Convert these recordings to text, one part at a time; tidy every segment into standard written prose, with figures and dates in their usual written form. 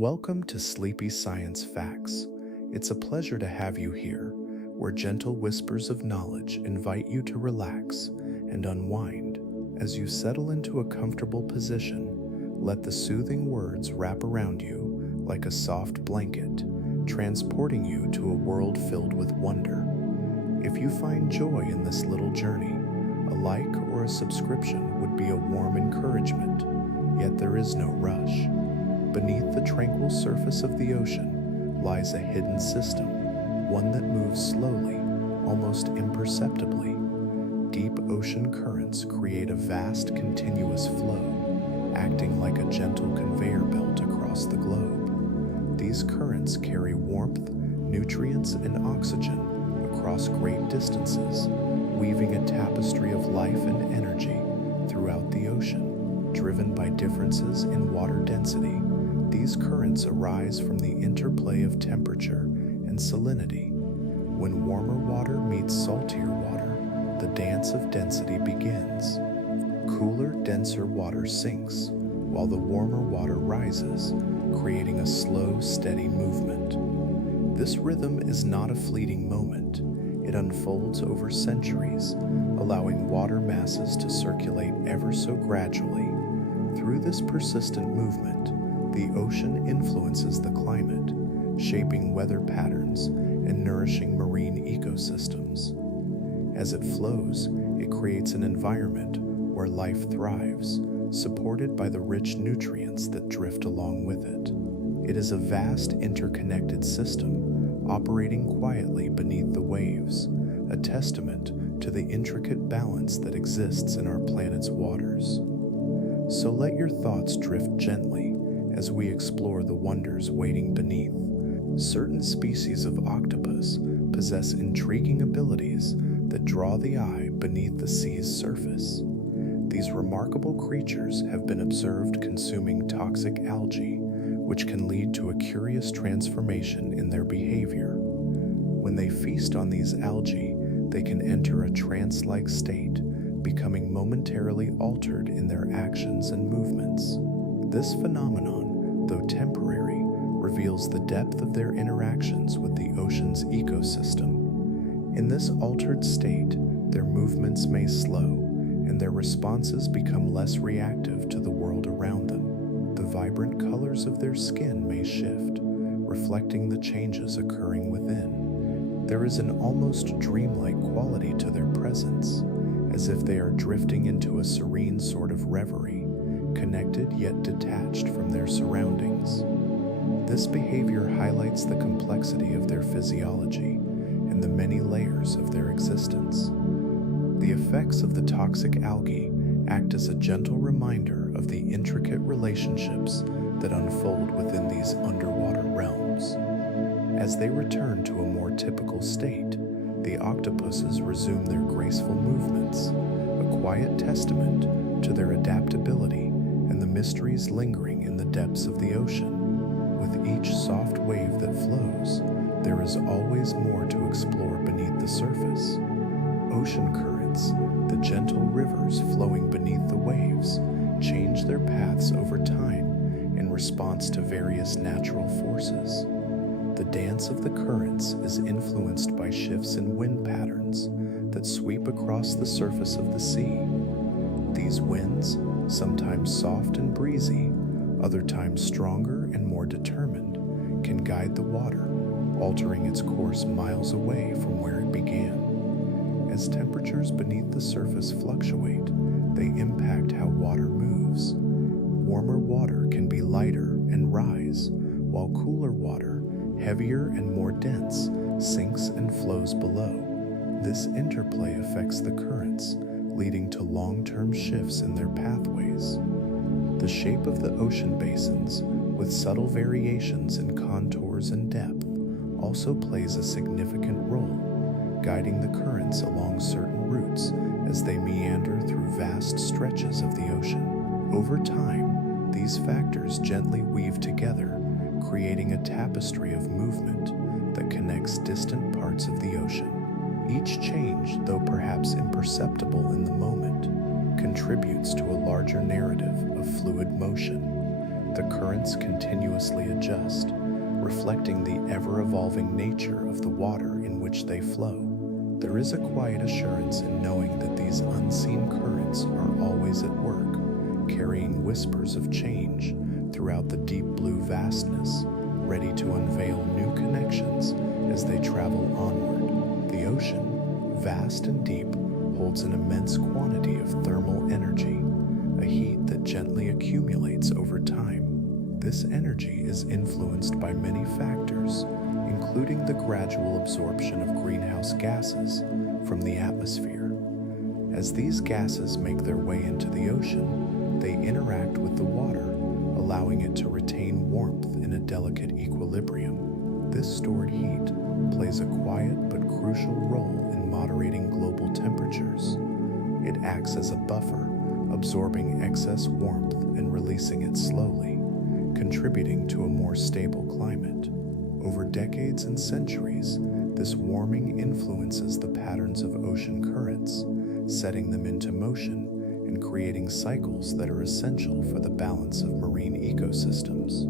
Welcome to Sleepy Science Facts. It's a pleasure to have you here, where gentle whispers of knowledge invite you to relax and unwind. As you settle into a comfortable position, let the soothing words wrap around you like a soft blanket, transporting you to a world filled with wonder. If you find joy in this little journey, a like or a subscription would be a warm encouragement, yet there is no rush. Beneath the tranquil surface of the ocean lies a hidden system, one that moves slowly, almost imperceptibly. Deep ocean currents create a vast continuous flow, acting like a gentle conveyor belt across the globe. These currents carry warmth, nutrients, and oxygen across great distances, weaving a tapestry of life and energy throughout the ocean. Driven by differences in water density, these currents arise from the interplay of temperature and salinity. When warmer water meets saltier water, the dance of density begins. Cooler, denser water sinks, while the warmer water rises, creating a slow, steady movement. This rhythm is not a fleeting moment. It unfolds over centuries, allowing water masses to circulate ever so gradually. Through this persistent movement, the ocean influences the climate, shaping weather patterns and nourishing marine ecosystems. As it flows, it creates an environment where life thrives, supported by the rich nutrients that drift along with it. It is a vast interconnected system, operating quietly beneath the waves, a testament to the intricate balance that exists in our planet's waters. So let your thoughts drift gently as we explore the wonders waiting beneath. Certain species of octopus possess intriguing abilities that draw the eye beneath the sea's surface. These remarkable creatures have been observed consuming toxic algae, which can lead to a curious transformation in their behavior. When they feast on these algae, they can enter a trance-like state, becoming momentarily altered in their actions and movements. This phenomenon, though temporary, reveals the depth of their interactions with the ocean's ecosystem. In this altered state, their movements may slow, and their responses become less reactive to the world around them. The vibrant colors of their skin may shift, reflecting the changes occurring within. There is an almost dreamlike quality to their presence, as if they are drifting into a serene sort of reverie, connected yet detached from their surroundings. This behavior highlights the complexity of their physiology and the many layers of their existence. The effects of the toxic algae act as a gentle reminder of the intricate relationships that unfold within these underwater realms. As they return to a more typical state, the octopuses resume their graceful movements, a quiet testament to their adaptability and the mysteries lingering in the depths of the ocean. With each soft wave that flows, there is always more to explore beneath the surface. Ocean currents, the gentle rivers flowing beneath the waves, change their paths over time in response to various natural forces. The dance of the currents is influenced by shifts in wind patterns that sweep across the surface of the sea. These winds, sometimes soft and breezy, other times stronger and more determined, can guide the water, altering its course miles away from where it began. As temperatures beneath the surface fluctuate, they impact how water moves. Warmer water can be lighter and rise, while cooler water, heavier and more dense, sinks and flows below. This interplay affects the currents, leading to long-term shifts in their pathways. The shape of the ocean basins, with subtle variations in contours and depth, also plays a significant role, guiding the currents along certain routes as they meander through vast stretches of the ocean. Over time, these factors gently weave together, creating a tapestry of movement that connects distant parts of the ocean. Each change, though perhaps imperceptible in the moment, contributes to a larger narrative of fluid motion. The currents continuously adjust, reflecting the ever-evolving nature of the water in which they flow. There is a quiet assurance in knowing that these unseen currents are always at work, carrying whispers of change throughout the deep blue vastness, ready to unveil new connections as they travel onward. The ocean, vast and deep, holds an immense quantity of thermal energy, a heat that gently accumulates over time. This energy is influenced by many factors, including the gradual absorption of greenhouse gases from the atmosphere. As these gases make their way into the ocean, they interact with the water, allowing it to retain warmth in a delicate equilibrium. This stored heat plays a quiet but crucial role in moderating global temperatures. It acts as a buffer, absorbing excess warmth and releasing it slowly, contributing to a more stable climate. Over decades and centuries, this warming influences the patterns of ocean currents, setting them into motion and creating cycles that are essential for the balance of marine ecosystems.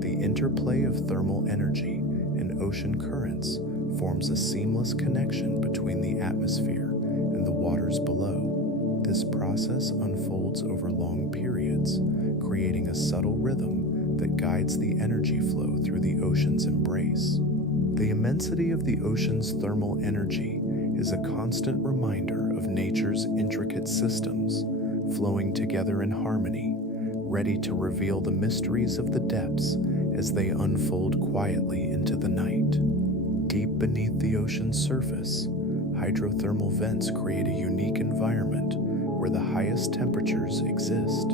The interplay of thermal energy and ocean currents forms a seamless connection between the atmosphere and the waters below. This process unfolds over long periods, creating a subtle rhythm that guides the energy flow through the ocean's embrace. The immensity of the ocean's thermal energy is a constant reminder of nature's intricate systems, flowing together in harmony, ready to reveal the mysteries of the depths as they unfold quietly into the night. Deep beneath the ocean's surface, hydrothermal vents create a unique environment where the highest temperatures exist.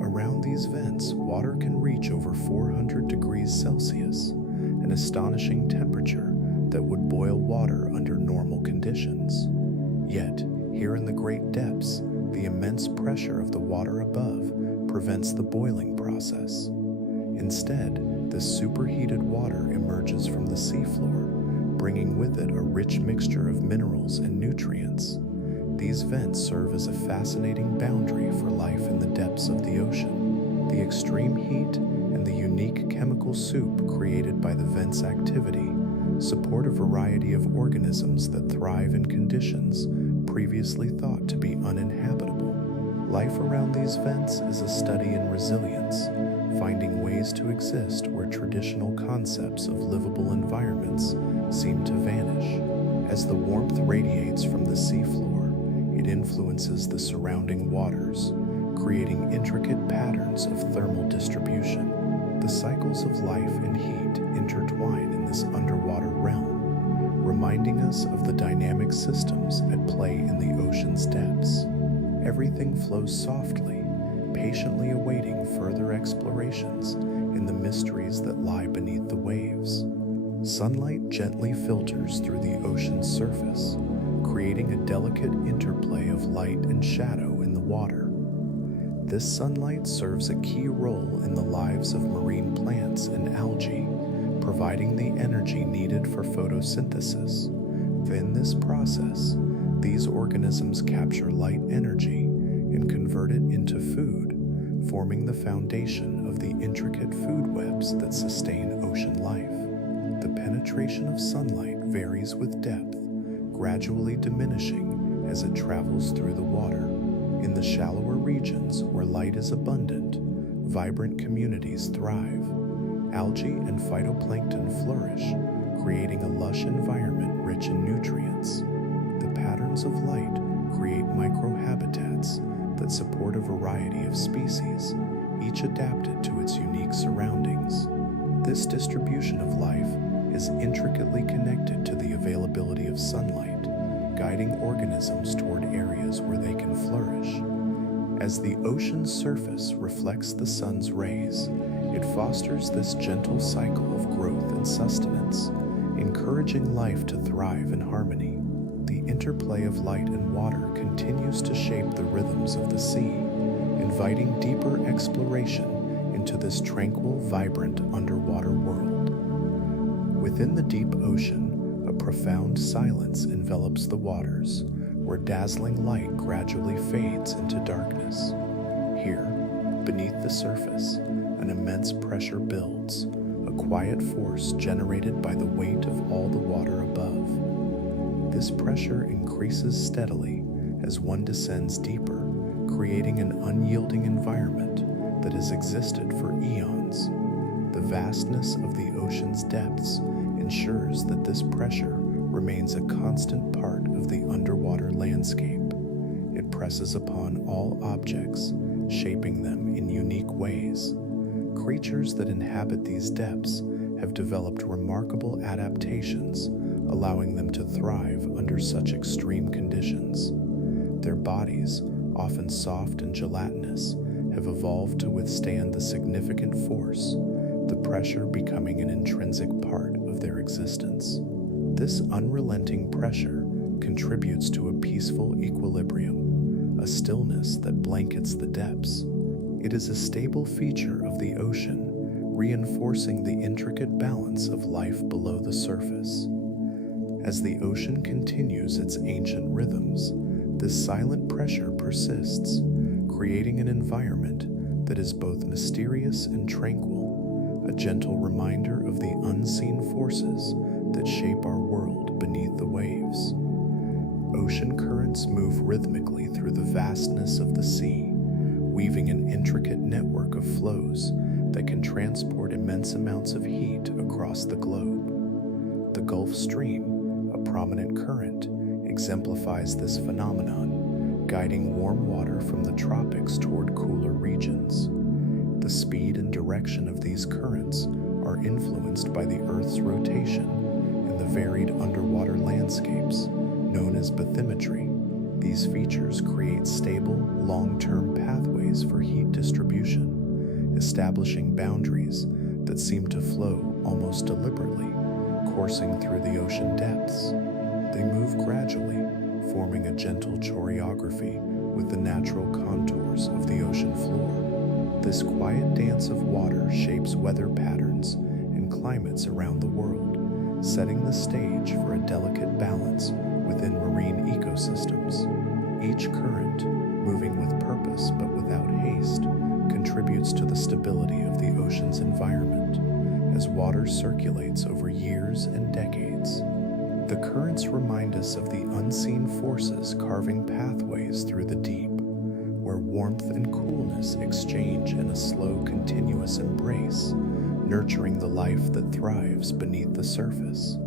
Around these vents, water can reach over 400 degrees Celsius, an astonishing temperature that would boil water under normal conditions. Yet, here in the great depths, the immense pressure of the water above prevents the boiling process. Instead, this superheated water emerges from the seafloor, bringing with it a rich mixture of minerals and nutrients. These vents serve as a fascinating boundary for life in the depths of the ocean. The extreme heat and the unique chemical soup created by the vents' activity support a variety of organisms that thrive in conditions previously thought to be uninhabitable. Life around these vents is a study in resilience, finding ways to exist where traditional concepts of livable environments seem to vanish. As the warmth radiates from the seafloor, it influences the surrounding waters, creating intricate patterns of thermal distribution. The cycles of life and heat intertwine in this underwater realm, reminding us of the dynamic systems at play in the ocean's depths. Everything flows softly, patiently awaiting further explorations in the mysteries that lie beneath the waves. Sunlight gently filters through the ocean's surface, creating a delicate interplay of light and shadow in the water. This sunlight serves a key role in the lives of marine plants and algae, providing the energy needed for photosynthesis. In this process, these organisms capture light energy and convert it into food, forming the foundation of the intricate food webs that sustain ocean life. The penetration of sunlight varies with depth, gradually diminishing as it travels through the water. In the shallower regions where light is abundant, vibrant communities thrive. Algae and phytoplankton flourish, creating a lush environment rich in nutrients. The patterns of light create microhabitats that support a variety of species, each adapted to its unique surroundings. This distribution of life is intricately connected to the availability of sunlight, guiding organisms toward areas where they can flourish. As the ocean's surface reflects the sun's rays, it fosters this gentle cycle of growth and sustenance, encouraging life to thrive in harmony. The interplay of light and water continues to shape the rhythms of the sea, inviting deeper exploration into this tranquil, vibrant underwater world. Within the deep ocean, a profound silence envelops the waters, where dazzling light gradually fades into darkness. Here, beneath the surface, an immense pressure builds, a quiet force generated by the weight of all the water above. This pressure increases steadily as one descends deeper, creating an unyielding environment that has existed for eons. The vastness of the ocean's depths ensures that this pressure remains a constant part of the underwater landscape. It presses upon all objects, shaping them in unique ways. Creatures that inhabit these depths have developed remarkable adaptations, allowing them to thrive under such extreme conditions. Their bodies, often soft and gelatinous, have evolved to withstand the significant force, the pressure becoming an intrinsic part of their existence. This unrelenting pressure contributes to a peaceful equilibrium, a stillness that blankets the depths. It is a stable feature of the ocean, reinforcing the intricate balance of life below the surface. As the ocean continues its ancient rhythms, this silent pressure persists, creating an environment that is both mysterious and tranquil, a gentle reminder of the unseen forces that shape our world beneath the waves. Ocean currents move rhythmically through the vastness of the sea, weaving an intricate network of flows that can transport immense amounts of heat across the globe. The Gulf Stream, a prominent current, exemplifies this phenomenon, guiding warm water from the tropics toward cooler regions. The speed and direction of these currents are influenced by the Earth's rotation and the varied underwater landscapes, known as bathymetry. These features create stable, long-term pathways for heat distribution, establishing boundaries that seem to flow almost deliberately, coursing through the ocean depths. They move gradually, forming a gentle choreography with the natural contours of the ocean floor. This quiet dance of water shapes weather patterns and climates around the world, setting the stage for a delicate balance within marine ecosystems. Each current, moving with purpose but without haste, contributes to the stability of the ocean's environment as water circulates over years and decades. The currents remind us of the unseen forces carving pathways through the deep, where warmth and coolness exchange in a slow, continuous embrace, nurturing the life that thrives beneath the surface.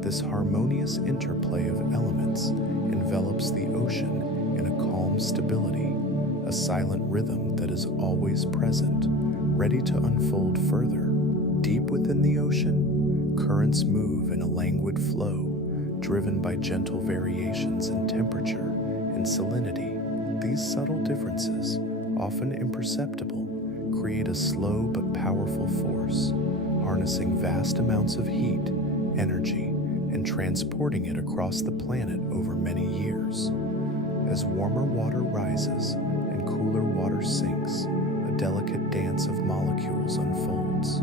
This harmonious interplay of elements envelops the ocean in a calm stability, a silent rhythm that is always present, ready to unfold further. Deep within the ocean, currents move in a languid flow, driven by gentle variations in temperature and salinity. These subtle differences, often imperceptible, create a slow but powerful force, harnessing vast amounts of heat, energy, and transporting it across the planet over many years. As warmer water rises and cooler water sinks, a delicate dance of molecules unfolds.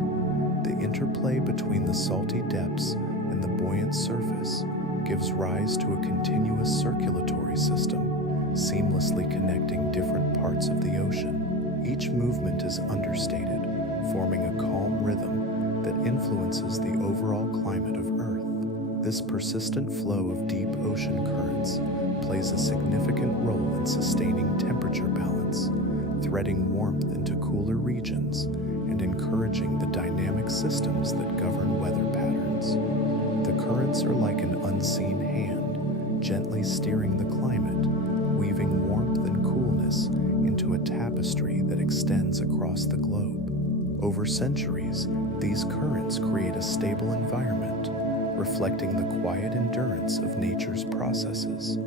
The interplay between the salty depths and the buoyant surface gives rise to a continuous circulatory system, seamlessly connecting different parts of the ocean. Each movement is understated, forming a calm rhythm that influences the overall climate of Earth. This persistent flow of deep ocean currents plays a significant role in sustaining temperature balance, threading warmth into cooler regions, and encouraging the dynamic systems that govern weather patterns. The currents are like an unseen hand, gently steering the climate, weaving warmth and coolness into a tapestry that extends across the globe. Over centuries, these currents create a stable environment, reflecting the quiet endurance of nature's processes,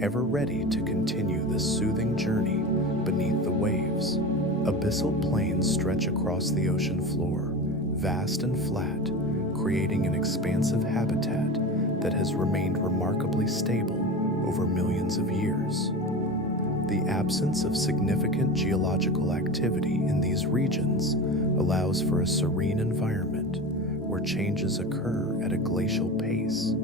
ever ready to continue this soothing journey beneath the waves. Abyssal plains stretch across the ocean floor, vast and flat, creating an expansive habitat that has remained remarkably stable over millions of years. The absence of significant geological activity in these regions allows for a serene environment where changes occur at a glacial pace.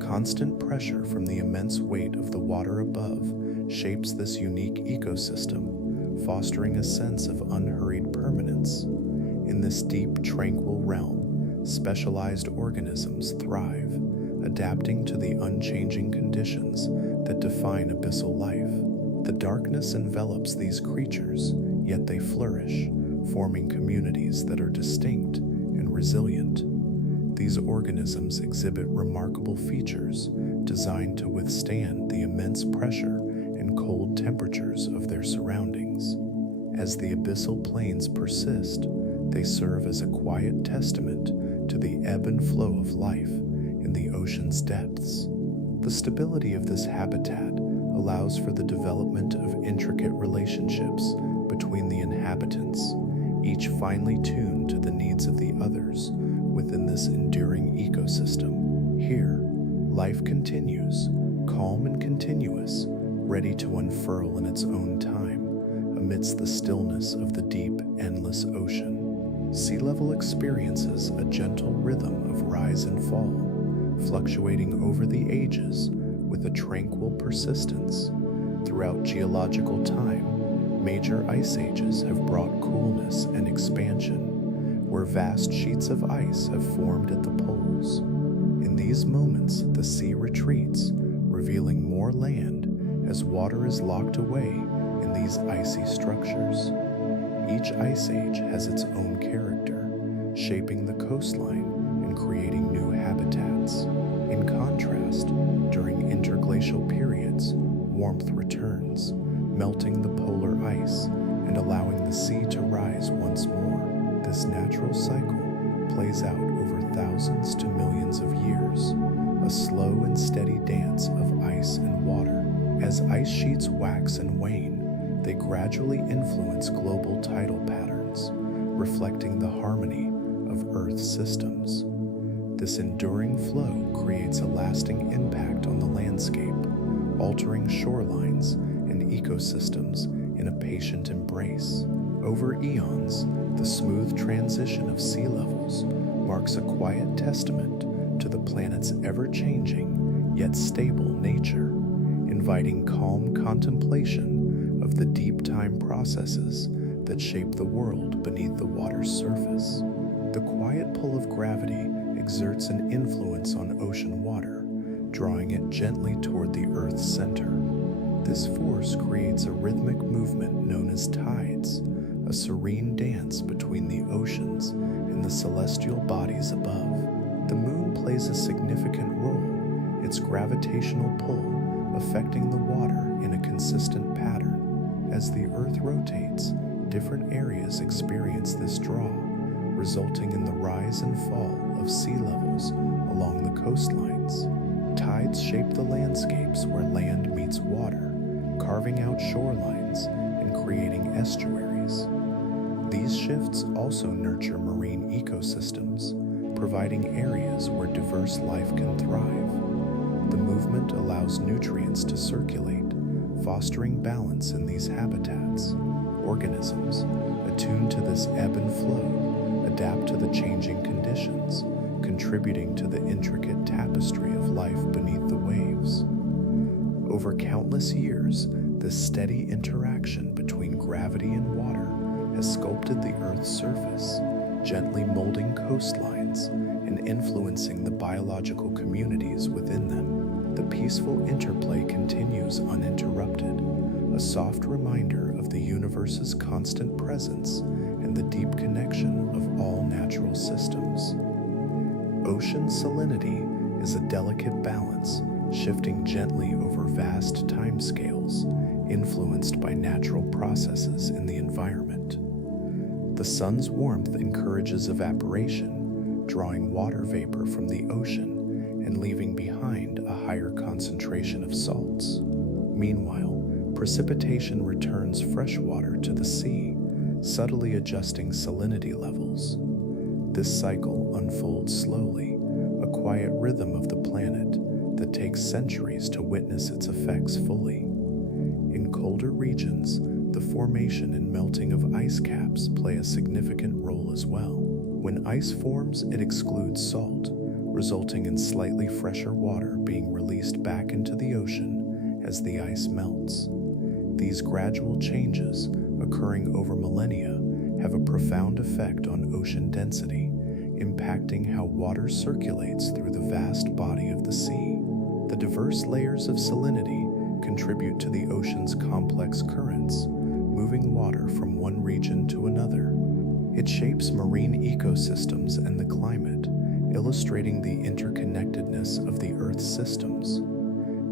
Constant pressure from the immense weight of the water above shapes this unique ecosystem, fostering a sense of unhurried permanence. In this deep, tranquil realm, specialized organisms thrive, adapting to the unchanging conditions that define abyssal life. The darkness envelops these creatures, yet they flourish, forming communities that are distinct and resilient. These organisms exhibit remarkable features designed to withstand the immense pressure and cold temperatures of their surroundings. As the abyssal plains persist, they serve as a quiet testament to the ebb and flow of life in the ocean's depths. The stability of this habitat allows for the development of intricate relationships between the inhabitants, each finely tuned to the needs of the others within this enduring ecosystem. Here, life continues, calm and continuous, ready to unfurl in its own time amidst the stillness of the deep, endless ocean. Sea level experiences a gentle rhythm of rise and fall, fluctuating over the ages with a tranquil persistence. Throughout geological time, major ice ages have brought coolness and expansion, where vast sheets of ice have formed at the poles. In these moments, the sea retreats, revealing more land as water is locked away in these icy structures. Each ice age has its own character, shaping the coastline and creating new habitats. In contrast, during interglacial periods, warmth returns, melting the polar ice and allowing the sea to rise once more. This natural cycle plays out over thousands to millions of years, a slow and steady dance of ice and water. As ice sheets wax and wane, they gradually influence global tidal patterns, reflecting the harmony of Earth's systems. This enduring flow creates a lasting impact on the landscape, altering shorelines and ecosystems in a patient embrace. Over eons, the smooth transition of sea levels marks a quiet testament to the planet's ever-changing yet stable nature, inviting calm contemplation of the deep time processes that shape the world beneath the water's surface. The quiet pull of gravity exerts an influence on ocean water, drawing it gently toward the Earth's center. This force creates a rhythmic movement known as tides, a serene dance between the oceans and the celestial bodies above. The moon plays a significant role, its gravitational pull affecting the water in a consistent pattern. As the Earth rotates, different areas experience this draw, resulting in the rise and fall of sea levels along the coastlines. Tides shape the landscapes where land meets water, carving out shorelines and creating estuaries. These shifts also nurture marine ecosystems, providing areas where diverse life can thrive. The movement allows nutrients to circulate, fostering balance in these habitats. Organisms, attuned to this ebb and flow, adapt to the changing conditions, contributing to the intricate tapestry of life beneath the waves. Over countless years, this steady interaction between gravity and water has sculpted the Earth's surface, gently molding coastlines and influencing the biological communities within them. The peaceful interplay continues uninterrupted, a soft reminder of the universe's constant presence and the deep connection of all natural systems. Ocean salinity is a delicate balance, shifting gently over vast timescales, influenced by natural processes in the environment. The sun's warmth encourages evaporation, drawing water vapor from the ocean and leaving behind a higher concentration of salts. Meanwhile, precipitation returns fresh water to the sea, subtly adjusting salinity levels. This cycle unfolds slowly, a quiet rhythm of the planet that takes centuries to witness its effects fully. In colder regions, the formation and melting of ice caps play a significant role as well. When ice forms, it excludes salt, resulting in slightly fresher water being released back into the ocean as the ice melts. These gradual changes, occurring over millennia, have a profound effect on ocean density, impacting how water circulates through the vast body of the sea. The diverse layers of salinity contribute to the ocean's complex currents, moving water from one region to another. It shapes marine ecosystems and the climate, illustrating the interconnectedness of the Earth's systems.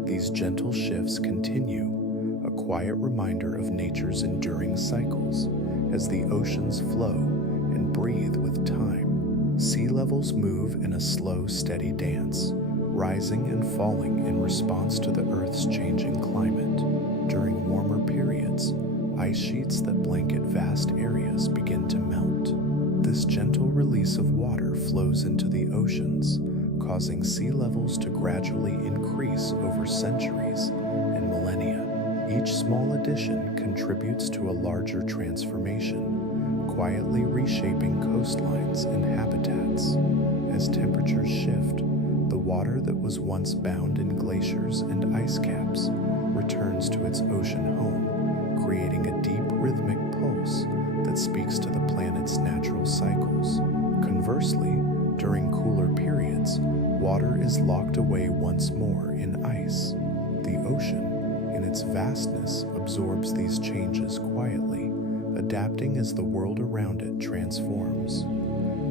These gentle shifts continue, a quiet reminder of nature's enduring cycles as the oceans flow and breathe with time. Sea levels move in a slow, steady dance, rising and falling in response to the Earth's changing climate. During warmer periods, ice sheets that blanket vast areas begin to melt. This gentle release of water flows into the oceans, causing sea levels to gradually increase over centuries and millennia. Each small addition contributes to a larger transformation, quietly reshaping coastlines and habitats. As temperatures shift, the water that was once bound in glaciers and ice caps returns to its ocean home, creating a deep rhythmic pulse that speaks to the planet's natural cycles. Conversely, during cooler periods, water is locked away once more in ice. The ocean, in its vastness, absorbs these changes quietly, adapting as the world around it transforms.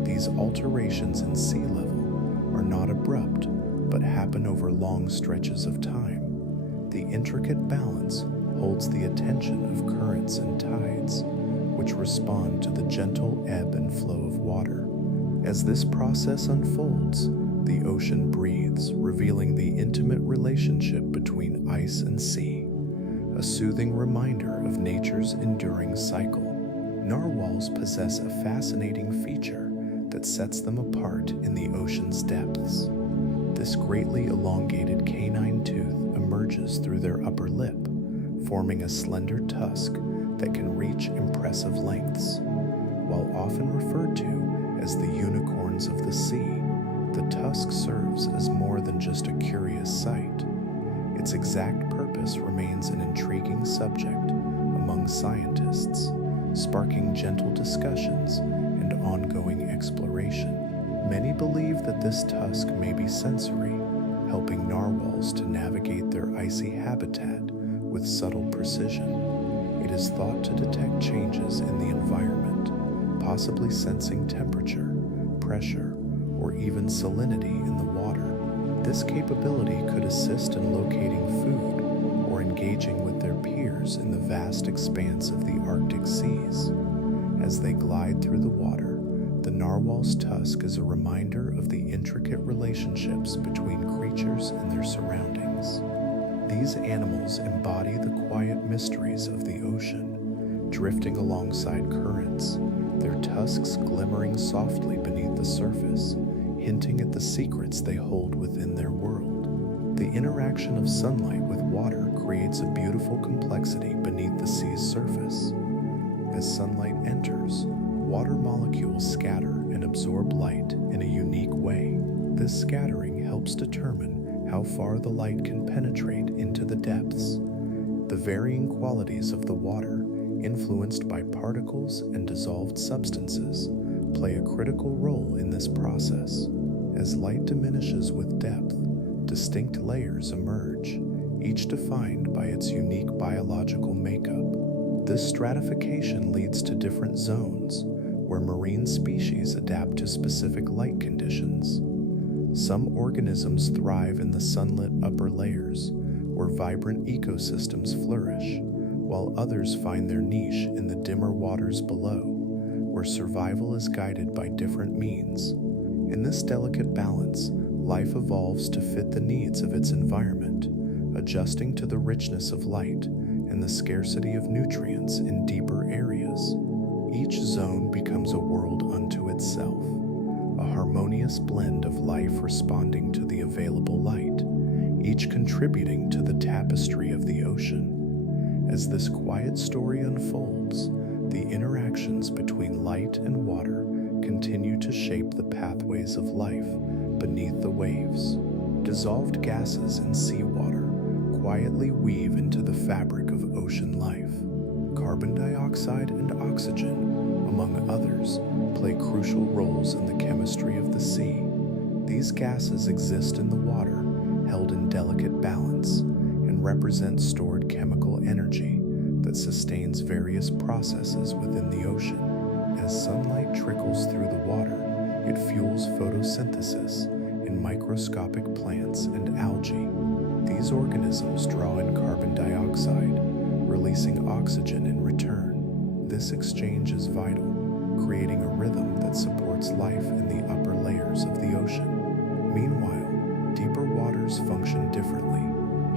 These alterations in sea level are not abrupt, but happen over long stretches of time. The intricate balance holds the attention of currents and tides, which respond to the gentle ebb and flow of water. As this process unfolds, the ocean breathes, revealing the intimate relationship between ice and sea, a soothing reminder of nature's enduring cycle. Narwhals possess a fascinating feature that sets them apart in the ocean's depths. This greatly elongated canine tooth emerges through their upper lip, forming a slender tusk that can reach impressive lengths. While often referred to as the unicorns of the sea, the tusk serves as more than just a curious sight. Its exact purpose remains an intriguing subject among scientists, sparking gentle discussions and ongoing exploration. Many believe that this tusk may be sensory, helping narwhals to navigate their icy habitat with subtle precision. It is thought to detect changes in the environment, possibly sensing temperature, pressure, or even salinity in the water. This capability could assist in locating food or engaging with their peers in the vast expanse of the Arctic seas. As they glide through the water, the narwhal's tusk is a reminder of the intricate relationships between creatures and their surroundings. These animals embody the quiet mysteries of the ocean, drifting alongside currents, their tusks glimmering softly beneath the surface, hinting at the secrets they hold within their world. The interaction of sunlight with water creates a beautiful complexity beneath the sea's surface. As sunlight enters, water molecules scatter and absorb light in a unique way. This scattering helps determine how far the light can penetrate into the depths. The varying qualities of the water, influenced by particles and dissolved substances, play a critical role in this process. As light diminishes with depth, distinct layers emerge, each defined by its unique biological makeup. This stratification leads to different zones, where marine species adapt to specific light conditions. Some organisms thrive in the sunlit upper layers, where vibrant ecosystems flourish, while others find their niche in the dimmer waters below, where survival is guided by different means. In this delicate balance, life evolves to fit the needs of its environment, adjusting to the richness of light and the scarcity of nutrients in deeper areas. Each zone becomes a world unto itself, a harmonious blend of life responding to the available light, each contributing to the tapestry of the ocean. As this quiet story unfolds, the interactions between light and water continue to shape the pathways of life beneath the waves. Dissolved gases in seawater quietly weave into the fabric of ocean life. Carbon dioxide and oxygen among others, play crucial roles in the chemistry of the sea. These gases exist in the water, held in delicate balance, and represent stored chemical energy that sustains various processes within the ocean. As sunlight trickles through the water, it fuels photosynthesis in microscopic plants and algae. These organisms draw in carbon dioxide, releasing oxygen in return. This exchange is vital, creating a rhythm that supports life in the upper layers of the ocean. Meanwhile, deeper waters function differently.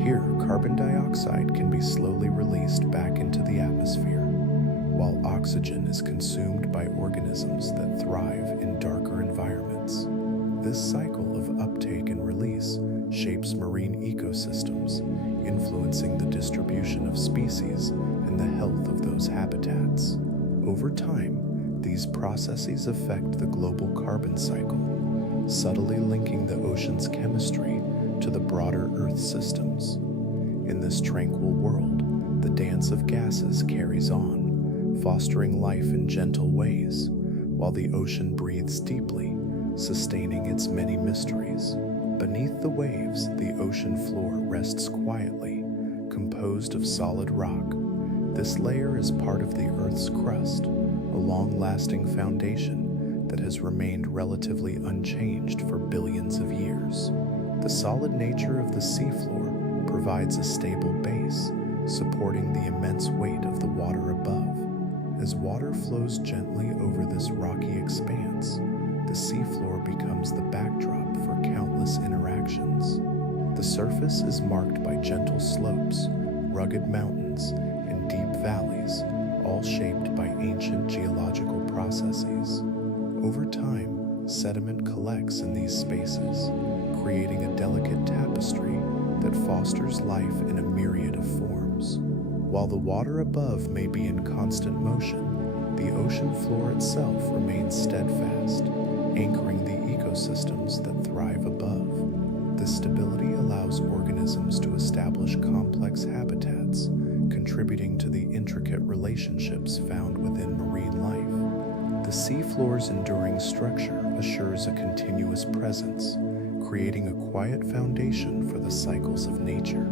Here, carbon dioxide can be slowly released back into the atmosphere, while oxygen is consumed by organisms that thrive in darker environments. This cycle of uptake and release shapes marine ecosystems, influencing the distribution of species and the health of those habitats. Over time, these processes affect the global carbon cycle, subtly linking the ocean's chemistry to the broader Earth systems. In this tranquil world, the dance of gases carries on, fostering life in gentle ways, while the ocean breathes deeply, sustaining its many mysteries. Beneath the waves, the ocean floor rests quietly, composed of solid rock. This layer is part of the Earth's crust, a long-lasting foundation that has remained relatively unchanged for billions of years. The solid nature of the seafloor provides a stable base, supporting the immense weight of the water above. As water flows gently over this rocky expanse, the seafloor becomes the backdrop for countless interactions. The surface is marked by gentle slopes, rugged mountains, and deep valleys, all shaped by ancient geological processes. Over time, sediment collects in these spaces, creating a delicate tapestry that fosters life in a myriad of forms. While the water above may be in constant motion, the ocean floor itself remains steadfast, anchoring the ecosystems that thrive above. This stability allows organisms to establish complex habitats, contributing to the intricate relationships found within marine life. The seafloor's enduring structure assures a continuous presence, creating a quiet foundation for the cycles of nature.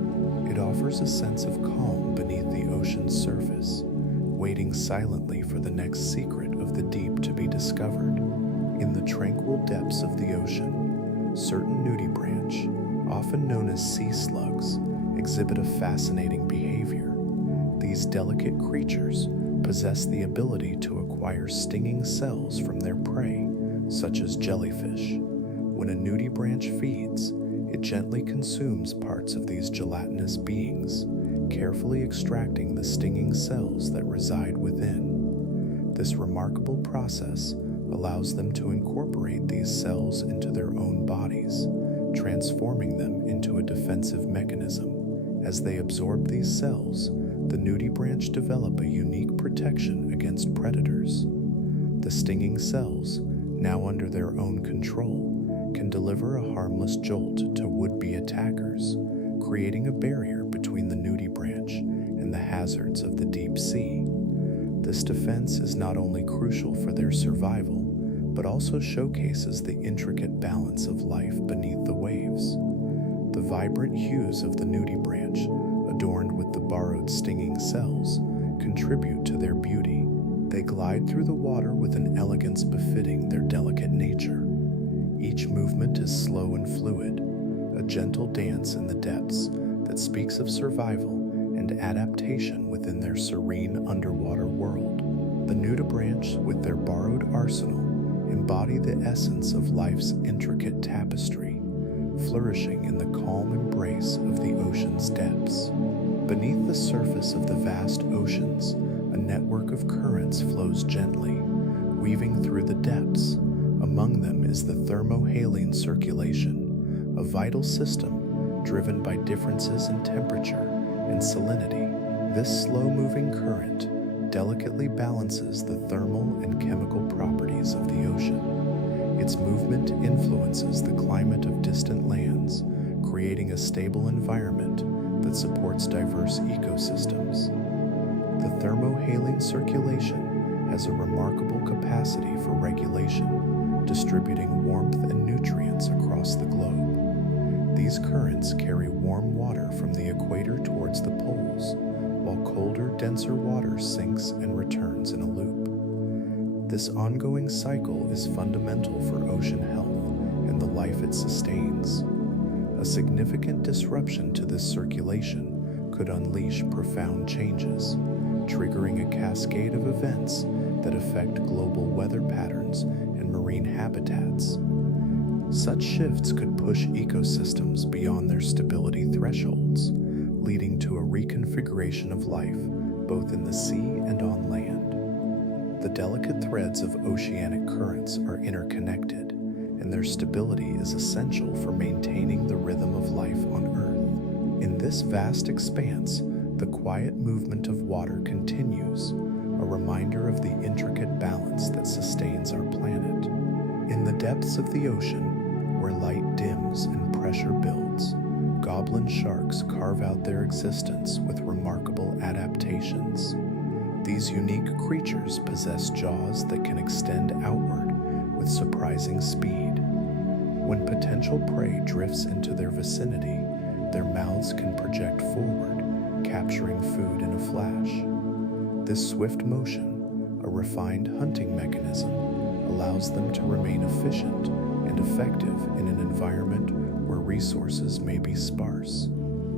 It offers a sense of calm beneath the ocean's surface, waiting silently for the next secret of the deep to be discovered. In the tranquil depths of the ocean, certain nudibranch, often known as sea slugs, exhibit a fascinating behavior. These delicate creatures possess the ability to acquire stinging cells from their prey, such as jellyfish. When a nudibranch feeds, it gently consumes parts of these gelatinous beings, carefully extracting the stinging cells that reside within. This remarkable process allows them to incorporate these cells into their own bodies, transforming them into a defensive mechanism. As they absorb these cells, the nudibranch develop a unique protection against predators. The stinging cells, now under their own control, can deliver a harmless jolt to would-be attackers, creating a barrier between the nudibranch and the hazards of the deep sea. This defense is not only crucial for their survival, but also showcases the intricate balance of life beneath the waves. The vibrant hues of the nudibranch, adorned with the borrowed stinging cells, contribute to their beauty. They glide through the water with an elegance befitting their delicate nature. Each movement is slow and fluid, a gentle dance in the depths that speaks of survival and adaptation within their serene underwater world. The nudibranch, with their borrowed arsenal, embody the essence of life's intricate tapestry, flourishing in the calm embrace of the ocean's depths. Beneath the surface of the vast oceans, a network of currents flows gently, weaving through the depths. Among them is the thermohaline circulation, a vital system driven by differences in temperature and salinity. This slow-moving current delicately balances the thermal and chemical properties of the ocean. Its movement influences the climate of distant lands, creating a stable environment that supports diverse ecosystems. The thermohaline circulation has a remarkable capacity for regulation, distributing warmth and nutrients across the globe. These currents carry warm water from the equator towards the poles, while colder, denser water sinks and returns in a loop. This ongoing cycle is fundamental for ocean health and the life it sustains. A significant disruption to this circulation could unleash profound changes, triggering a cascade of events that affect global weather patterns and marine habitats. Such shifts could push ecosystems beyond their stability thresholds, leading to a reconfiguration of life both in the sea and on land. The delicate threads of oceanic currents are interconnected, and their stability is essential for maintaining the rhythm of life on Earth. In this vast expanse, the quiet movement of water continues, a reminder of the intricate balance that sustains our planet. In the depths of the ocean, where light dims and pressure builds, goblin sharks carve out their existence with remarkable adaptations. These unique creatures possess jaws that can extend outward with surprising speed. When potential prey drifts into their vicinity, their mouths can project forward, capturing food in a flash. This swift motion, a refined hunting mechanism, allows them to remain efficient and effective in an environment where resources may be sparse.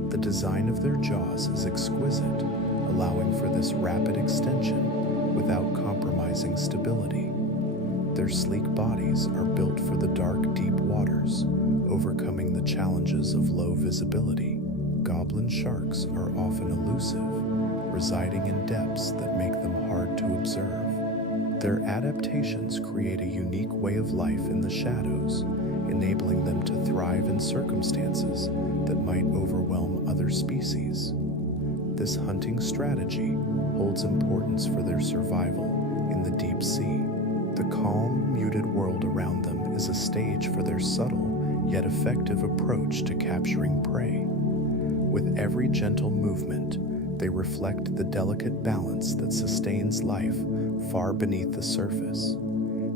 The design of their jaws is exquisite, allowing for this rapid extension without compromising stability. Their sleek bodies are built for the dark, deep waters, overcoming the challenges of low visibility. Goblin sharks are often elusive, residing in depths that make them hard to observe. Their adaptations create a unique way of life in the shadows, enabling them to thrive in circumstances that might overwhelm other species. This hunting strategy holds importance for their survival in the deep sea. The calm, muted world around them is a stage for their subtle yet effective approach to capturing prey. With every gentle movement, they reflect the delicate balance that sustains life far beneath the surface.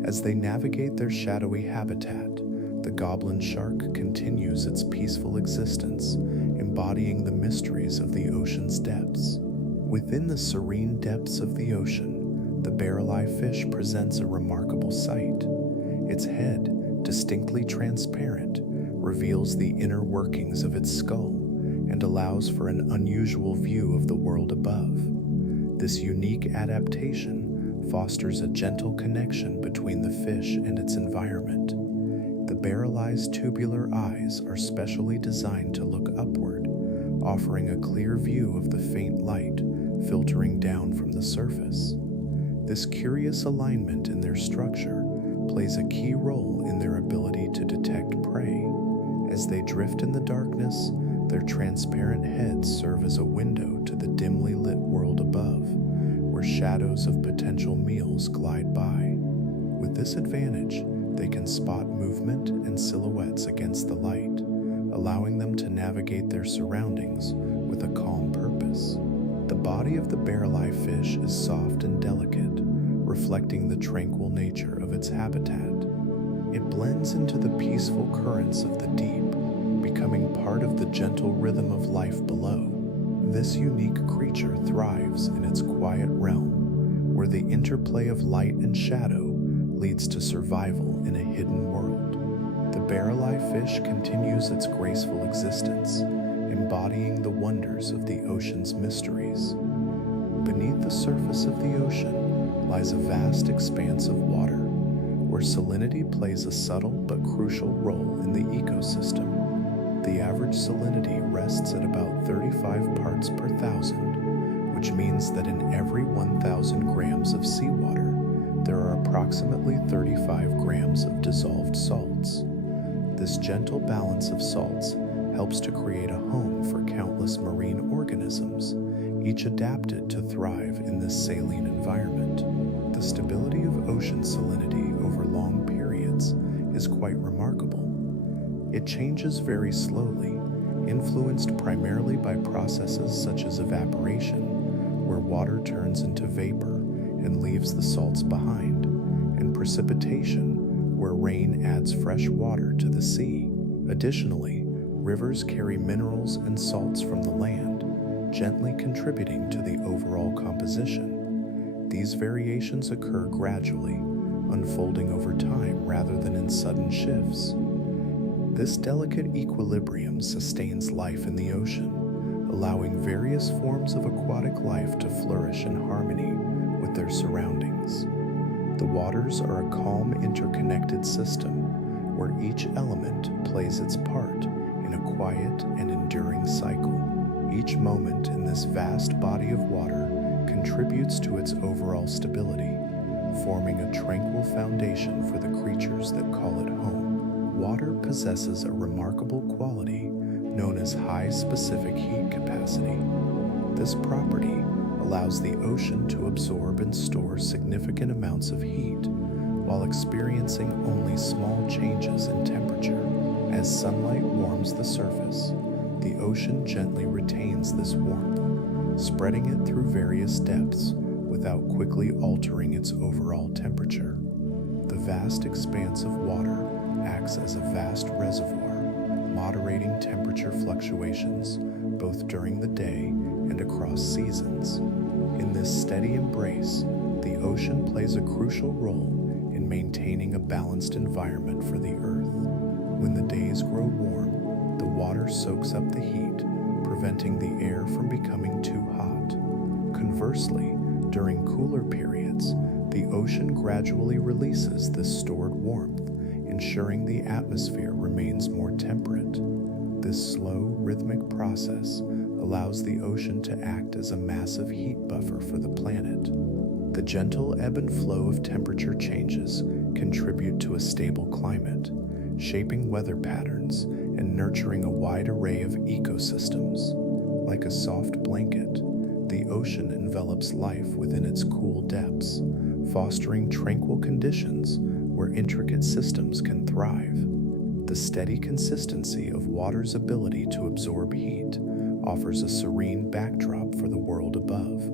As they navigate their shadowy habitat, the goblin shark continues its peaceful existence, embodying the mysteries of the ocean's depths. Within the serene depths of the ocean, the barrel-eye fish presents a remarkable sight. Its head, distinctly transparent, reveals the inner workings of its skull and allows for an unusual view of the world above. This unique adaptation fosters a gentle connection between the fish and its environment. The barrel-eye's tubular eyes are specially designed to look upward, offering a clear view of the faint light filtering down from the surface. This curious alignment in their structure plays a key role in their ability to detect prey. As they drift in the darkness, their transparent heads serve as a window to the dimly lit world above, where shadows of potential meals glide by. With this advantage, they can spot movement and silhouettes against the light, allowing them to navigate their surroundings with a calm purpose. The body of the barrel-eye fish is soft and delicate, reflecting the tranquil nature of its habitat. It blends into the peaceful currents of the deep, becoming part of the gentle rhythm of life below. This unique creature thrives in its quiet realm, where the interplay of light and shadow leads to survival in a hidden world. The barrel-eye fish continues its graceful existence, embodying the wonders of the ocean's mysteries. Beneath the surface of the ocean lies a vast expanse of water, where salinity plays a subtle but crucial role in the ecosystem. The average salinity rests at about 35 parts per thousand, which means that in every 1,000 grams of seawater, there are approximately 35 grams of dissolved salts. This gentle balance of salts helps to create a home for countless marine organisms, each adapted to thrive in this saline environment. The stability of ocean salinity over long periods is quite remarkable. It changes very slowly, influenced primarily by processes such as evaporation, where water turns into vapor and leaves the salts behind, and precipitation, where rain adds fresh water to the sea. Additionally, rivers carry minerals and salts from the land, gently contributing to the overall composition. These variations occur gradually, unfolding over time rather than in sudden shifts. This delicate equilibrium sustains life in the ocean, allowing various forms of aquatic life to flourish in harmony with their surroundings. The waters are a calm, interconnected system where each element plays its part in a quiet and enduring cycle. Each moment in this vast body of water contributes to its overall stability, forming a tranquil foundation for the creatures that call it home. Water possesses a remarkable quality known as high specific heat capacity. This property allows the ocean to absorb and store significant amounts of heat while experiencing only small changes in temperature. As sunlight warms the surface, the ocean gently retains this warmth, spreading it through various depths without quickly altering its overall temperature. The vast expanse of water acts as a vast reservoir, moderating temperature fluctuations both during the day and across seasons. In this steady embrace, the ocean plays a crucial role in maintaining a balanced environment for the Earth. When the days grow warm, the water soaks up the heat, preventing the air from becoming too hot. Conversely, during cooler periods, the ocean gradually releases this stored warmth, ensuring the atmosphere remains more temperate. This slow, rhythmic process allows the ocean to act as a massive heat buffer for the planet. The gentle ebb and flow of temperature changes contribute to a stable climate, shaping weather patterns and nurturing a wide array of ecosystems. Like a soft blanket, the ocean envelops life within its cool depths, fostering tranquil conditions where intricate systems can thrive. The steady consistency of water's ability to absorb heat offers a serene backdrop for the world above,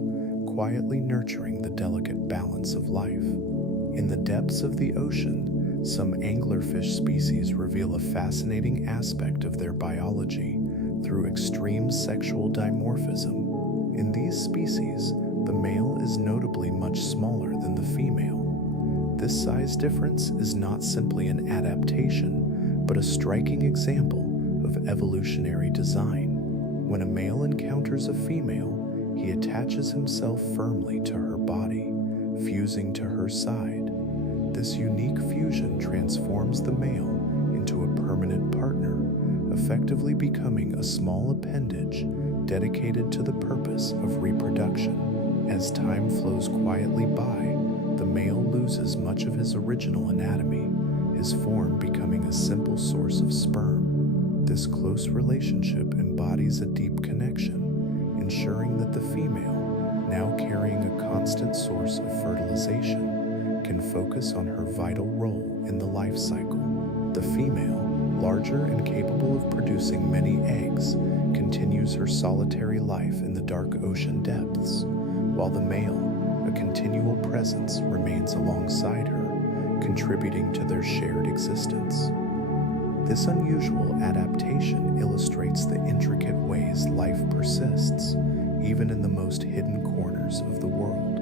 quietly nurturing the delicate balance of life. In the depths of the ocean, some anglerfish species reveal a fascinating aspect of their biology through extreme sexual dimorphism. In these species, the male is notably much smaller than the female. This size difference is not simply an adaptation, but a striking example of evolutionary design. When a male encounters a female, he attaches himself firmly to her body, fusing to her side. This unique fusion transforms the male into a permanent partner, effectively becoming a small appendage dedicated to the purpose of reproduction. As time flows quietly by, the male loses much of his original anatomy, his form becoming a simple source of sperm. This close relationship embodies a deep connection, ensuring that the female, now carrying a constant source of fertilization, can focus on her vital role in the life cycle. The female, larger and capable of producing many eggs, continues her solitary life in the dark ocean depths, while the male, a continual presence, remains alongside her, contributing to their shared existence. This unusual adaptation illustrates the intricate ways life persists, even in the most hidden corners of the world.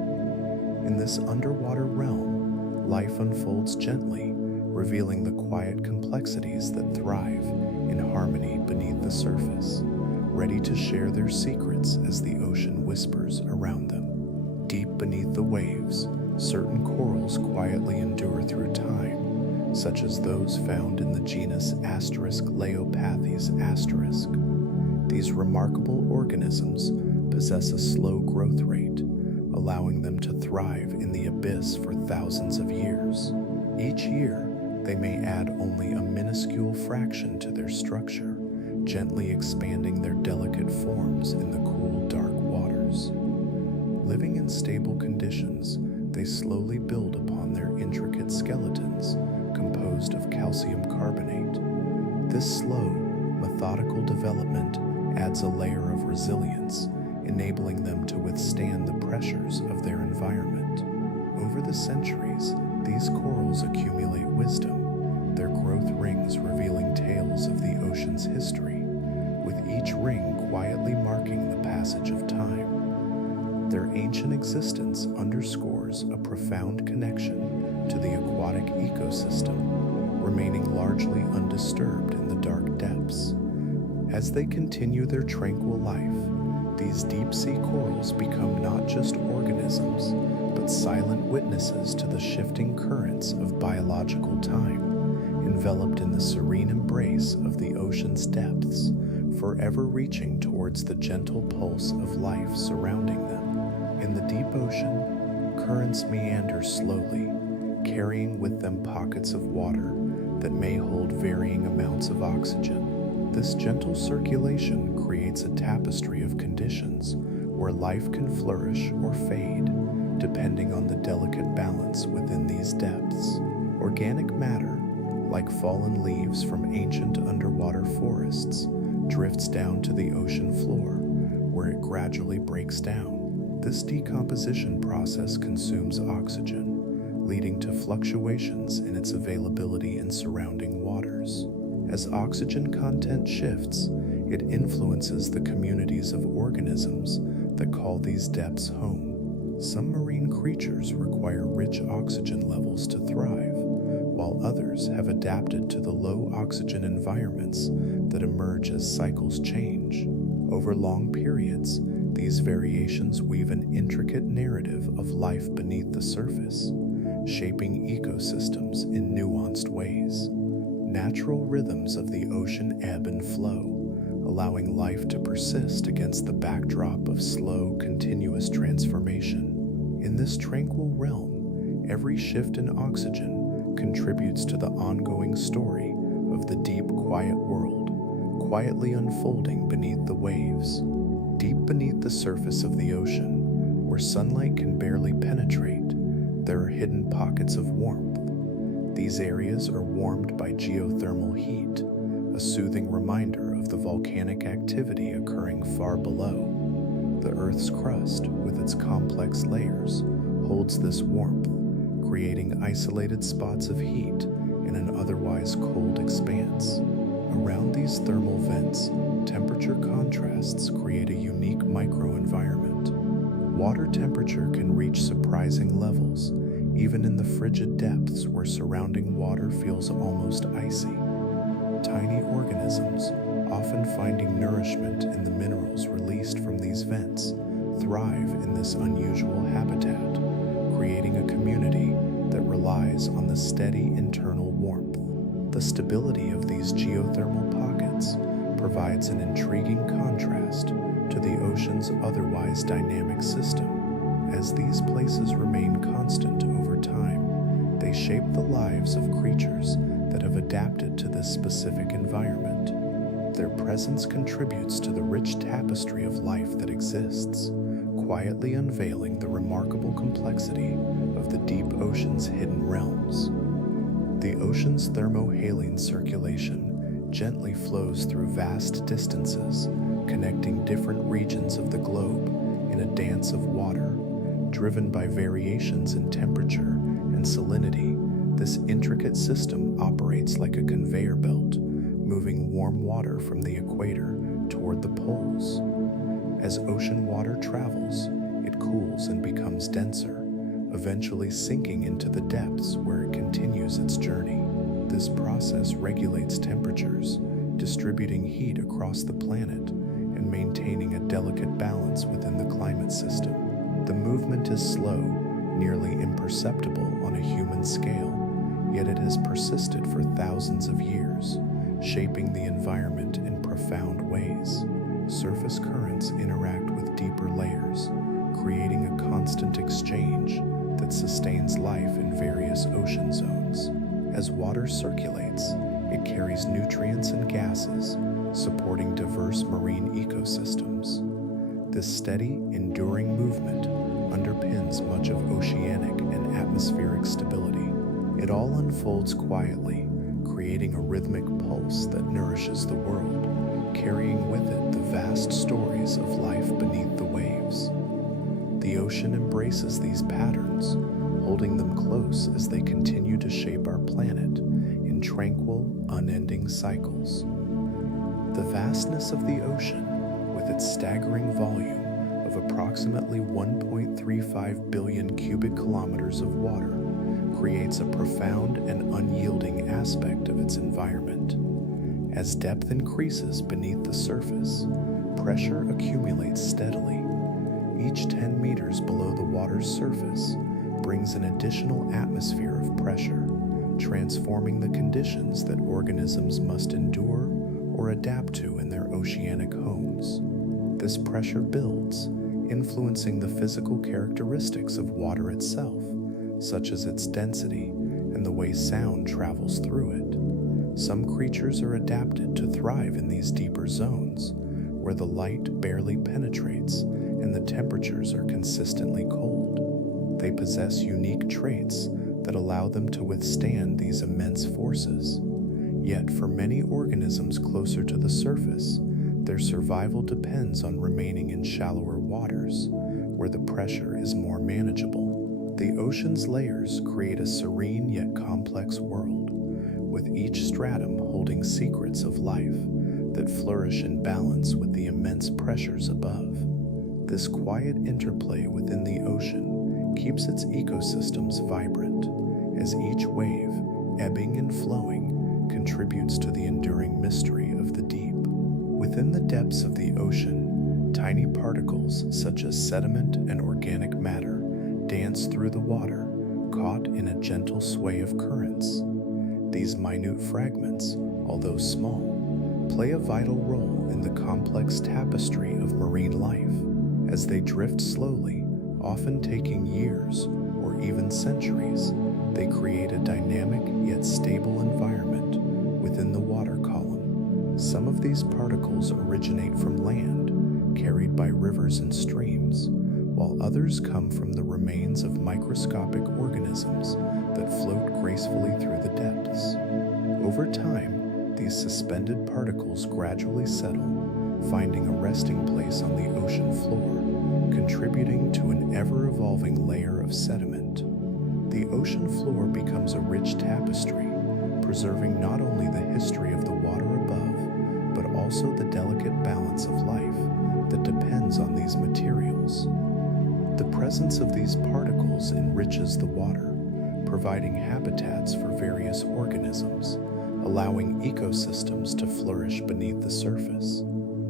In this underwater realm, life unfolds gently, revealing the quiet complexities that thrive in harmony beneath the surface, ready to share their secrets as the ocean whispers around them. Deep beneath the waves, certain corals quietly endure through time, such as those found in the genus Leopathes asterisk. These remarkable organisms possess a slow growth rate, allowing them to thrive in the abyss for thousands of years. Each year, they may add only a minuscule fraction to their structure, gently expanding their delicate forms in the cool, dark waters. Living in stable conditions, they slowly build upon their intricate skeletons, composed of calcium carbonate. This slow, methodical development adds a layer of resilience, enabling them to withstand the pressures of their environment. Over the centuries, these corals accumulate wisdom, their growth rings revealing tales of the ocean's history, with each ring quietly marking the passage of time. Their ancient existence underscores a profound connection to the aquatic ecosystem, remaining largely undisturbed in the dark depths. As they continue their tranquil life, these deep-sea corals become not just organisms, but silent witnesses to the shifting currents of biological time, enveloped in the serene embrace of the ocean's depths, forever reaching towards the gentle pulse of life surrounding them. In the deep ocean, currents meander slowly, carrying with them pockets of water that may hold varying amounts of oxygen. This gentle circulation creates a tapestry of conditions where life can flourish or fade, depending on the delicate balance within these depths. Organic matter, like fallen leaves from ancient underwater forests, drifts down to the ocean floor, where it gradually breaks down. This decomposition process consumes oxygen, leading to fluctuations in its availability in surrounding waters. As oxygen content shifts, it influences the communities of organisms that call these depths home. Some marine creatures require rich oxygen levels to thrive, while others have adapted to the low oxygen environments that emerge as cycles change. Over long periods, these variations weave an intricate narrative of life beneath the surface, shaping ecosystems in nuanced ways. Natural rhythms of the ocean ebb and flow, allowing life to persist against the backdrop of slow, continuous transformation. In this tranquil realm, every shift in oxygen contributes to the ongoing story of the deep, quiet world, quietly unfolding beneath the waves. Deep beneath the surface of the ocean, where sunlight can barely penetrate, there are hidden pockets of warmth. These areas are warmed by geothermal heat, a soothing reminder of the volcanic activity occurring far below. The Earth's crust, with its complex layers, holds this warmth, creating isolated spots of heat in an otherwise cold expanse. Around these thermal vents, temperature contrasts create a unique microenvironment. Water temperature can reach surprising levels, even in the frigid depths where surrounding water feels almost icy. Tiny organisms, often finding nourishment in the minerals released from these vents, thrive in this unusual habitat, creating a community that relies on the steady internal warmth. The stability of these geothermal pockets provides an intriguing contrast to the ocean's otherwise dynamic system. As these places remain constant over time, they shape the lives of creatures that have adapted to this specific environment. Their presence contributes to the rich tapestry of life that exists, quietly unveiling the remarkable complexity of the deep ocean's hidden realms. The ocean's thermohaline circulation gently flows through vast distances, connecting different regions of the globe in a dance of water. Driven by variations in temperature and salinity, this intricate system operates like a conveyor belt, moving warm water from the equator toward the poles. As ocean water travels, it cools and becomes denser, eventually sinking into the depths where it continues its journey. This process regulates temperatures, distributing heat across the planet and maintaining a delicate balance within the climate system. The movement is slow, nearly imperceptible on a human scale, yet it has persisted for thousands of years, shaping the environment in profound ways. Surface currents interact with deeper layers, creating a constant exchange that sustains life in various ocean zones. As water circulates, it carries nutrients and gases, supporting diverse marine ecosystems. This steady, enduring movement underpins much of oceanic and atmospheric stability. It all unfolds quietly, creating a rhythmic pulse that nourishes the world, carrying with it the vast stories of life beneath the waves. The ocean embraces these patterns, holding them close as they continue to shape our planet in tranquil, unending cycles. The vastness of the ocean, with its staggering volume of approximately 1.35 billion cubic kilometers of water, creates a profound and unyielding aspect of its environment. As depth increases beneath the surface, pressure accumulates steadily. Each 10 meters below the water's surface brings an additional atmosphere of pressure, transforming the conditions that organisms must endure or adapt to in their oceanic homes. This pressure builds, influencing the physical characteristics of water itself, such as its density and the way sound travels through it. Some creatures are adapted to thrive in these deeper zones, where the light barely penetrates and the temperatures are consistently cold. They possess unique traits that allow them to withstand these immense forces. Yet for many organisms closer to the surface, their survival depends on remaining in shallower waters, where the pressure is more manageable. The ocean's layers create a serene yet complex world, with each stratum holding secrets of life that flourish in balance with the immense pressures above. This quiet interplay within the ocean keeps its ecosystems vibrant, as each wave, ebbing and flowing, contributes to the enduring mystery of the deep. Within the depths of the ocean, tiny particles such as sediment and organic matter dance through the water, caught in a gentle sway of currents. These minute fragments, although small, play a vital role in the complex tapestry of marine life. As they drift slowly, often taking years or even centuries, they create a dynamic yet stable environment within the water column. Some of these particles originate from land, carried by rivers and streams, while others come from the remains of microscopic organisms that float gracefully through the depths. Over time, these suspended particles gradually settle, finding a resting place on the ocean floor, contributing to an ever-evolving layer of sediment. The ocean floor becomes a rich tapestry, preserving not only the history of the water above, but also the delicate balance of life that depends on these materials. The presence of these particles enriches the water, providing habitats for various organisms, allowing ecosystems to flourish beneath the surface.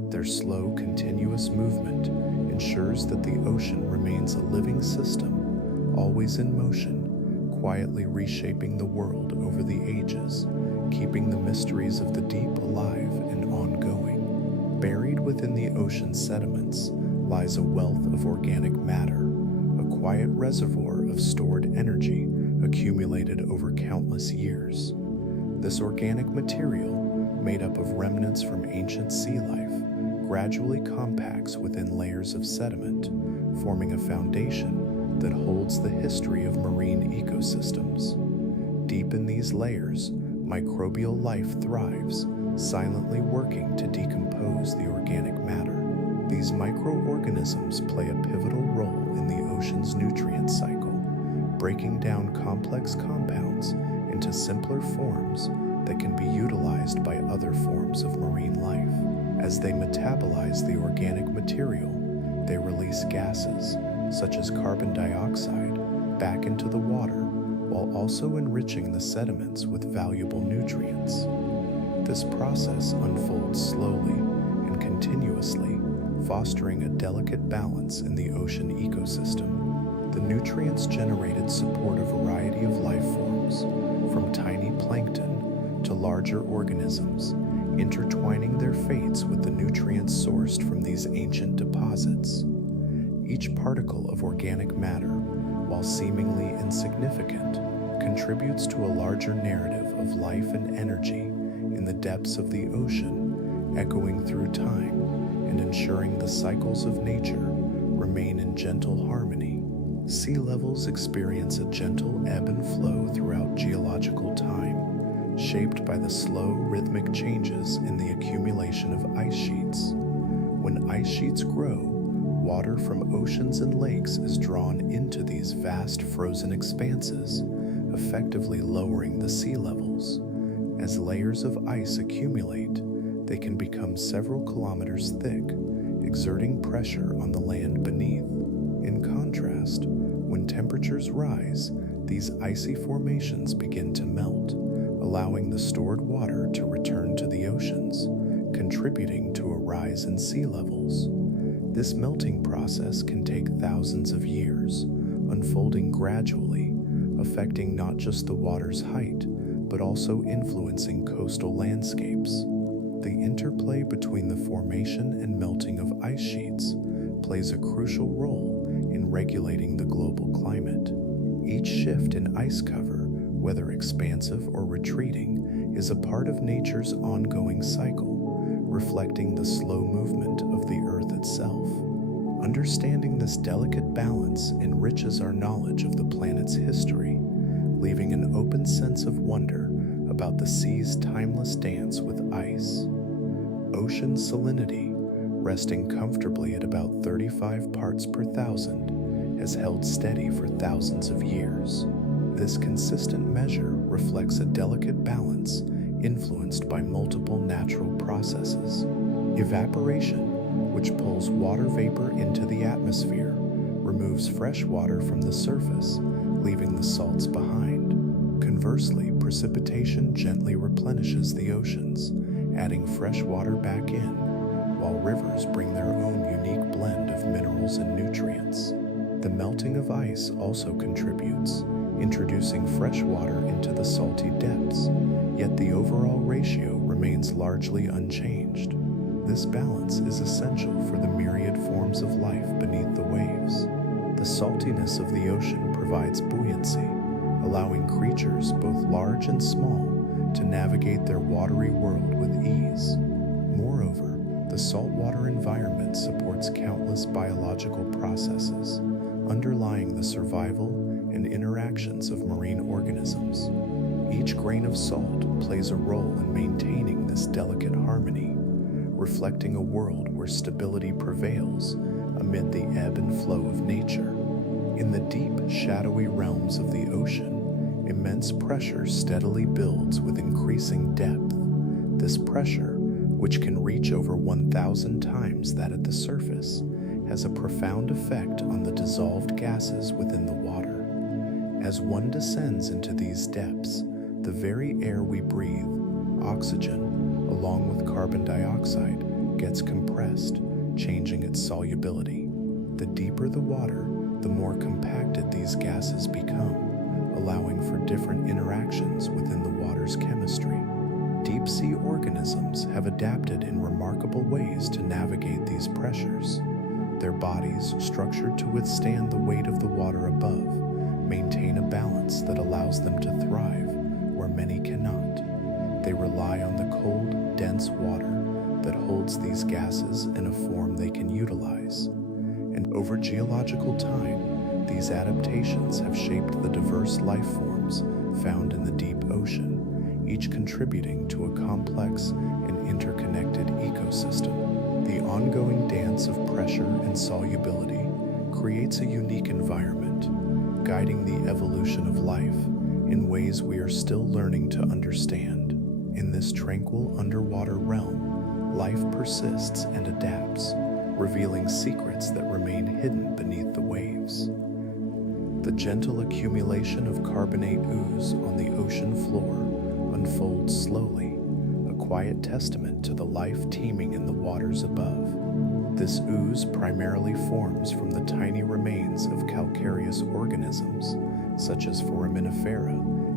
Their slow, continuous movement ensures that the ocean remains a living system, always in motion, quietly reshaping the world over the ages, keeping the mysteries of the deep alive and ongoing. Buried within the ocean's sediments lies a wealth of organic matter, a quiet reservoir of stored energy accumulated over countless years. This organic material, made up of remnants from ancient sea life, gradually compacts within layers of sediment, forming a foundation that holds the history of marine ecosystems. Deep in these layers, microbial life thrives, silently working to decompose the organic matter. These microorganisms play a pivotal role in the ocean's nutrient cycle, breaking down complex compounds into simpler forms that can be utilized by other forms of marine life. As they metabolize the organic material, they release gases, such as carbon dioxide, back into the water, while also enriching the sediments with valuable nutrients. This process unfolds slowly and continuously, fostering a delicate balance in the ocean ecosystem. The nutrients generated support a variety of life forms, from tiny plankton to larger organisms, intertwining their fates with the nutrients sourced from these ancient deposits. Each particle of organic matter, while seemingly insignificant, contributes to a larger narrative of life and energy in the depths of the ocean, echoing through time and ensuring the cycles of nature remain in gentle harmony. Sea levels experience a gentle ebb and flow throughout geological time, shaped by the slow, rhythmic changes in the accumulation of ice sheets. When ice sheets grow, water from oceans and lakes is drawn into these vast frozen expanses, effectively lowering the sea levels. As layers of ice accumulate, they can become several kilometers thick, exerting pressure on the land beneath. In contrast, when temperatures rise, these icy formations begin to melt, allowing the stored water to return to the oceans, contributing to a rise in sea levels. This melting process can take thousands of years, unfolding gradually, affecting not just the water's height, but also influencing coastal landscapes. The interplay between the formation and melting of ice sheets plays a crucial role in regulating the global climate. Each shift in ice cover, whether expansive or retreating, is a part of nature's ongoing cycle, reflecting the slow movement of the Earth itself. Understanding this delicate balance enriches our knowledge of the planet's history, leaving an open sense of wonder about the sea's timeless dance with ice. Ocean salinity, resting comfortably at about 35 parts per thousand, has held steady for thousands of years. This consistent measure reflects a delicate balance influenced by multiple natural processes. Evaporation, which pulls water vapor into the atmosphere, removes fresh water from the surface, leaving the salts behind. Conversely, precipitation gently replenishes the oceans, adding fresh water back in, while rivers bring their own unique blend of minerals and nutrients. The melting of ice also contributes, introducing fresh water into the salty depths, yet the overall ratio remains largely unchanged. This balance is essential for the myriad forms of life beneath the waves. The saltiness of the ocean provides buoyancy, allowing creatures both large and small to navigate their watery world with ease. Moreover, the saltwater environment supports countless biological processes, underlying the survival and interactions of marine organisms. Each grain of salt plays a role in maintaining this delicate harmony, reflecting a world where stability prevails amid the ebb and flow of nature. In the deep, shadowy realms of the ocean, immense pressure steadily builds with increasing depth. This pressure, which can reach over 1,000 times that at the surface, has a profound effect on the dissolved gases within the water. As one descends into these depths, the very air we breathe, oxygen, along with carbon dioxide, gets compressed, changing its solubility. The deeper the water, the more compacted these gases become, allowing for different interactions within the water's chemistry. Deep-sea organisms have adapted in remarkable ways to navigate these pressures. Their bodies, structured to withstand the weight of the water above, maintain a balance that allows them to thrive where many cannot. They rely on the cold, dense water that holds these gases in a form they can utilize. And over geological time, these adaptations have shaped the diverse life forms found in the deep ocean, each contributing to a complex and interconnected ecosystem. The ongoing dance of pressure and solubility creates a unique environment, guiding the evolution of life in ways we are still learning to understand. In this tranquil underwater realm, life persists and adapts, revealing secrets that remain hidden beneath the waves. The gentle accumulation of carbonate ooze on the ocean floor unfolds slowly, a quiet testament to the life teeming in the waters above. This ooze primarily forms from the tiny remains of calcareous organisms, such as foraminifera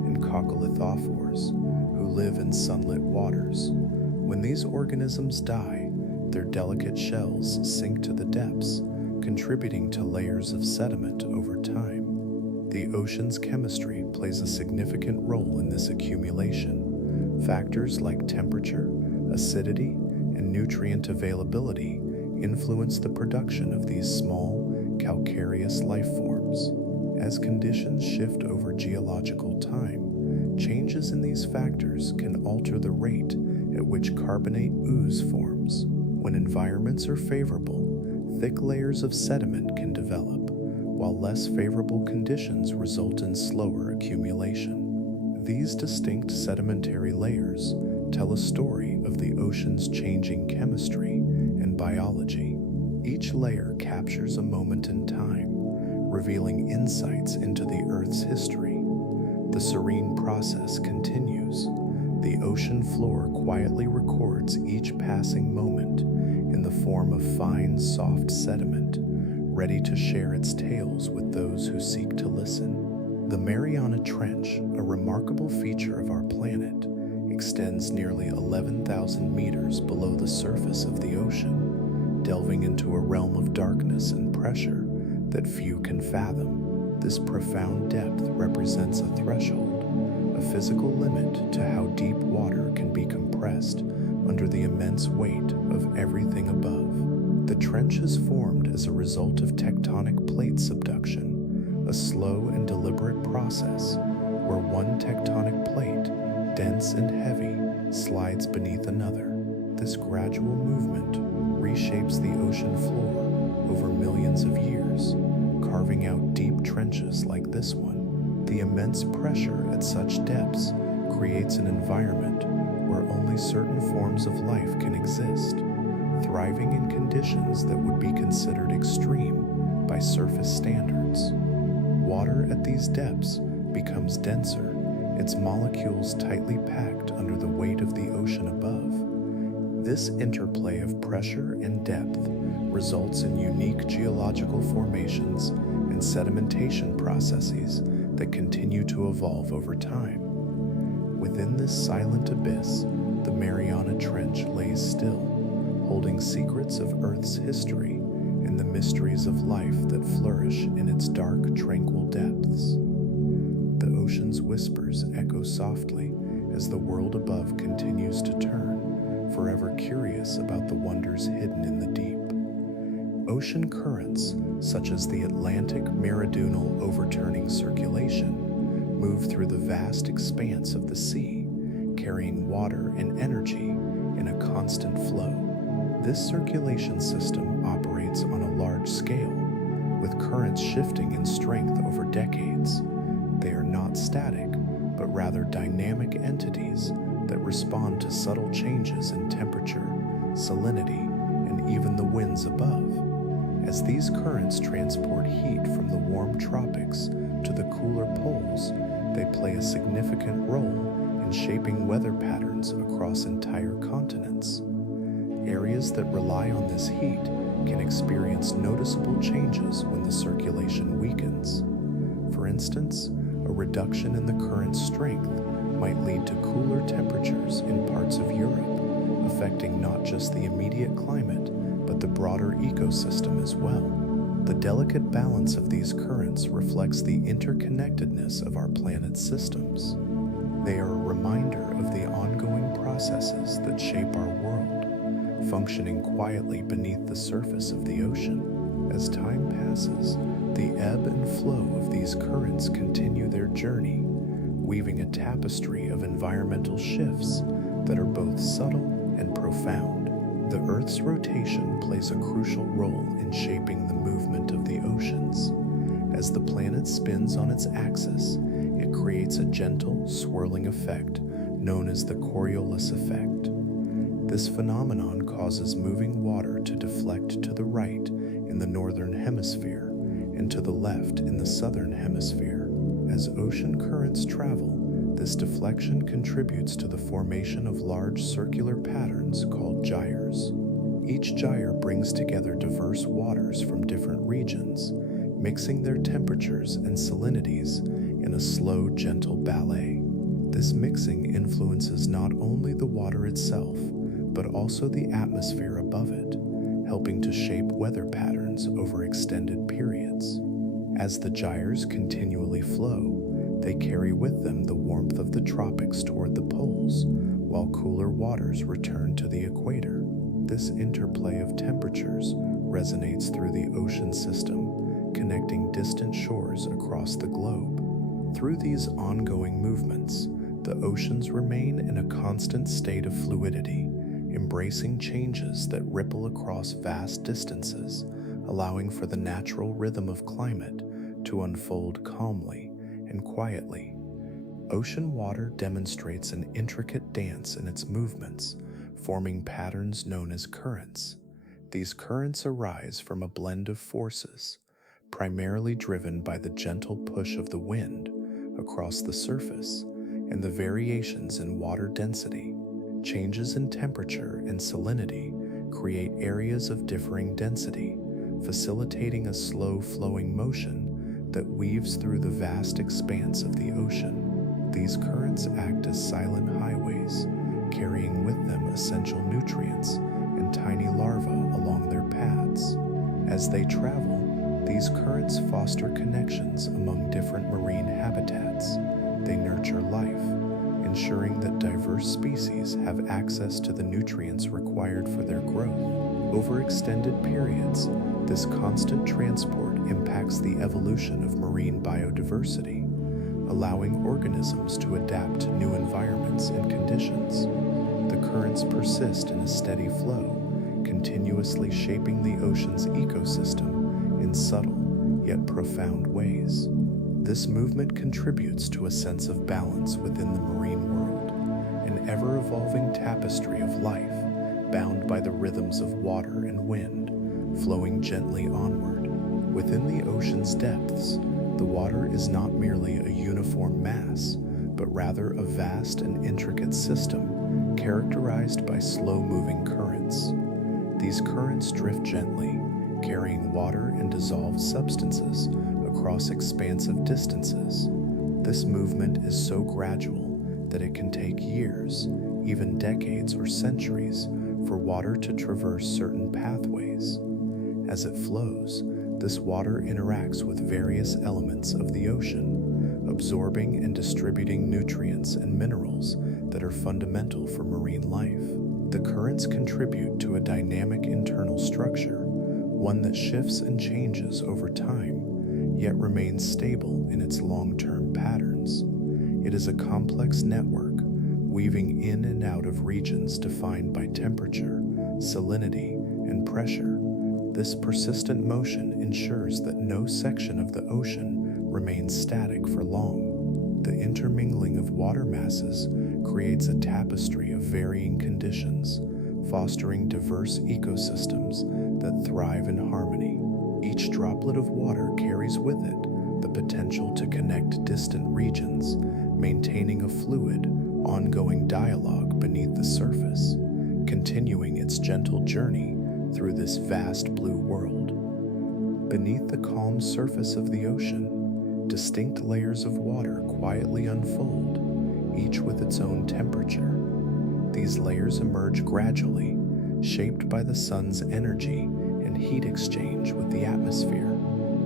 and coccolithophores, who live in sunlit waters. When these organisms die, their delicate shells sink to the depths, contributing to layers of sediment over time. The ocean's chemistry plays a significant role in this accumulation. Factors like temperature, acidity, and nutrient availability influence the production of these small, calcareous life forms. As conditions shift over geological time, changes in these factors can alter the rate at which carbonate ooze forms. When environments are favorable, thick layers of sediment can develop, while less favorable conditions result in slower accumulation. These distinct sedimentary layers tell a story of the ocean's changing chemistry and biology. Each layer captures a moment in time, revealing insights into the Earth's history. The serene process continues. The ocean floor quietly records each passing moment in the form of fine, soft sediment, ready to share its tales with those who seek to listen. The Mariana Trench, a remarkable feature of our planet, extends nearly 11,000 meters below the surface of the ocean, delving into a realm of darkness and pressure that few can fathom. This profound depth represents a threshold, a physical limit to how deep water can be compressed under the immense weight of everything above. The trench is formed as a result of tectonic plate subduction, a slow and deliberate process where one tectonic plate, dense and heavy, slides beneath another. This gradual movement reshapes the ocean floor over millions of years, carving out deep trenches like this one. The immense pressure at such depths creates an environment where only certain forms of life can exist, thriving in conditions that would be considered extreme by surface standards. Water at these depths becomes denser, its molecules tightly packed under the weight of the ocean above. This interplay of pressure and depth results in unique geological formations and sedimentation processes that continue to evolve over time. Within this silent abyss, the Mariana Trench lays still, holding secrets of Earth's history and the mysteries of life that flourish in its dark, tranquil depths. The ocean's whispers echo softly as the world above continues to turn, forever curious about the wonders hidden in the deep. Ocean currents, such as the Atlantic Meridional Overturning Circulation, move through the vast expanse of the sea, carrying water and energy in a constant flow. This circulation system operates on a large scale, with currents shifting in strength over decades. They are not static, but rather dynamic entities that respond to subtle changes in temperature, salinity, and even the winds above. As these currents transport heat from the warm tropics to the cooler poles, they play a significant role in shaping weather patterns across entire continents. Areas that rely on this heat can experience noticeable changes when the circulation weakens. For instance, a reduction in the current's strength might lead to cooler temperatures in parts of Europe, affecting not just the immediate climate, but the broader ecosystem as well. The delicate balance of these currents reflects the interconnectedness of our planet's systems. They are a reminder of the ongoing processes that shape our world, functioning quietly beneath the surface of the ocean. As time passes, the ebb and flow of these currents continue their journey, weaving a tapestry of environmental shifts that are both subtle and profound. The Earth's rotation plays a crucial role in shaping the movement of the oceans. As the planet spins on its axis, it creates a gentle, swirling effect known as the Coriolis effect. This phenomenon causes moving water to deflect to the right in the northern hemisphere and to the left in the southern hemisphere. As ocean currents travel, this deflection contributes to the formation of large circular patterns called gyres. Each gyre brings together diverse waters from different regions, mixing their temperatures and salinities in a slow, gentle ballet. This mixing influences not only the water itself, but also the atmosphere above it, helping to shape weather patterns over extended periods. As the gyres continually flow, they carry with them the warmth of the tropics toward the poles, while cooler waters return to the equator. This interplay of temperatures resonates through the ocean system, connecting distant shores across the globe. Through these ongoing movements, the oceans remain in a constant state of fluidity, embracing changes that ripple across vast distances, allowing for the natural rhythm of climate to unfold calmly and quietly. Ocean water demonstrates an intricate dance in its movements, forming patterns known as currents. These currents arise from a blend of forces, primarily driven by the gentle push of the wind across the surface and the variations in water density. Changes in temperature and salinity create areas of differing density, facilitating a slow-flowing motion that weaves through the vast expanse of the ocean. These currents act as silent highways, carrying with them essential nutrients and tiny larvae along their paths. As they travel, these currents foster connections among different marine habitats. They nurture life, ensuring that diverse species have access to the nutrients required for their growth. Over extended periods, this constant transport impacts the evolution of marine biodiversity, allowing organisms to adapt to new environments and conditions. The currents persist in a steady flow, continuously shaping the ocean's ecosystem in subtle yet profound ways. This movement contributes to a sense of balance within the marine world, an ever-evolving tapestry of life, bound by the rhythms of water and wind, flowing gently onward. Within the ocean's depths, the water is not merely a uniform mass, but rather a vast and intricate system characterized by slow-moving currents. These currents drift gently, carrying water and dissolved substances across expansive distances. This movement is so gradual that it can take years, even decades or centuries, for water to traverse certain pathways. As it flows, this water interacts with various elements of the ocean, absorbing and distributing nutrients and minerals that are fundamental for marine life. The currents contribute to a dynamic internal structure, one that shifts and changes over time, yet remains stable in its long-term patterns. It is a complex network, weaving in and out of regions defined by temperature, salinity, and pressure. This persistent motion ensures that no section of the ocean remains static for long. The intermingling of water masses creates a tapestry of varying conditions, fostering diverse ecosystems that thrive in harmony. Each droplet of water carries with it the potential to connect distant regions, maintaining a fluid, ongoing dialogue beneath the surface, continuing its gentle journey through this vast blue world. Beneath the calm surface of the ocean, distinct layers of water quietly unfold, each with its own temperature. These layers emerge gradually, shaped by the sun's energy and heat exchange with the atmosphere.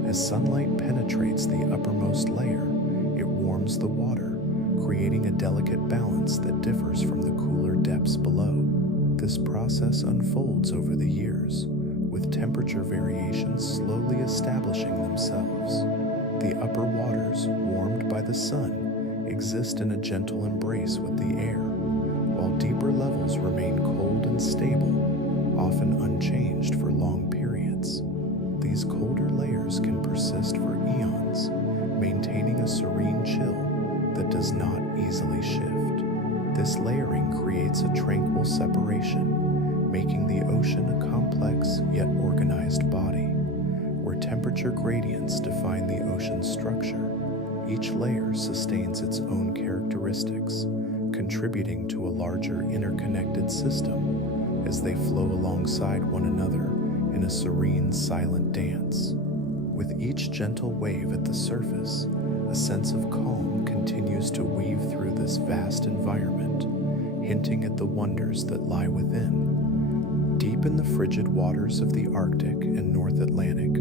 As sunlight penetrates the uppermost layer, it warms the water, creating a delicate balance that differs from the cooler depths below. This process unfolds over the years, with temperature variations slowly establishing themselves. The upper waters, warmed by the sun, exist in a gentle embrace with the air, while deeper levels remain cold and stable, often unchanged for long periods. These colder layers can persist for eons, maintaining a serene chill that does not easily shift. This layering creates a tranquil separation, making the ocean a complex yet organized body, where temperature gradients define the ocean's structure. Each layer sustains its own characteristics, contributing to a larger interconnected system as they flow alongside one another in a serene, silent dance. With each gentle wave at the surface, a sense of calm continues to weave through this vast environment, hinting at the wonders that lie within. Deep in the frigid waters of the Arctic and North Atlantic,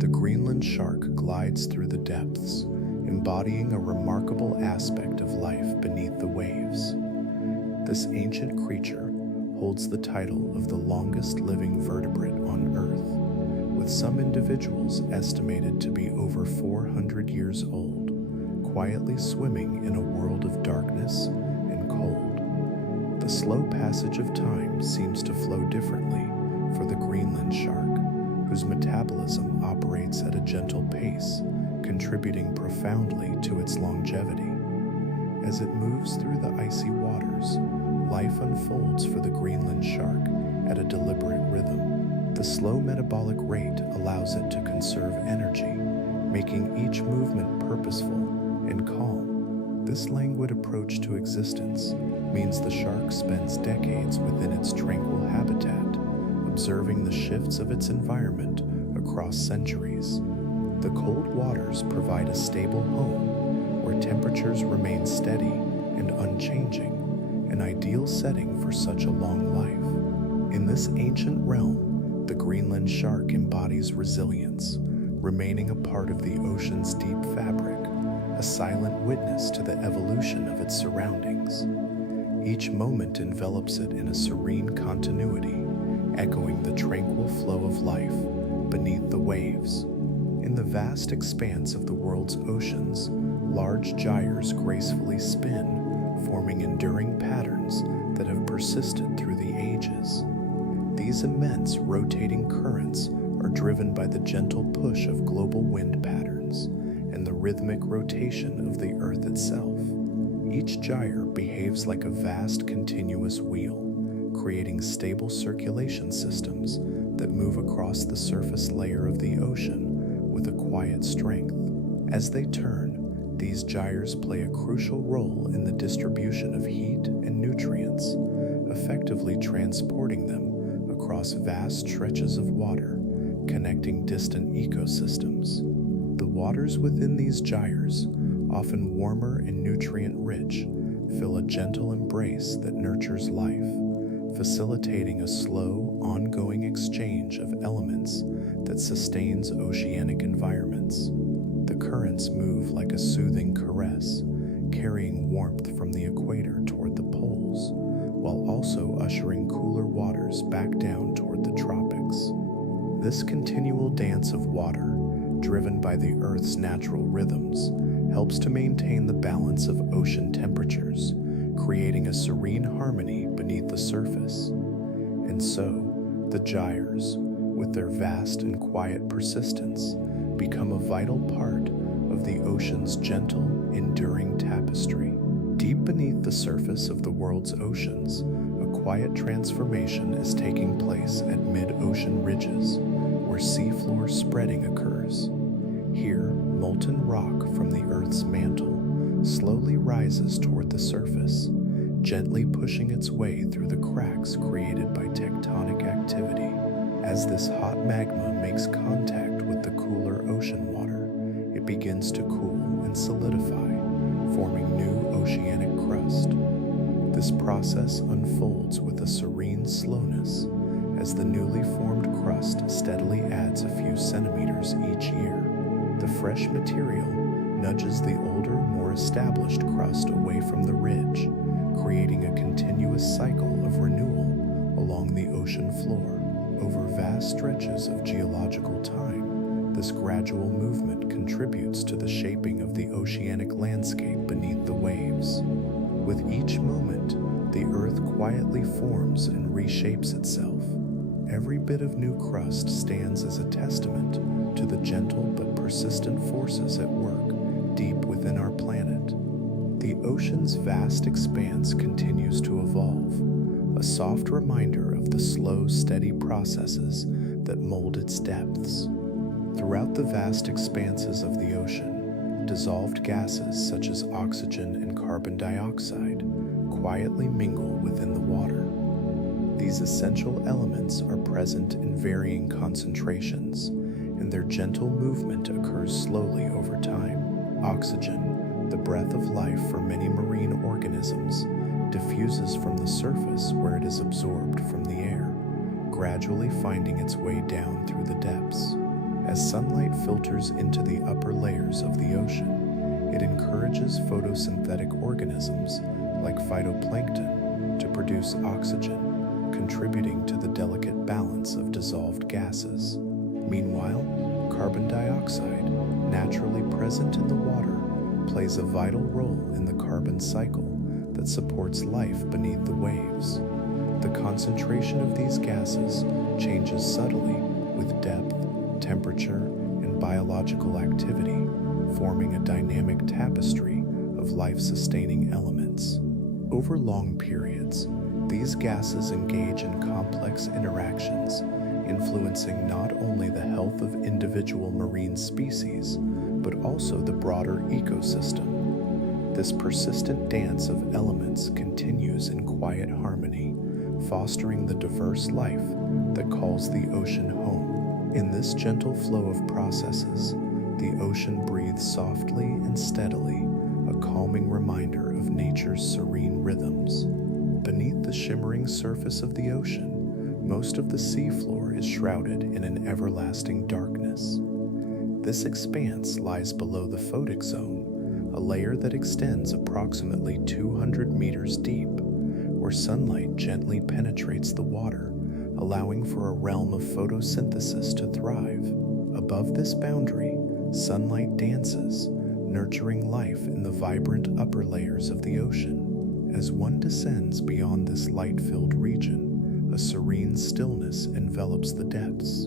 the Greenland shark glides through the depths, embodying a remarkable aspect of life beneath the waves. This ancient creature holds the title of the longest living vertebrate on Earth, with some individuals estimated to be over 400 years old, quietly swimming in a world of darkness and cold. The slow passage of time seems to flow differently for the Greenland shark, whose metabolism operates at a gentle pace, contributing profoundly to its longevity. As it moves through the icy waters, life unfolds for the Greenland shark at a deliberate rhythm. The slow metabolic rate allows it to conserve energy, making each movement purposeful and calm. This languid approach to existence means the shark spends decades within its tranquil habitat, observing the shifts of its environment across centuries. The cold waters provide a stable home where temperatures remain steady and unchanging, an ideal setting for such a long life. In this ancient realm, the Greenland shark embodies resilience, remaining a part of the ocean's deep fabric, a silent witness to the evolution of its surroundings. Each moment envelops it in a serene continuity, echoing the tranquil flow of life beneath the waves. In the vast expanse of the world's oceans, large gyres gracefully spin, forming enduring patterns that have persisted through the ages. These immense rotating currents are driven by the gentle push of global wind patterns and the rhythmic rotation of the Earth itself. Each gyre behaves like a vast continuous wheel, creating stable circulation systems that move across the surface layer of the ocean with a quiet strength. As they turn, these gyres play a crucial role in the distribution of heat and nutrients, effectively transporting them across vast stretches of water, connecting distant ecosystems. The waters within these gyres, often warmer and nutrient-rich, fill a gentle embrace that nurtures life, facilitating a slow, ongoing exchange of elements that sustains oceanic environments. The currents move like a soothing caress, carrying warmth from the equator toward the poles, while also ushering cooler waters back down toward the tropics. This continual dance of water, driven by the Earth's natural rhythms, helps to maintain the balance of ocean temperatures, creating a serene harmony beneath the surface. And so, the gyres, with their vast and quiet persistence, become a vital part of the ocean's gentle, enduring tapestry. Deep beneath the surface of the world's oceans, a quiet transformation is taking place at mid-ocean ridges, where seafloor spreading occurs. Here, molten rock from the Earth's mantle slowly rises toward the surface, gently pushing its way through the cracks created by tectonic activity. As this hot magma makes contact with the cooler ocean water, it begins to cool and solidify, forming new oceanic crust. This process unfolds with a serene slowness as the newly formed crust steadily adds a few centimeters each year. The fresh material nudges the older, more established crust away from the ridge, creating a continuous cycle of renewal along the ocean floor. Over vast stretches of geological time, this gradual movement contributes to the shaping of the oceanic landscape beneath the waves. With each moment, the Earth quietly forms and reshapes itself. Every bit of new crust stands as a testament to the gentle but persistent forces at work deep within our planet. The ocean's vast expanse continues to evolve, a soft reminder of the slow, steady processes that mold its depths. Throughout the vast expanses of the ocean, dissolved gases such as oxygen and carbon dioxide quietly mingle within the water. These essential elements are present in varying concentrations, and their gentle movement occurs slowly over time. Oxygen, the breath of life for many marine organisms, diffuses from the surface where it is absorbed from the air, gradually finding its way down through the depths. As sunlight filters into the upper layers of the ocean, it encourages photosynthetic organisms like phytoplankton to produce oxygen, contributing to the delicate balance of dissolved gases. Meanwhile, carbon dioxide, naturally present in the water, plays a vital role in the carbon cycle that supports life beneath the waves. The concentration of these gases changes subtly with depth temperature, and biological activity, forming a dynamic tapestry of life-sustaining elements. Over long periods, these gases engage in complex interactions, influencing not only the health of individual marine species, but also the broader ecosystem. This persistent dance of elements continues in quiet harmony, fostering the diverse life that calls the ocean home. In this gentle flow of processes, the ocean breathes softly and steadily, a calming reminder of nature's serene rhythms. Beneath the shimmering surface of the ocean, most of the seafloor is shrouded in an everlasting darkness. This expanse lies below the photic zone, a layer that extends approximately 200 meters deep, where sunlight gently penetrates the water, allowing for a realm of photosynthesis to thrive. Above this boundary, sunlight dances, nurturing life in the vibrant upper layers of the ocean. As one descends beyond this light-filled region, a serene stillness envelops the depths.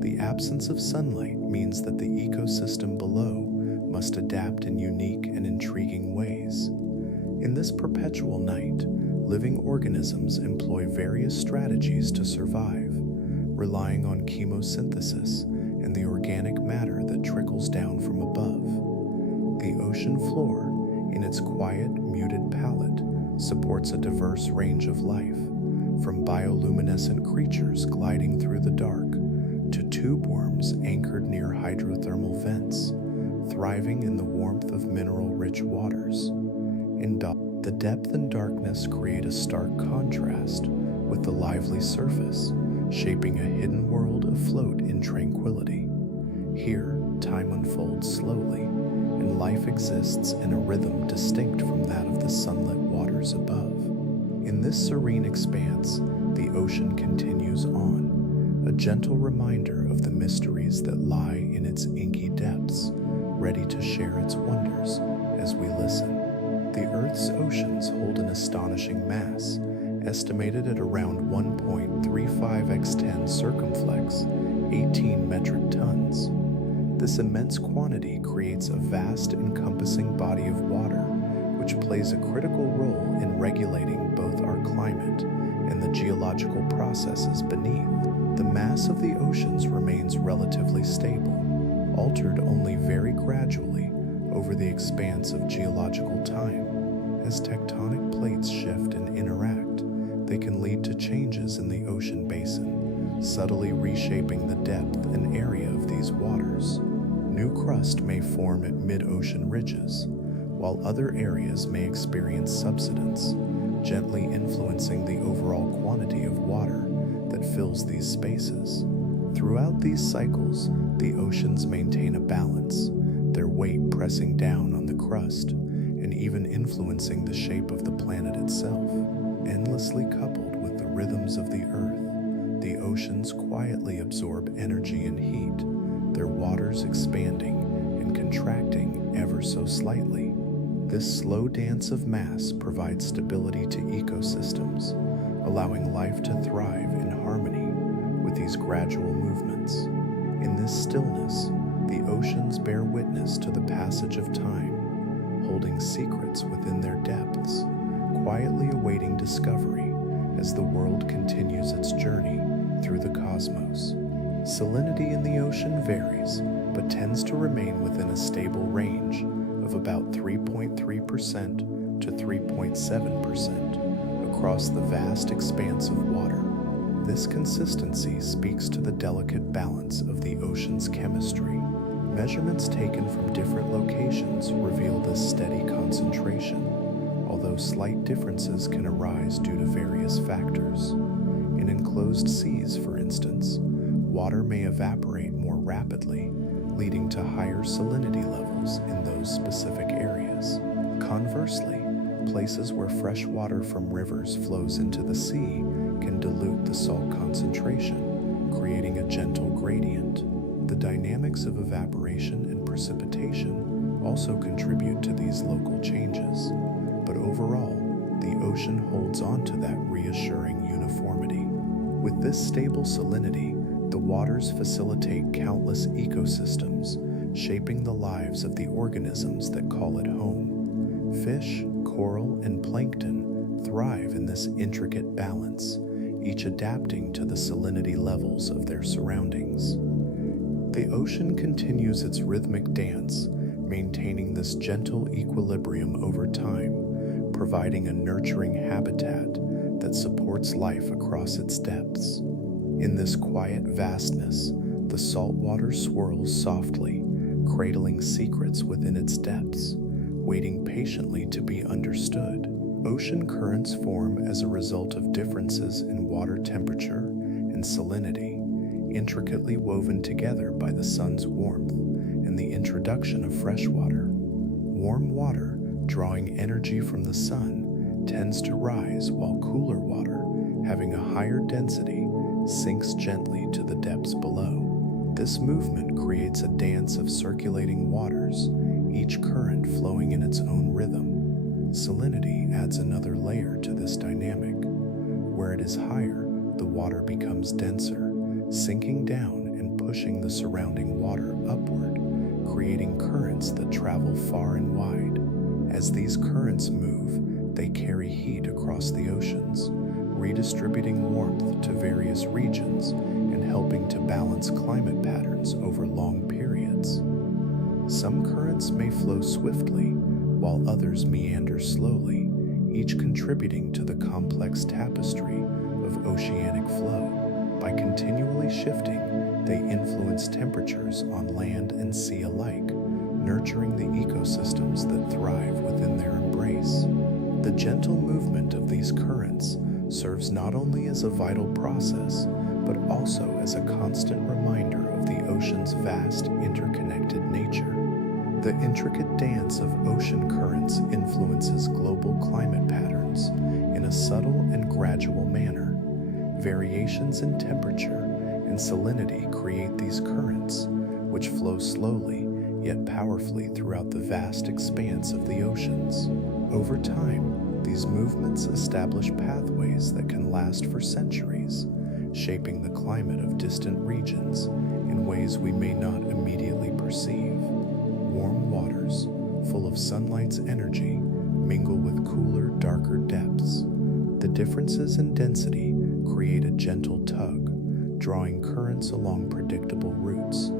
The absence of sunlight means that the ecosystem below must adapt in unique and intriguing ways. In this perpetual night, living organisms employ various strategies to survive, relying on chemosynthesis and the organic matter that trickles down from above. The ocean floor, in its quiet, muted palette, supports a diverse range of life, from bioluminescent creatures gliding through the dark to tube worms anchored near hydrothermal vents, thriving in the warmth of mineral-rich waters. The depth and darkness create a stark contrast with the lively surface, shaping a hidden world afloat in tranquility. Here, time unfolds slowly, and life exists in a rhythm distinct from that of the sunlit waters above. In this serene expanse, the ocean continues on, a gentle reminder of the mysteries that lie in its inky depths, ready to share its wonders as we listen. The Earth's oceans hold an astonishing mass, estimated at around 1.35 x 10 circumflex, 18 metric tons. This immense quantity creates a vast, encompassing body of water, which plays a critical role in regulating both our climate and the geological processes beneath. The mass of the oceans remains relatively stable, altered only very gradually over the expanse of geological time. As tectonic plates shift and interact, they can lead to changes in the ocean basin, subtly reshaping the depth and area of these waters. New crust may form at mid-ocean ridges, while other areas may experience subsidence, gently influencing the overall quantity of water that fills these spaces. Throughout these cycles, the oceans maintain a balance, their weight pressing down on the crust and even influencing the shape of the planet itself. Endlessly coupled with the rhythms of the Earth, the oceans quietly absorb energy and heat, their waters expanding and contracting ever so slightly. This slow dance of mass provides stability to ecosystems, allowing life to thrive in harmony with these gradual movements. In this stillness, the oceans bear witness to the passage of time, holding secrets within their depths, quietly awaiting discovery as the world continues its journey through the cosmos. Salinity in the ocean varies, but tends to remain within a stable range of about 3.3% to 3.7% across the vast expanse of water. This consistency speaks to the delicate balance of the ocean's chemistry. Measurements taken from different locations reveal this steady concentration, although slight differences can arise due to various factors. In enclosed seas, for instance, water may evaporate more rapidly, leading to higher salinity levels in those specific areas. Conversely, places where fresh water from rivers flows into the sea can dilute the salt concentration, creating a gentle gradient. The dynamics of evaporation and precipitation also contribute to these local changes, but overall, the ocean holds on to that reassuring uniformity. With this stable salinity, The waters facilitate countless ecosystems, shaping the lives of the organisms that call it home. Fish, coral, and plankton thrive in this intricate balance, each adapting to the salinity levels of their surroundings. The ocean continues its rhythmic dance, maintaining this gentle equilibrium over time, providing a nurturing habitat that supports life across its depths. In this quiet vastness, the salt water swirls softly, cradling secrets within its depths, waiting patiently to be understood. Ocean currents form as a result of differences in water temperature and salinity, intricately woven together by the sun's warmth and the introduction of fresh water. Warm water, drawing energy from the sun, tends to rise, while cooler water, having a higher density, sinks gently to the depths below. This movement creates a dance of circulating waters, each current flowing in its own rhythm. Salinity adds another layer to this dynamic. Where it is higher, the water becomes denser, sinking down and pushing the surrounding water upward, creating currents that travel far and wide. As these currents move, they carry heat across the oceans, redistributing warmth to various regions and helping to balance climate patterns over long periods. Some currents may flow swiftly, while others meander slowly, each contributing to the complex tapestry of oceanic flow. By continually shifting, they influence temperatures on land and sea alike, nurturing the ecosystems that thrive within their embrace. The gentle movement of these currents serves not only as a vital process, but also as a constant reminder of the ocean's vast, interconnected nature. The intricate dance of ocean currents influences global climate patterns in a subtle and gradual manner. Variations in temperature and salinity create these currents, which flow slowly yet powerfully throughout the vast expanse of the oceans. Over time, these movements establish pathways that can last for centuries, shaping the climate of distant regions in ways we may not immediately perceive. Warm waters, full of sunlight's energy, mingle with cooler, darker depths. The differences in density create a gentle tug, drawing currents along predictable routes.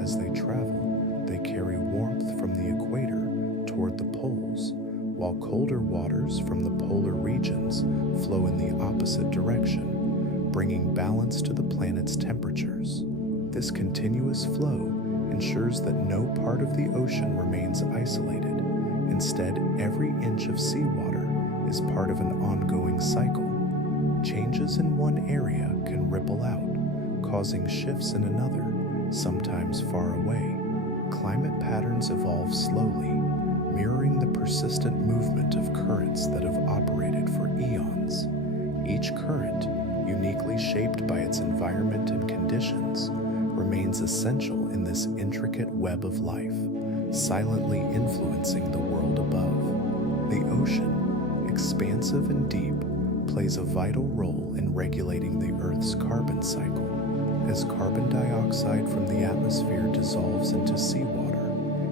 As they travel, they carry warmth from the equator toward the poles, while colder waters from the polar regions flow in the opposite direction, bringing balance to the planet's temperatures. This continuous flow ensures that no part of the ocean remains isolated. Instead, every inch of seawater is part of an ongoing cycle. Changes in one area can ripple out, causing shifts in another, sometimes far away. Climate patterns evolve slowly, mirroring the persistent movement of currents that have operated for eons. Each current, uniquely shaped by its environment and conditions, remains essential in this intricate web of life, silently influencing the world above. The ocean, expansive and deep, plays a vital role in regulating the Earth's carbon cycle. As carbon dioxide from the atmosphere dissolves into seawater,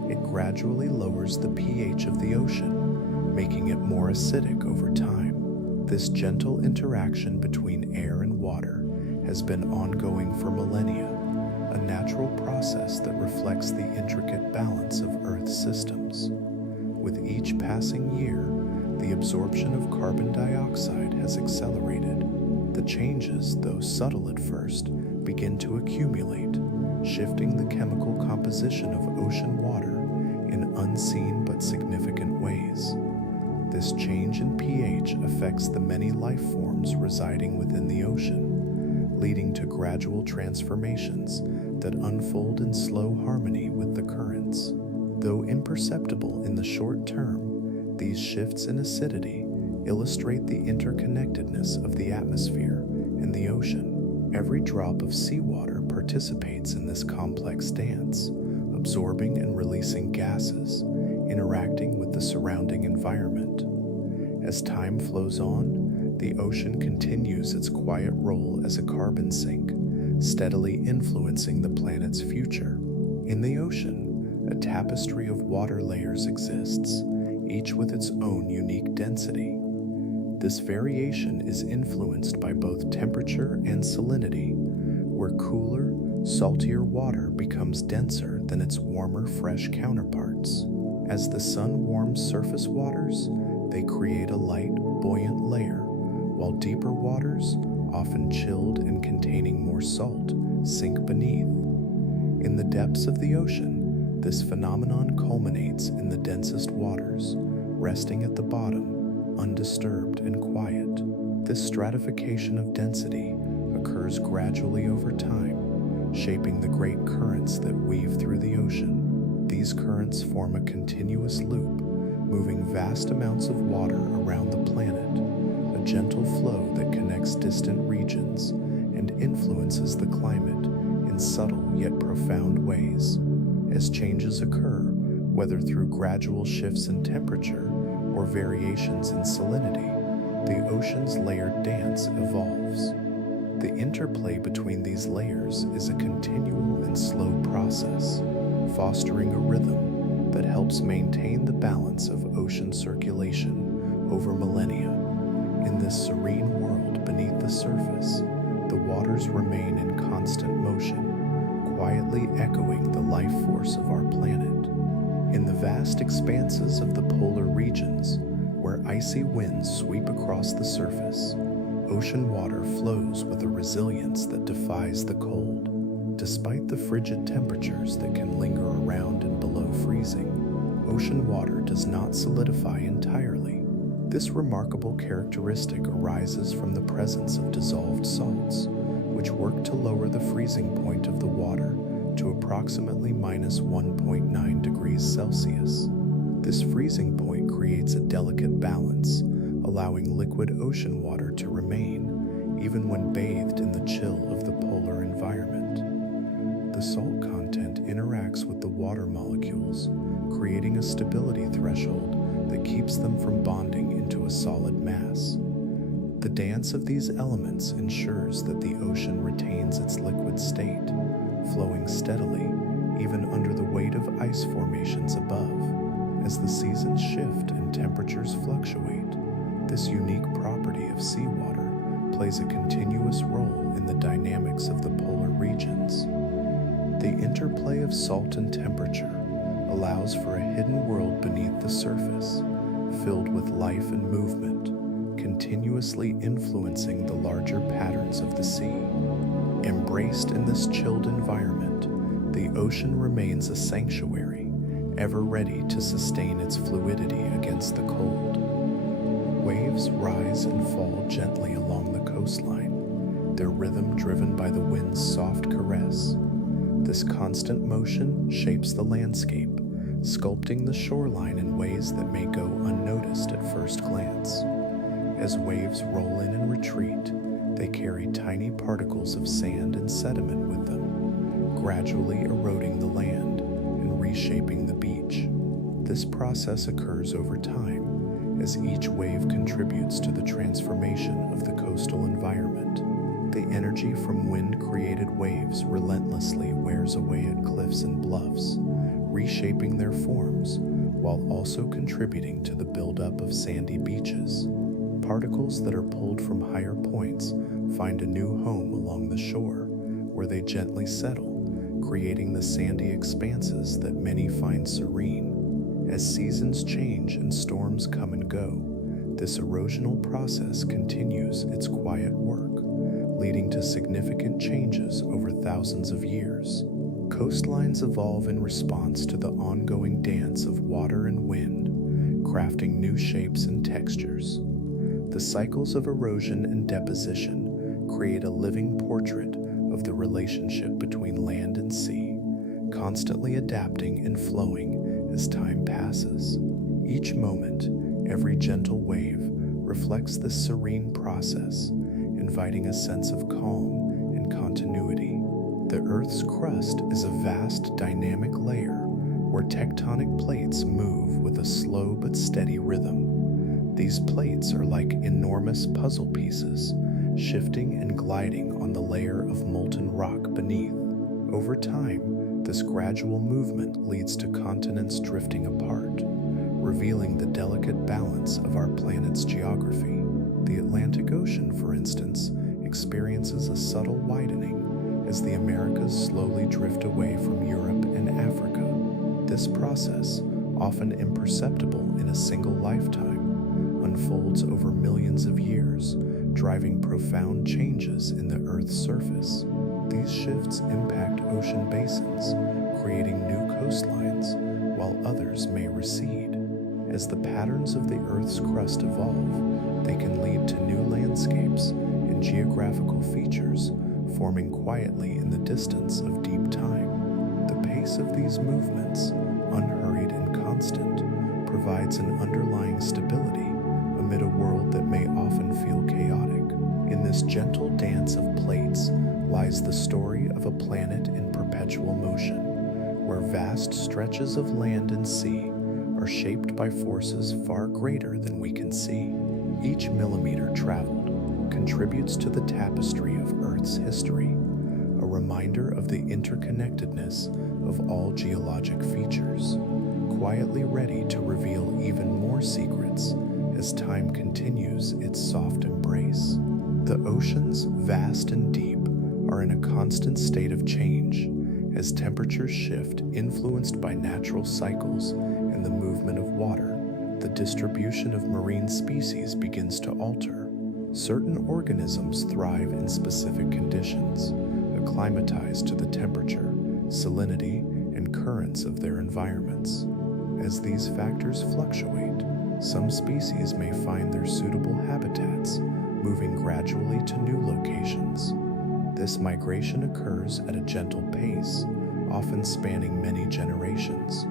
it gradually lowers the pH of the ocean, making it more acidic over time. This gentle interaction between air and water has been ongoing for millennia, a natural process that reflects the intricate balance of Earth's systems. With each passing year, the absorption of carbon dioxide has accelerated. The changes, though subtle at first, begin to accumulate, shifting the chemical composition of ocean water in unseen but significant ways. This change in pH affects the many life forms residing within the ocean, leading to gradual transformations that unfold in slow harmony with the currents. Though imperceptible in the short term, these shifts in acidity illustrate the interconnectedness of the atmosphere and the ocean. Every drop of seawater participates in this complex dance, absorbing and releasing gases, interacting with the surrounding environment. As time flows on, the ocean continues its quiet role as a carbon sink, steadily influencing the planet's future. In the ocean, a tapestry of water layers exists, each with its own unique density. This variation is influenced by both temperature and salinity, where cooler, saltier water becomes denser than its warmer, fresh counterparts. As the sun warms surface waters, they create a light, buoyant layer, while deeper waters, often chilled and containing more salt, sink beneath. In the depths of the ocean, this phenomenon culminates in the densest waters, resting at the bottom, undisturbed and quiet. This stratification of density occurs gradually over time, shaping the great currents that weave through the ocean. These currents form a continuous loop, moving vast amounts of water around the planet, a gentle flow that connects distant regions and influences the climate in subtle yet profound ways. As changes occur, whether through gradual shifts in temperature or variations in salinity, the ocean's layered dance evolves. The interplay between these layers is a continual and slow process, fostering a rhythm that helps maintain the balance of ocean circulation over millennia. In this serene world beneath the surface, the waters remain in constant motion, quietly echoing the life force of our planet. In the vast expanses of the polar regions, where icy winds sweep across the surface, ocean water flows with a resilience that defies the cold. Despite the frigid temperatures that can linger around and below freezing, ocean water does not solidify entirely. This remarkable characteristic arises from the presence of dissolved salts, which work to lower the freezing point of the water to approximately -1.9 degrees Celsius. This freezing point creates a delicate balance, allowing liquid ocean water to remain, even when bathed in the chill of the polar environment. The salt content interacts with the water molecules, creating a stability threshold that keeps them from bonding into a solid mass. The dance of these elements ensures that the ocean retains its liquid state, flowing steadily even under the weight of ice formations above. As the seasons shift and temperatures fluctuate, this unique property of seawater plays a continuous role in the dynamics of the polar regions. The interplay of salt and temperature allows for a hidden world beneath the surface, filled with life and movement, continuously influencing the larger patterns of the sea. Embraced in this chilled environment, the ocean remains a sanctuary, ever ready to sustain its fluidity against the cold. Waves rise and fall gently along the coastline, their rhythm driven by the wind's soft caress. This constant motion shapes the landscape, sculpting the shoreline in ways that may go unnoticed at first glance. As waves roll in and retreat, they carry tiny particles of sand and sediment with them, gradually eroding the land and reshaping the beach. This process occurs over time, as each wave contributes to the transformation of the coastal environment. The energy from wind-created waves relentlessly wears away at cliffs and bluffs, reshaping their forms while also contributing to the buildup of sandy beaches. Particles that are pulled from higher points find a new home along the shore, where they gently settle, creating the sandy expanses that many find serene. As seasons change and storms come and go, this erosional process continues its quiet work, leading to significant changes over thousands of years. Coastlines evolve in response to the ongoing dance of water and wind, crafting new shapes and textures. The cycles of erosion and deposition create a living portrait of the relationship between land and sea, constantly adapting and flowing as time passes. Each moment, every gentle wave reflects this serene process, inviting a sense of calm and continuity. The Earth's crust is a vast, dynamic layer where tectonic plates move with a slow but steady rhythm. These plates are like enormous puzzle pieces, shifting and gliding on the layer of molten rock beneath. Over time, this gradual movement leads to continents drifting apart, revealing the delicate balance of our planet's geography. The Atlantic Ocean, for instance, experiences a subtle widening as the Americas slowly drift away from Europe and Africa. This process, often imperceptible in a single lifetime, unfolds over millions of years, driving profound changes in the Earth's surface. These shifts impact ocean basins, creating new coastlines, while others may recede. As the patterns of the Earth's crust evolve, they can lead to new landscapes and geographical features forming quietly in the distance of deep time. The pace of these movements, unhurried and constant, provides an underlying stability amid a world that may often feel chaotic. In this gentle dance of plates lies the story of a planet in perpetual motion, where vast stretches of land and sea are shaped by forces far greater than we can see. Each millimeter traveled contributes to the tapestry of Earth's history, a reminder of the interconnectedness of all geologic features, quietly ready to reveal even more secrets as time continues its soft embrace. The oceans, vast and deep, are in a constant state of change as temperatures shift, influenced by natural cycles and the movement of water. The distribution of marine species begins to alter. Certain organisms thrive in specific conditions, acclimatized to the temperature, salinity, and currents of their environments. As these factors fluctuate, some species may find their suitable habitats, moving gradually to new locations. This migration occurs at a gentle pace, often spanning many generations.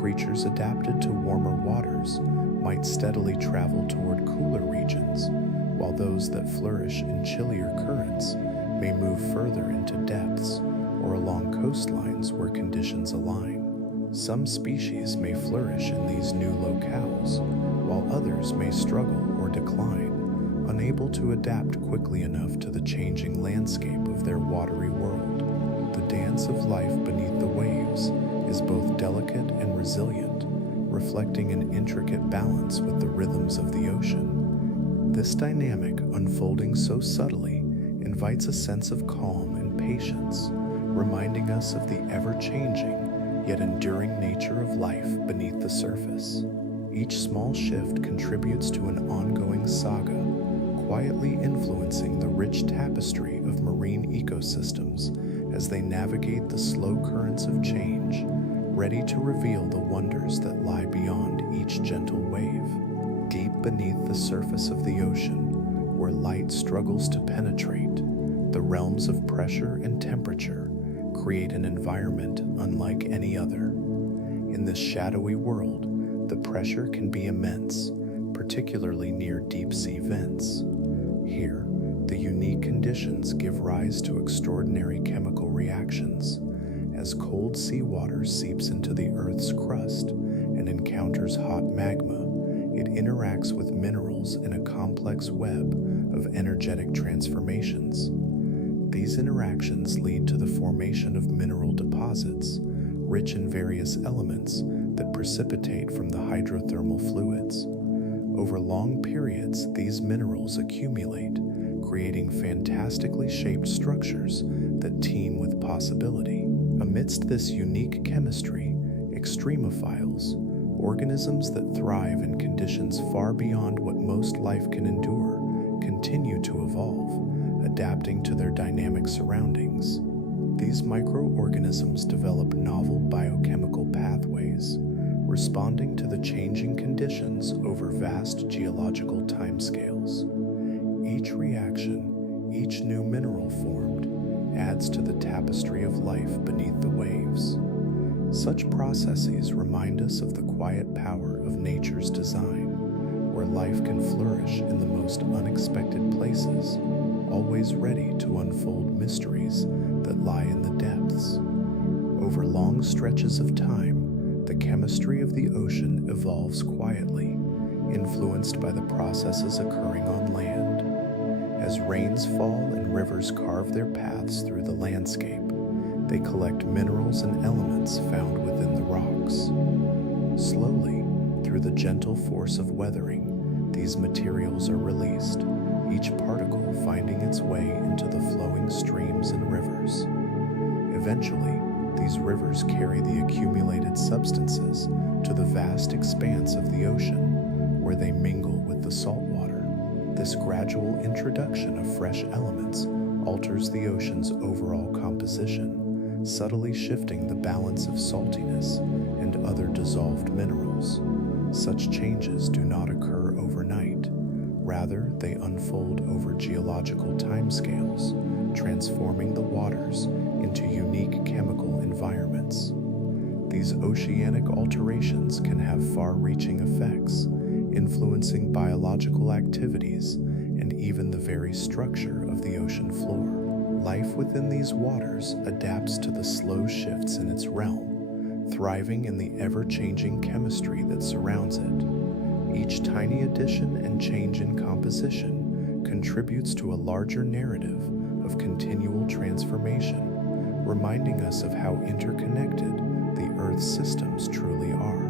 Creatures adapted to warmer waters might steadily travel toward cooler regions, while those that flourish in chillier currents may move further into depths or along coastlines where conditions align. Some species may flourish in these new locales, while others may struggle or decline, unable to adapt quickly enough to the changing landscape of their watery world. The dance of life beneath the waves is both delicate and resilient, reflecting an intricate balance with the rhythms of the ocean. This dynamic, unfolding so subtly, invites a sense of calm and patience, reminding us of the ever-changing yet enduring nature of life beneath the surface. Each small shift contributes to an ongoing saga, quietly influencing the rich tapestry of marine ecosystems as they navigate the slow currents of change, ready to reveal the wonders that lie beyond each gentle wave. Deep beneath the surface of the ocean, where light struggles to penetrate, the realms of pressure and temperature create an environment unlike any other. In this shadowy world, the pressure can be immense, particularly near deep-sea vents. Here, the unique conditions give rise to extraordinary chemical reactions. As cold seawater seeps into the Earth's crust and encounters hot magma, it interacts with minerals in a complex web of energetic transformations. These interactions lead to the formation of mineral deposits, rich in various elements that precipitate from the hydrothermal fluids. Over long periods, these minerals accumulate, creating fantastically shaped structures that teem with possibility. Amidst this unique chemistry, extremophiles, organisms that thrive in conditions far beyond what most life can endure, continue to evolve, adapting to their dynamic surroundings. These microorganisms develop novel biochemical pathways, responding to the changing conditions over vast geological timescales. Each reaction, each new mineral formed, adds to the tapestry of life beneath the waves. Such processes remind us of the quiet power of nature's design, where life can flourish in the most unexpected places, always ready to unfold mysteries that lie in the depths. Over long stretches of time, the chemistry of the ocean evolves quietly, influenced by the processes occurring on land. As rains fall and rivers carve their paths through the landscape, they collect minerals and elements found within the rocks. Slowly, through the gentle force of weathering, these materials are released, each particle finding its way into the flowing streams and rivers. Eventually, these rivers carry the accumulated substances to the vast expanse of the ocean, where they mingle with the salt water. This gradual introduction of fresh elements alters the ocean's overall composition, subtly shifting the balance of saltiness and other dissolved minerals. Such changes do not occur overnight. Rather, they unfold over geological timescales, transforming the waters into unique chemical environments. These oceanic alterations can have far-reaching effects, influencing biological activities and even the very structure of the ocean floor. Life within these waters adapts to the slow shifts in its realm, thriving in the ever-changing chemistry that surrounds it. Each tiny addition and change in composition contributes to a larger narrative of continual transformation, reminding us of how interconnected the Earth's systems truly are,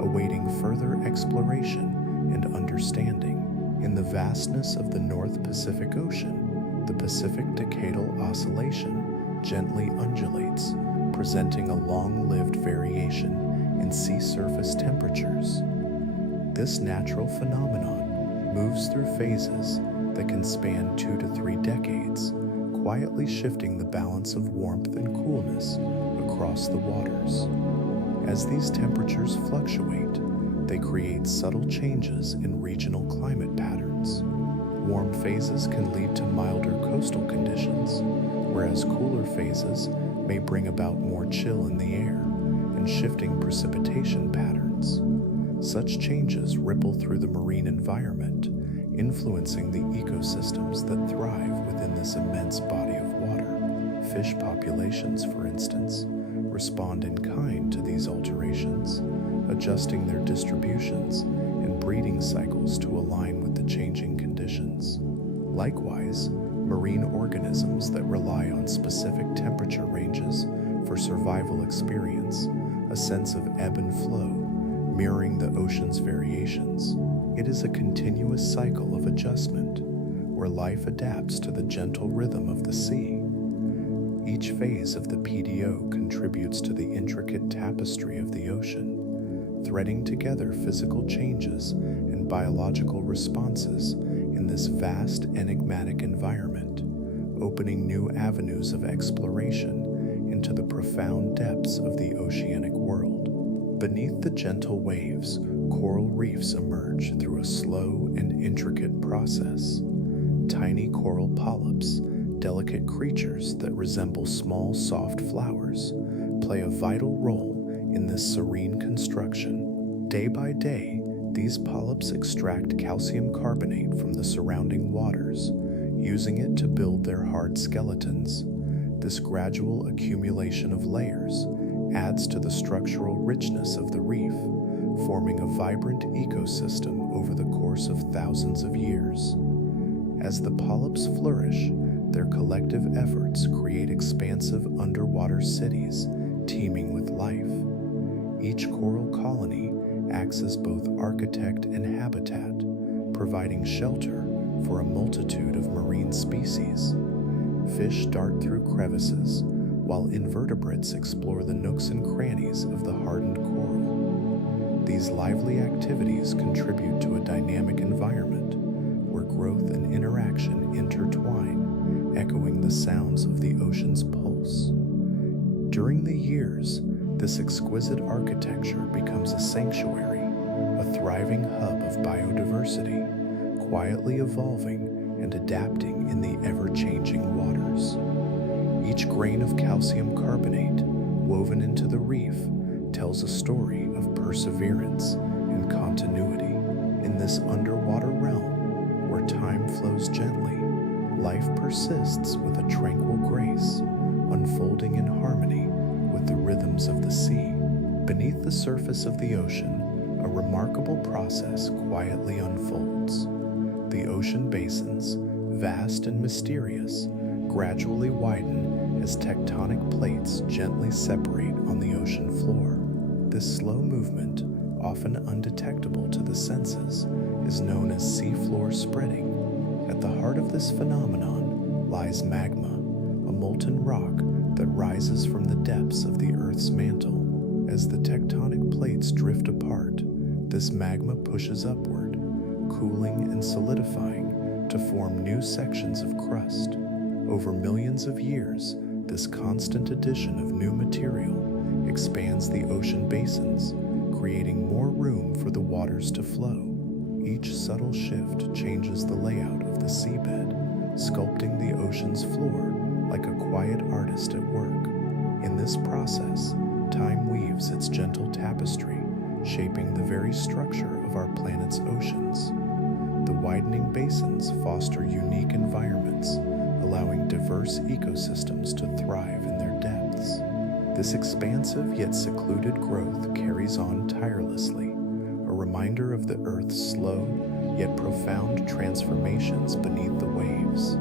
awaiting further exploration and understanding. In the vastness of the North Pacific Ocean, the Pacific Decadal Oscillation gently undulates, presenting a long-lived variation in sea surface temperatures. This natural phenomenon moves through phases that can span 2 to 3 decades, quietly shifting the balance of warmth and coolness across the waters. As these temperatures fluctuate, they create subtle changes in regional climate patterns. Warm phases can lead to milder coastal conditions, whereas cooler phases may bring about more chill in the air and shifting precipitation patterns. Such changes ripple through the marine environment, influencing the ecosystems that thrive within this immense body of water. Fish populations, for instance, respond in kind to these alterations, adjusting their distributions and breeding cycles to align with the changing conditions. Likewise, marine organisms that rely on specific temperature ranges for survival experience a sense of ebb and flow, mirroring the ocean's variations. It is a continuous cycle of adjustment, where life adapts to the gentle rhythm of the sea. Each phase of the PDO contributes to the intricate tapestry of the ocean, threading together physical changes and biological responses in this vast, enigmatic environment, opening new avenues of exploration into the profound depths of the oceanic world. Beneath the gentle waves, coral reefs emerge through a slow and intricate process. Tiny coral polyps, delicate creatures that resemble small, soft flowers, play a vital role in this serene construction. Day by day, these polyps extract calcium carbonate from the surrounding waters, using it to build their hard skeletons. This gradual accumulation of layers adds to the structural richness of the reef, forming a vibrant ecosystem over the course of thousands of years. As the polyps flourish, their collective efforts create expansive underwater cities teeming with life. Each coral colony acts as both architect and habitat, providing shelter for a multitude of marine species. Fish dart through crevices, while invertebrates explore the nooks and crannies of the hardened coral. These lively activities contribute to a dynamic environment where growth and interaction intertwine, echoing the sounds of the ocean's pulse. During the years, this exquisite architecture becomes a sanctuary, a thriving hub of biodiversity, quietly evolving and adapting in the ever-changing waters. Each grain of calcium carbonate woven into the reef tells a story of perseverance and continuity. In this underwater realm, where time flows gently, life persists with a tranquil grace, unfolding in harmony with the rhythms of the sea. Beneath the surface of the ocean, a remarkable process quietly unfolds. The ocean basins, vast and mysterious, gradually widen as tectonic plates gently separate on the ocean floor. This slow movement, often undetectable to the senses, is known as seafloor spreading. At the heart of this phenomenon lies magma, a molten rock that rises from the depths of the Earth's mantle. As the tectonic plates drift apart, this magma pushes upward, cooling and solidifying to form new sections of crust. Over millions of years, this constant addition of new material expands the ocean basins, creating more room for the waters to flow. Each subtle shift changes the layout of the seabed, sculpting the ocean's floor like a quiet artist at work. In this process, time weaves its gentle tapestry, shaping the very structure of our planet's oceans. The widening basins foster unique environments, allowing diverse ecosystems to thrive in their depths. This expansive yet secluded growth carries on tirelessly, a reminder of the Earth's slow yet profound transformations beneath the waves.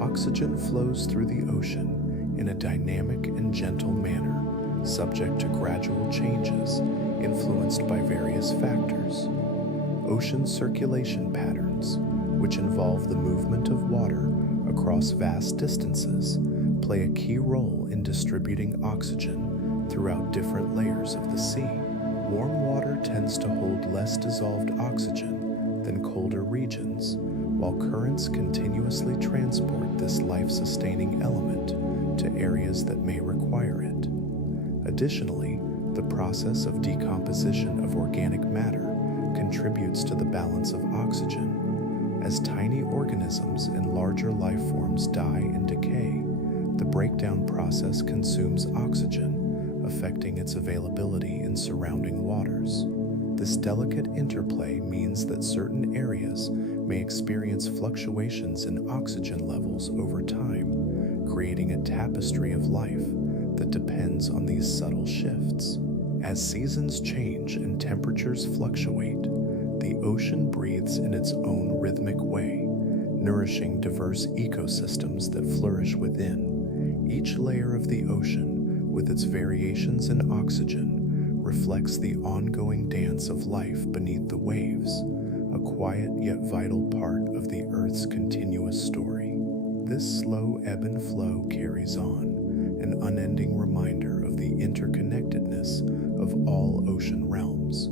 Oxygen flows through the ocean in a dynamic and gentle manner, subject to gradual changes influenced by various factors. Ocean circulation patterns, which involve the movement of water across vast distances, play a key role in distributing oxygen throughout different layers of the sea. Warm water tends to hold less dissolved oxygen than colder regions, while currents continuously transport this life-sustaining element to areas that may require it. Additionally, the process of decomposition of organic matter contributes to the balance of oxygen. As tiny organisms and larger life forms die and decay, the breakdown process consumes oxygen, affecting its availability in surrounding waters. This delicate interplay means that certain areas may experience fluctuations in oxygen levels over time, creating a tapestry of life that depends on these subtle shifts. As seasons change and temperatures fluctuate, the ocean breathes in its own rhythmic way, nourishing diverse ecosystems that flourish within. Each layer of the ocean, with its variations in oxygen, reflects the ongoing dance of life beneath the waves, a quiet yet vital part of the Earth's continuous story. This slow ebb and flow carries on, an unending reminder of the interconnectedness of all ocean realms.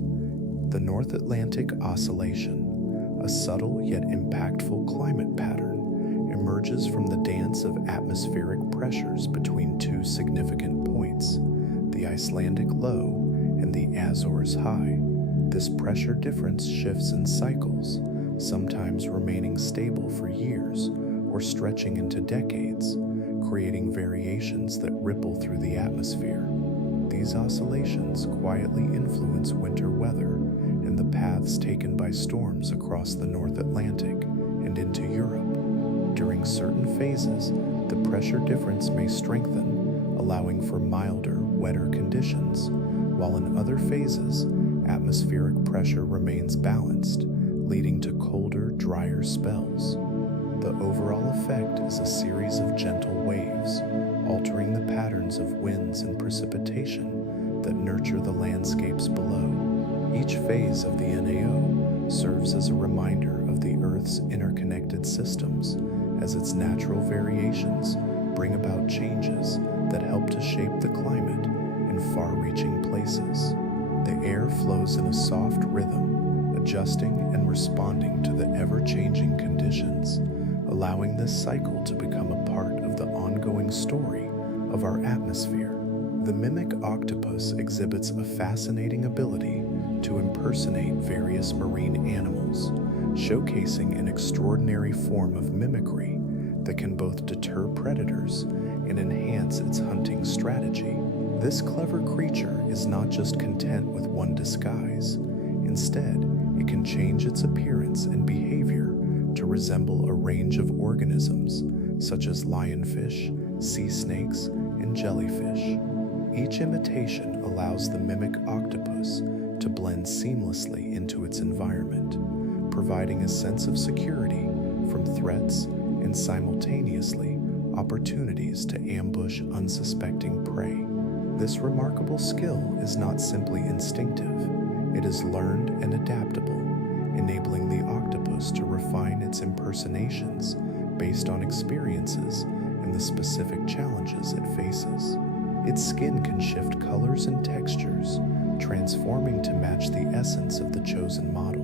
The North Atlantic Oscillation, a subtle yet impactful climate pattern, emerges from the dance of atmospheric pressures between two significant points, the Icelandic Low and the Azores High. This pressure difference shifts in cycles, sometimes remaining stable for years or stretching into decades, creating variations that ripple through the atmosphere. These oscillations quietly influence winter weather and the paths taken by storms across the North Atlantic and into Europe. During certain phases, the pressure difference may strengthen, allowing for milder, wetter conditions, while in other phases, atmospheric pressure remains balanced, leading to colder, drier spells. The overall effect is a series of gentle waves, altering the patterns of winds and precipitation that nurture the landscapes below. Each phase of the NAO serves as a reminder of the Earth's interconnected systems, as its natural variations bring about changes that help to shape the climate in far-reaching places. The air flows in a soft rhythm, adjusting and responding to the ever-changing conditions, allowing this cycle to become a part of the ongoing story of our atmosphere. The mimic octopus exhibits a fascinating ability to impersonate various marine animals, showcasing an extraordinary form of mimicry that can both deter predators and enhance its hunting strategy. This clever creature is not just content with one disguise. Instead, it can change its appearance and behavior to resemble a range of organisms, such as lionfish, sea snakes, and jellyfish. Each imitation allows the mimic octopus to blend seamlessly into its environment, providing a sense of security from threats and simultaneously opportunities to ambush unsuspecting prey. This remarkable skill is not simply instinctive, it is learned and adaptable, enabling the octopus to refine its impersonations based on experiences and the specific challenges it faces. Its skin can shift colors and textures, transforming to match the essence of the chosen model,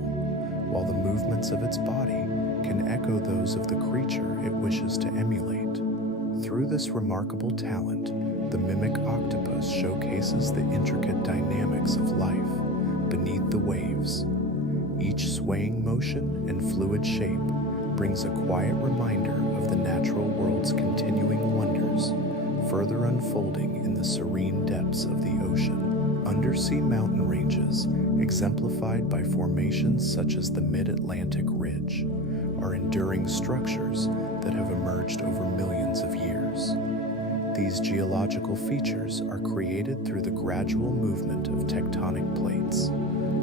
while the movements of its body can echo those of the creature it wishes to emulate. Through this remarkable talent, the mimic octopus showcases the intricate dynamics of life beneath the waves. Each swaying motion and fluid shape brings a quiet reminder of the natural world's continuing wonders, further unfolding in the serene depths of the ocean. Undersea mountain ranges, exemplified by formations such as the Mid-Atlantic Ridge, are enduring structures that have emerged over millions of years. These geological features are created through the gradual movement of tectonic plates,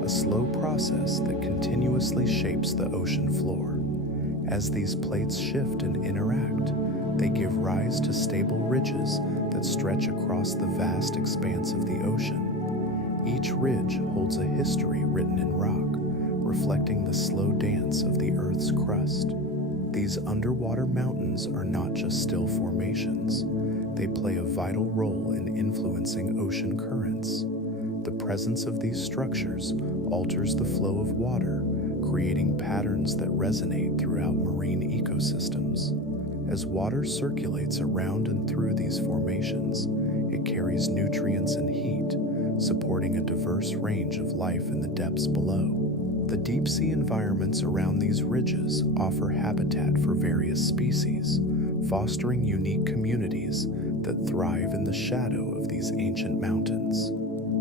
a slow process that continuously shapes the ocean floor. As these plates shift and interact, they give rise to stable ridges that stretch across the vast expanse of the ocean. Each ridge holds a history written in rock, reflecting the slow dance of the Earth's crust. These underwater mountains are not just still formations. They play a vital role in influencing ocean currents. The presence of these structures alters the flow of water, creating patterns that resonate throughout marine ecosystems. As water circulates around and through these formations, it carries nutrients and heat, supporting a diverse range of life in the depths below. The deep-sea environments around these ridges offer habitat for various species, fostering unique communities that thrive in the shadow of these ancient mountains.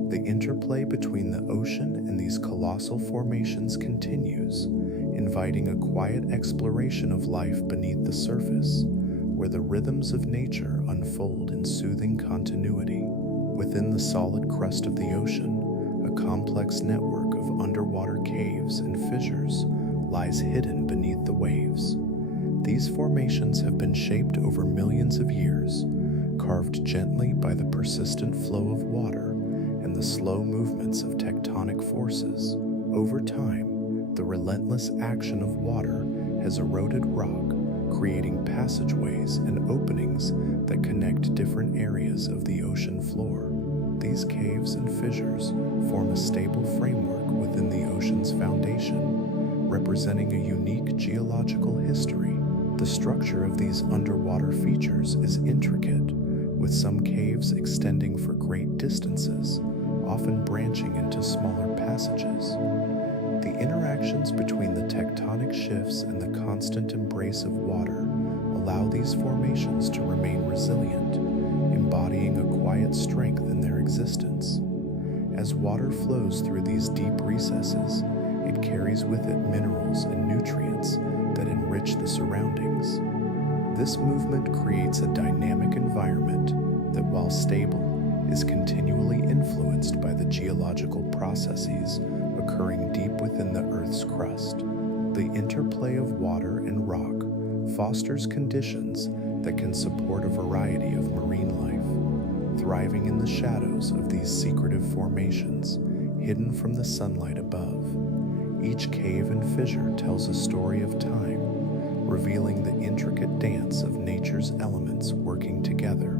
The interplay between the ocean and these colossal formations continues, inviting a quiet exploration of life beneath the surface, where the rhythms of nature unfold in soothing continuity. Within the solid crust of the ocean, a complex network of underwater caves and fissures lies hidden beneath the waves. These formations have been shaped over millions of years, carved gently by the persistent flow of water and the slow movements of tectonic forces. Over time, the relentless action of water has eroded rock, creating passageways and openings that connect different areas of the ocean floor. These caves and fissures form a stable framework within the ocean's foundation, representing a unique geological history. The structure of these underwater features is intricate, with some caves extending for great distances, often branching into smaller passages. The interactions between the tectonic shifts and the constant embrace of water allow these formations to remain resilient, embodying a quiet strength in their existence. As water flows through these deep recesses, it carries with it minerals and nutrients that enrich the surroundings. This movement creates a dynamic environment that, while stable, is continually influenced by the geological processes occurring deep within the Earth's crust. The interplay of water and rock fosters conditions that can support a variety of marine life, thriving in the shadows of these secretive formations, hidden from the sunlight above. Each cave and fissure tells a story of time, revealing the intricate dance of nature's elements working together,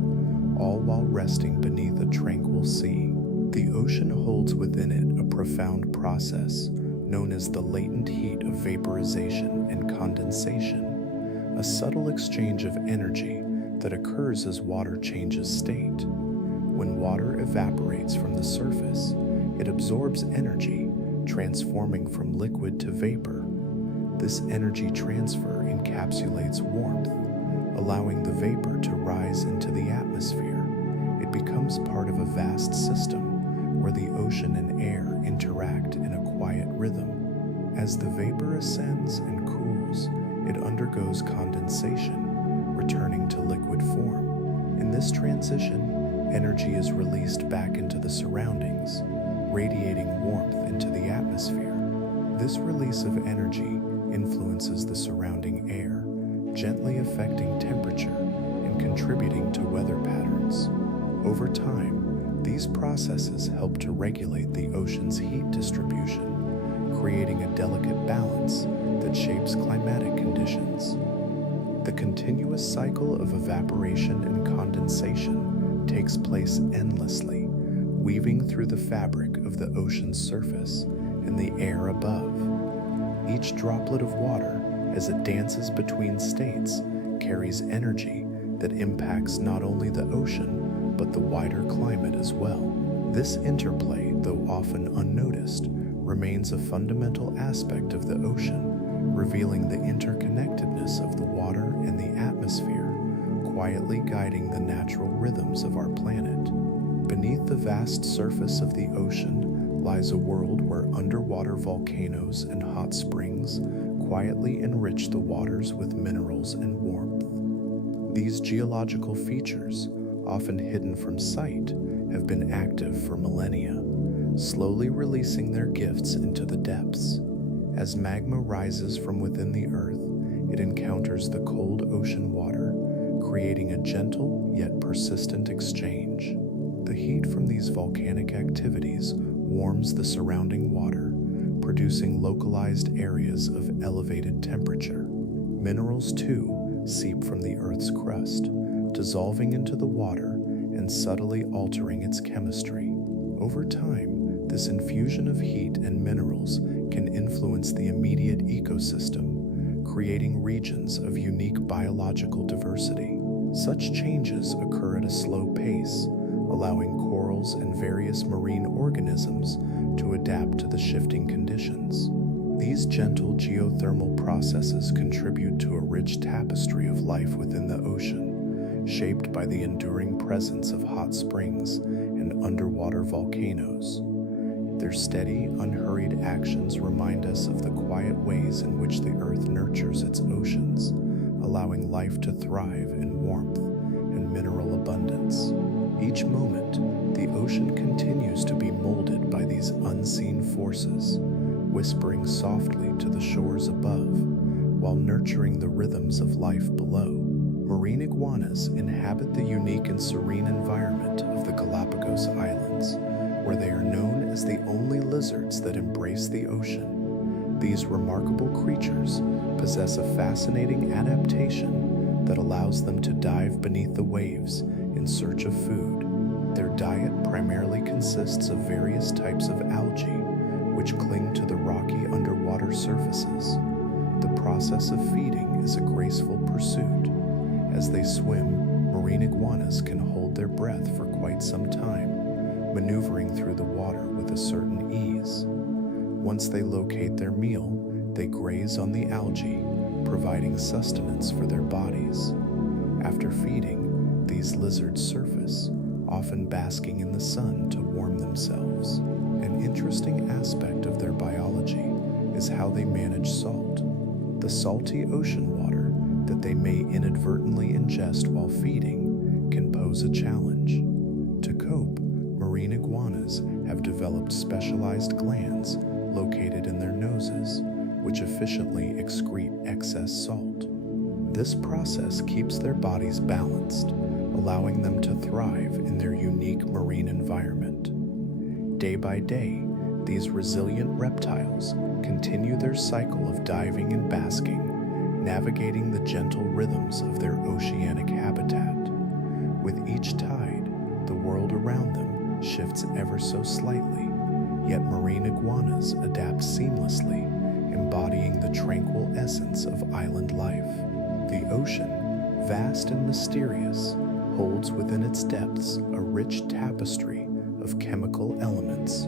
all while resting beneath a tranquil sea. The ocean holds within it a profound process known as the latent heat of vaporization and condensation, a subtle exchange of energy that occurs as water changes state. When water evaporates from the surface, it absorbs energy, transforming from liquid to vapor. This energy transfer encapsulates warmth, allowing the vapor to rise into the atmosphere. It becomes part of a vast system where the ocean and air interact in a quiet rhythm. As the vapor ascends and cools, it undergoes condensation, returning to liquid form. In this transition, energy is released back into the surroundings, radiating warmth into the atmosphere. This release of energy influences the surrounding air, gently affecting temperature and contributing to weather patterns. Over time, these processes help to regulate the ocean's heat distribution, creating a delicate balance that shapes climatic conditions. The continuous cycle of evaporation and condensation takes place endlessly, weaving through the fabric of the ocean's surface and the air above. Each droplet of water, as it dances between states, carries energy that impacts not only the ocean, but the wider climate as well. This interplay, though often unnoticed, remains a fundamental aspect of the ocean, revealing the interconnectedness of the water and the atmosphere, quietly guiding the natural rhythms of our planet. Beneath the vast surface of the ocean lies a world where underwater volcanoes and hot springs quietly enrich the waters with minerals and warmth. These geological features, often hidden from sight, have been active for millennia, slowly releasing their gifts into the depths. As magma rises from within the earth, it encounters the cold ocean water, creating a gentle yet persistent exchange. The heat from these volcanic activities warms the surrounding water, producing localized areas of elevated temperature. Minerals, too, seep from the Earth's crust, dissolving into the water and subtly altering its chemistry. Over time, this infusion of heat and minerals can influence the immediate ecosystem, creating regions of unique biological diversity. Such changes occur at a slow pace, allowing corals and various marine organisms to adapt to the shifting conditions. These gentle geothermal processes contribute to a rich tapestry of life within the ocean, shaped by the enduring presence of hot springs and underwater volcanoes. Their steady, unhurried actions remind us of the quiet ways in which the Earth nurtures its oceans, allowing life to thrive in warmth and mineral abundance. Each moment, the ocean continues to be molded by these unseen forces, whispering softly to the shores above, while nurturing the rhythms of life below. Marine iguanas inhabit the unique and serene environment of the Galapagos Islands, where they are known as the only lizards that embrace the ocean. These remarkable creatures possess a fascinating adaptation that allows them to dive beneath the waves in search of food. Their diet primarily consists of various types of algae, which cling to the rocky underwater surfaces. The process of feeding is a graceful pursuit. As they swim, marine iguanas can hold their breath for quite some time, maneuvering through the water with a certain ease. Once they locate their meal, they graze on the algae, providing sustenance for their bodies. After feeding, these lizards surface, often basking in the sun to warm themselves. An interesting aspect of their biology is how they manage salt. The salty ocean water that they may inadvertently ingest while feeding can pose a challenge. To cope, marine iguanas have developed specialized glands located in their noses, which efficiently excrete excess salt. This process keeps their bodies balanced, allowing them to thrive in their unique marine environment. Day by day, these resilient reptiles continue their cycle of diving and basking, navigating the gentle rhythms of their oceanic habitat. With each tide, the world around them shifts ever so slightly, yet marine iguanas adapt seamlessly, embodying the tranquil essence of island life. The ocean, vast and mysterious, holds within its depths a rich tapestry of chemical elements.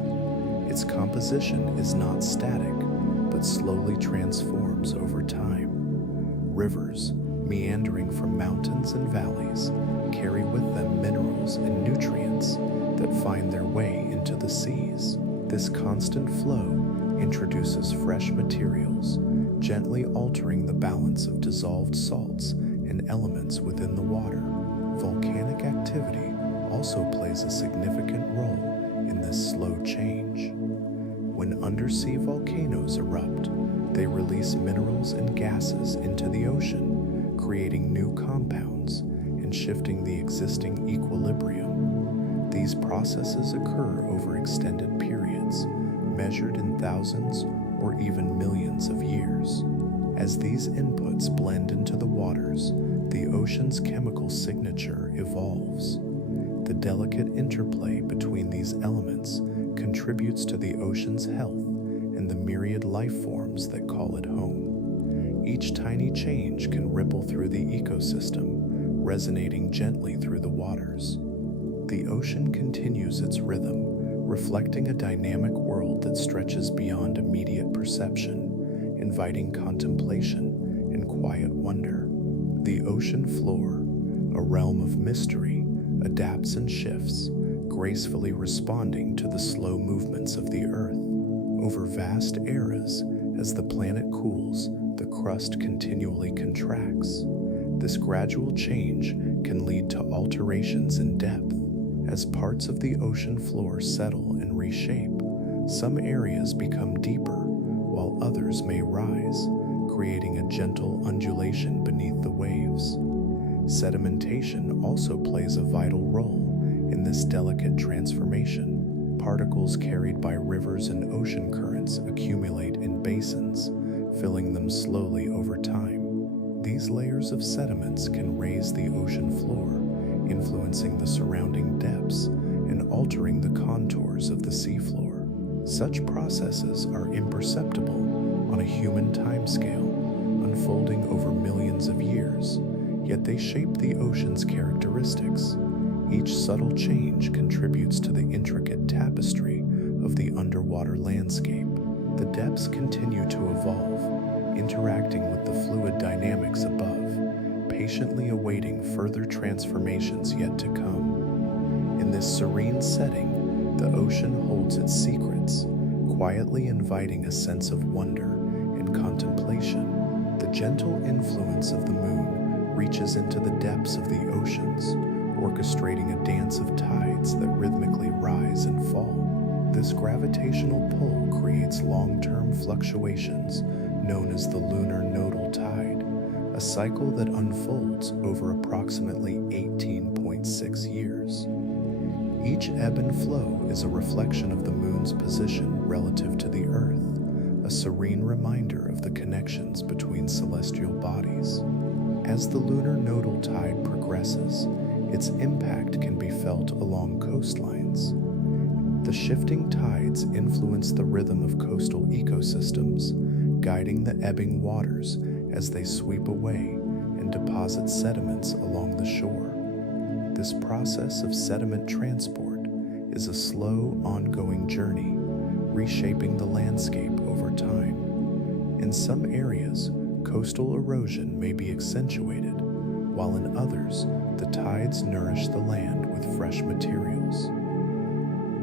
Its composition is not static, but slowly transforms over time. Rivers, meandering from mountains and valleys, carry with them minerals and nutrients that find their way into the seas. This constant flow introduces fresh materials, gently altering the balance of dissolved salts and elements within the water. Volcanic activity also plays a significant role in this slow change. When undersea volcanoes erupt, They release minerals and gases into the ocean, creating new compounds and shifting the existing equilibrium. These processes occur over extended periods, measured in thousands or even millions of years. As these inputs blend into the waters, the ocean's chemical signature evolves. The delicate interplay between these elements contributes to the ocean's health and the myriad life forms that call it home. Each tiny change can ripple through the ecosystem, resonating gently through the waters. The ocean continues its rhythm, reflecting a dynamic world that stretches beyond immediate perception, inviting contemplation and quiet wonder. The ocean floor, a realm of mystery, adapts and shifts, gracefully responding to the slow movements of the earth. Over vast eras, as the planet cools, the crust continually contracts. This gradual change can lead to alterations in depth. As parts of the ocean floor settle and reshape, some areas become deeper, while others may rise, creating a gentle undulation beneath the waves. Sedimentation also plays a vital role in this delicate transformation. Particles carried by rivers and ocean currents accumulate in basins, filling them slowly over time. These layers of sediments can raise the ocean floor, influencing the surrounding depths and altering the contours of the seafloor. Such processes are imperceptible on a human timescale, unfolding over millions of years, yet they shape the ocean's characteristics. Each subtle change contributes to the intricate tapestry of the underwater landscape. The depths continue to evolve, interacting with the fluid dynamics above, patiently awaiting further transformations yet to come. In this serene setting, the ocean holds its secrets, quietly inviting a sense of wonder and contemplation. The gentle influence of the moon reaches into the depths of the oceans, orchestrating a dance of tides that rhythmically rise and fall. This gravitational pull creates long-term fluctuations known as the lunar nodal tide, a cycle that unfolds over approximately 18.6 years. Each ebb and flow is a reflection of the moon's position relative to the Earth, a serene reminder of the connections between celestial bodies. As the lunar nodal tide progresses, its impact can be felt along coastlines. The shifting tides influence the rhythm of coastal ecosystems, guiding the ebbing waters as they sweep away and deposit sediments along the shore. This process of sediment transport is a slow, ongoing journey, reshaping the landscape over time. In some areas, coastal erosion may be accentuated, while in others, the tides nourish the land with fresh materials.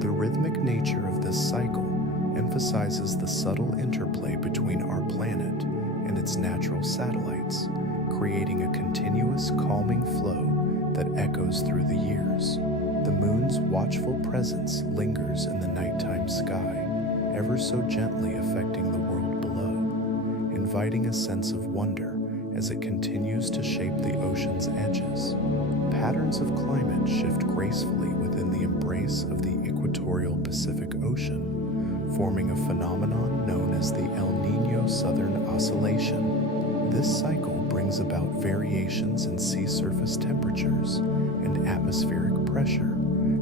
The rhythmic nature of this cycle emphasizes the subtle interplay between our planet and its natural satellites, creating a continuous calming flow that echoes through the years. The moon's watchful presence lingers in the nighttime sky, ever so gently affecting the world below, inviting a sense of wonder as it continues to shape the ocean's edges. Patterns of climate shift gracefully within the embrace of the equatorial Pacific Ocean, forming a phenomenon known as the El Niño Southern Oscillation. This cycle brings about variations in sea surface temperatures and atmospheric pressure,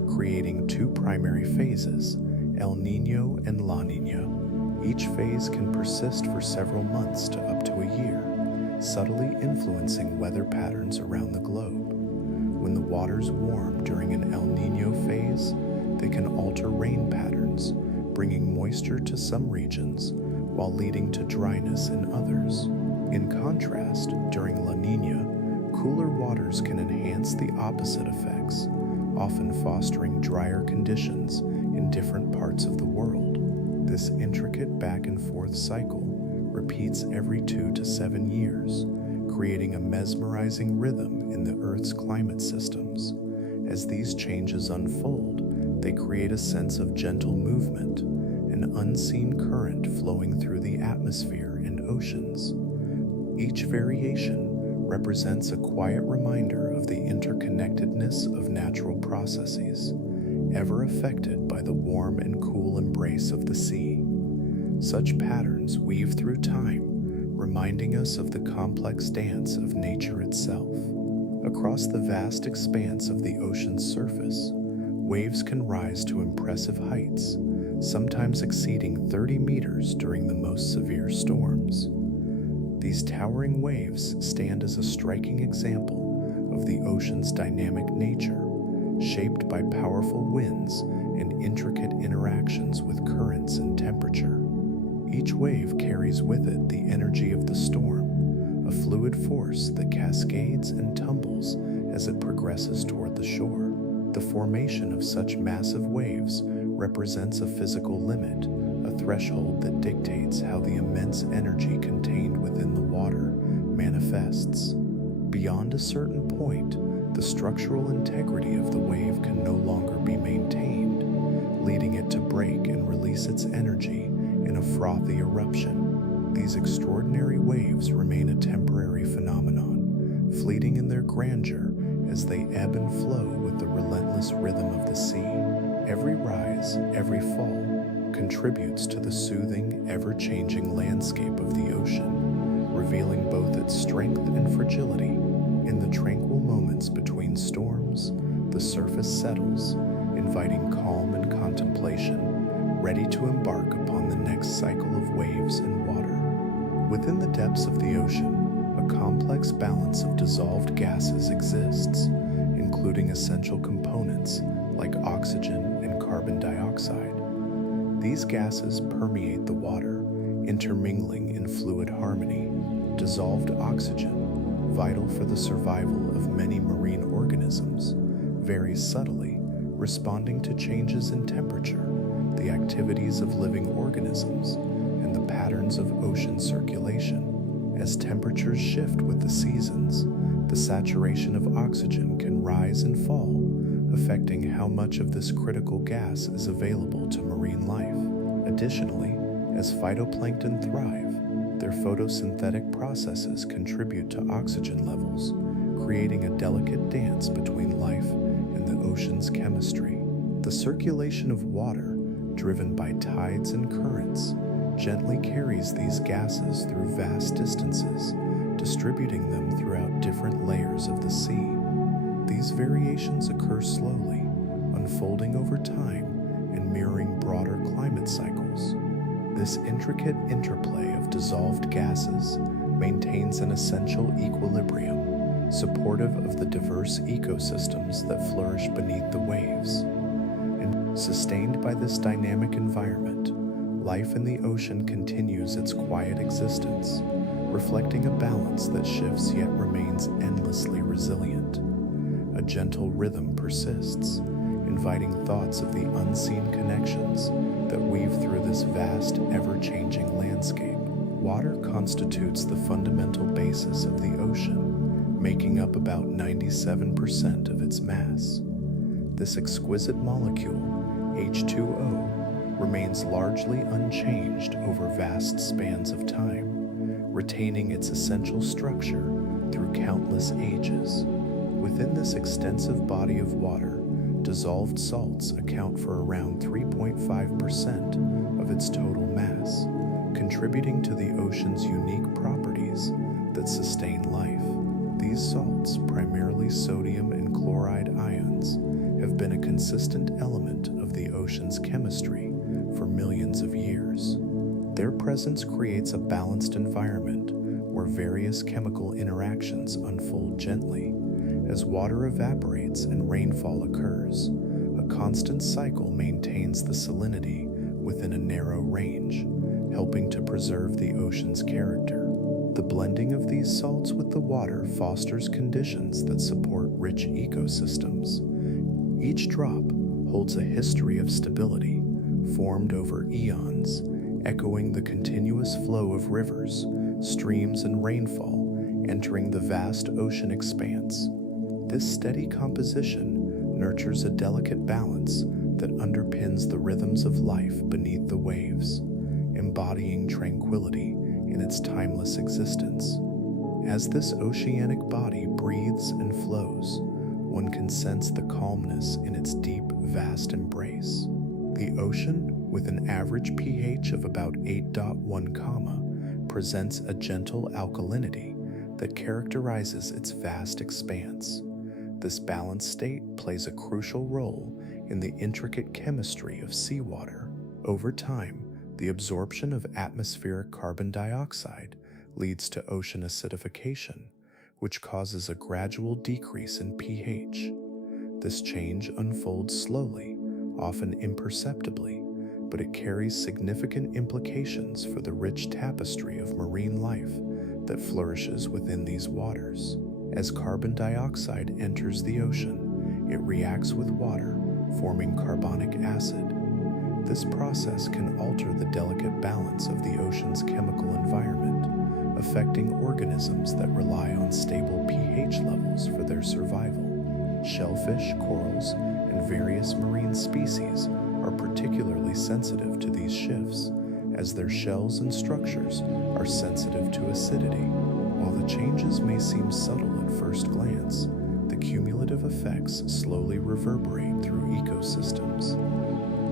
creating two primary phases, El Niño and La Niña. Each phase can persist for several months to up to a year, subtly influencing weather patterns around the globe. When the waters warm during an El Niño phase, they can alter rain patterns, bringing moisture to some regions while leading to dryness in others. In contrast, during La Niña, cooler waters can enhance the opposite effects, often fostering drier conditions in different parts of the world. This intricate back-and-forth cycle repeats every 2 to 7 years, creating a mesmerizing rhythm in the Earth's climate systems. As these changes unfold, they create a sense of gentle movement, an unseen current flowing through the atmosphere and oceans. Each variation represents a quiet reminder of the interconnectedness of natural processes, ever affected by the warm and cool embrace of the sea. Such patterns weave through time, reminding us of the complex dance of nature itself. Across the vast expanse of the ocean's surface, waves can rise to impressive heights, sometimes exceeding 30 meters during the most severe storms. These towering waves stand as a striking example of the ocean's dynamic nature, shaped by powerful winds and intricate interactions with currents and temperature. Each wave carries with it the energy of the storm, a fluid force that cascades and tumbles as it progresses toward the shore. The formation of such massive waves represents a physical limit, a threshold that dictates how the immense energy contained within the water manifests. Beyond a certain point, the structural integrity of the wave can no longer be maintained, leading it to break and release its energy in a frothy eruption. These extraordinary waves remain a temporary phenomenon, fleeting in their grandeur as they ebb and flow with the relentless rhythm of the sea. Every rise, every fall, contributes to the soothing, ever-changing landscape of the ocean, revealing both its strength and fragility. In the tranquil moments between storms, the surface settles, inviting calm and contemplation, ready to embark upon the next cycle of waves and water. Within the depths of the ocean, a complex balance of dissolved gases exists, including essential components like oxygen and carbon dioxide. These gases permeate the water, intermingling in fluid harmony. Dissolved oxygen, vital for the survival of many marine organisms, varies subtly, responding to changes in temperature, the activities of living organisms, and the patterns of ocean circulation. As temperatures shift with the seasons, the saturation of oxygen can rise and fall, affecting how much of this critical gas is available to marine life. Additionally, as phytoplankton thrive, their photosynthetic processes contribute to oxygen levels, creating a delicate dance between life and the ocean's chemistry. The circulation of water, driven by tides and currents, gently carries these gases through vast distances, distributing them throughout different layers of the sea. These variations occur slowly, unfolding over time and mirroring broader climate cycles. This intricate interplay of dissolved gases maintains an essential equilibrium, supportive of the diverse ecosystems that flourish beneath the waves. And sustained by this dynamic environment, life in the ocean continues its quiet existence, reflecting a balance that shifts yet remains endlessly resilient. A gentle rhythm persists, inviting thoughts of the unseen connections that weave through this vast, ever-changing landscape. Water constitutes the fundamental basis of the ocean, making up about 97% of its mass. This exquisite molecule, H2O, remains largely unchanged over vast spans of time, retaining its essential structure through countless ages. Within this extensive body of water, dissolved salts account for around 3.5% of its total mass, contributing to the ocean's unique properties that sustain life. These salts, primarily sodium and chloride ions, have been a consistent element of the ocean's chemistry for millions of years. Their presence creates a balanced environment where various chemical interactions unfold gently. As water evaporates and rainfall occurs, a constant cycle maintains the salinity within a narrow range, helping to preserve the ocean's character. The blending of these salts with the water fosters conditions that support rich ecosystems. Each drop holds a history of stability, formed over eons, echoing the continuous flow of rivers, streams, and rainfall entering the vast ocean expanse. This steady composition nurtures a delicate balance that underpins the rhythms of life beneath the waves, embodying tranquility in its timeless existence. As this oceanic body breathes and flows, one can sense the calmness in its deep, vast embrace. The ocean, with an average pH of about 8.1, presents a gentle alkalinity that characterizes its vast expanse. This balanced state plays a crucial role in the intricate chemistry of seawater. Over time, the absorption of atmospheric carbon dioxide leads to ocean acidification, which causes a gradual decrease in pH. This change unfolds slowly, often imperceptibly, but it carries significant implications for the rich tapestry of marine life that flourishes within these waters. As carbon dioxide enters the ocean, it reacts with water, forming carbonic acid. This process can alter the delicate balance of the ocean's chemical environment, affecting organisms that rely on stable pH levels for their survival. Shellfish, corals, and various marine species are particularly sensitive to these shifts, as their shells and structures are sensitive to acidity. While the changes may seem subtle at first glance, the cumulative effects slowly reverberate through ecosystems.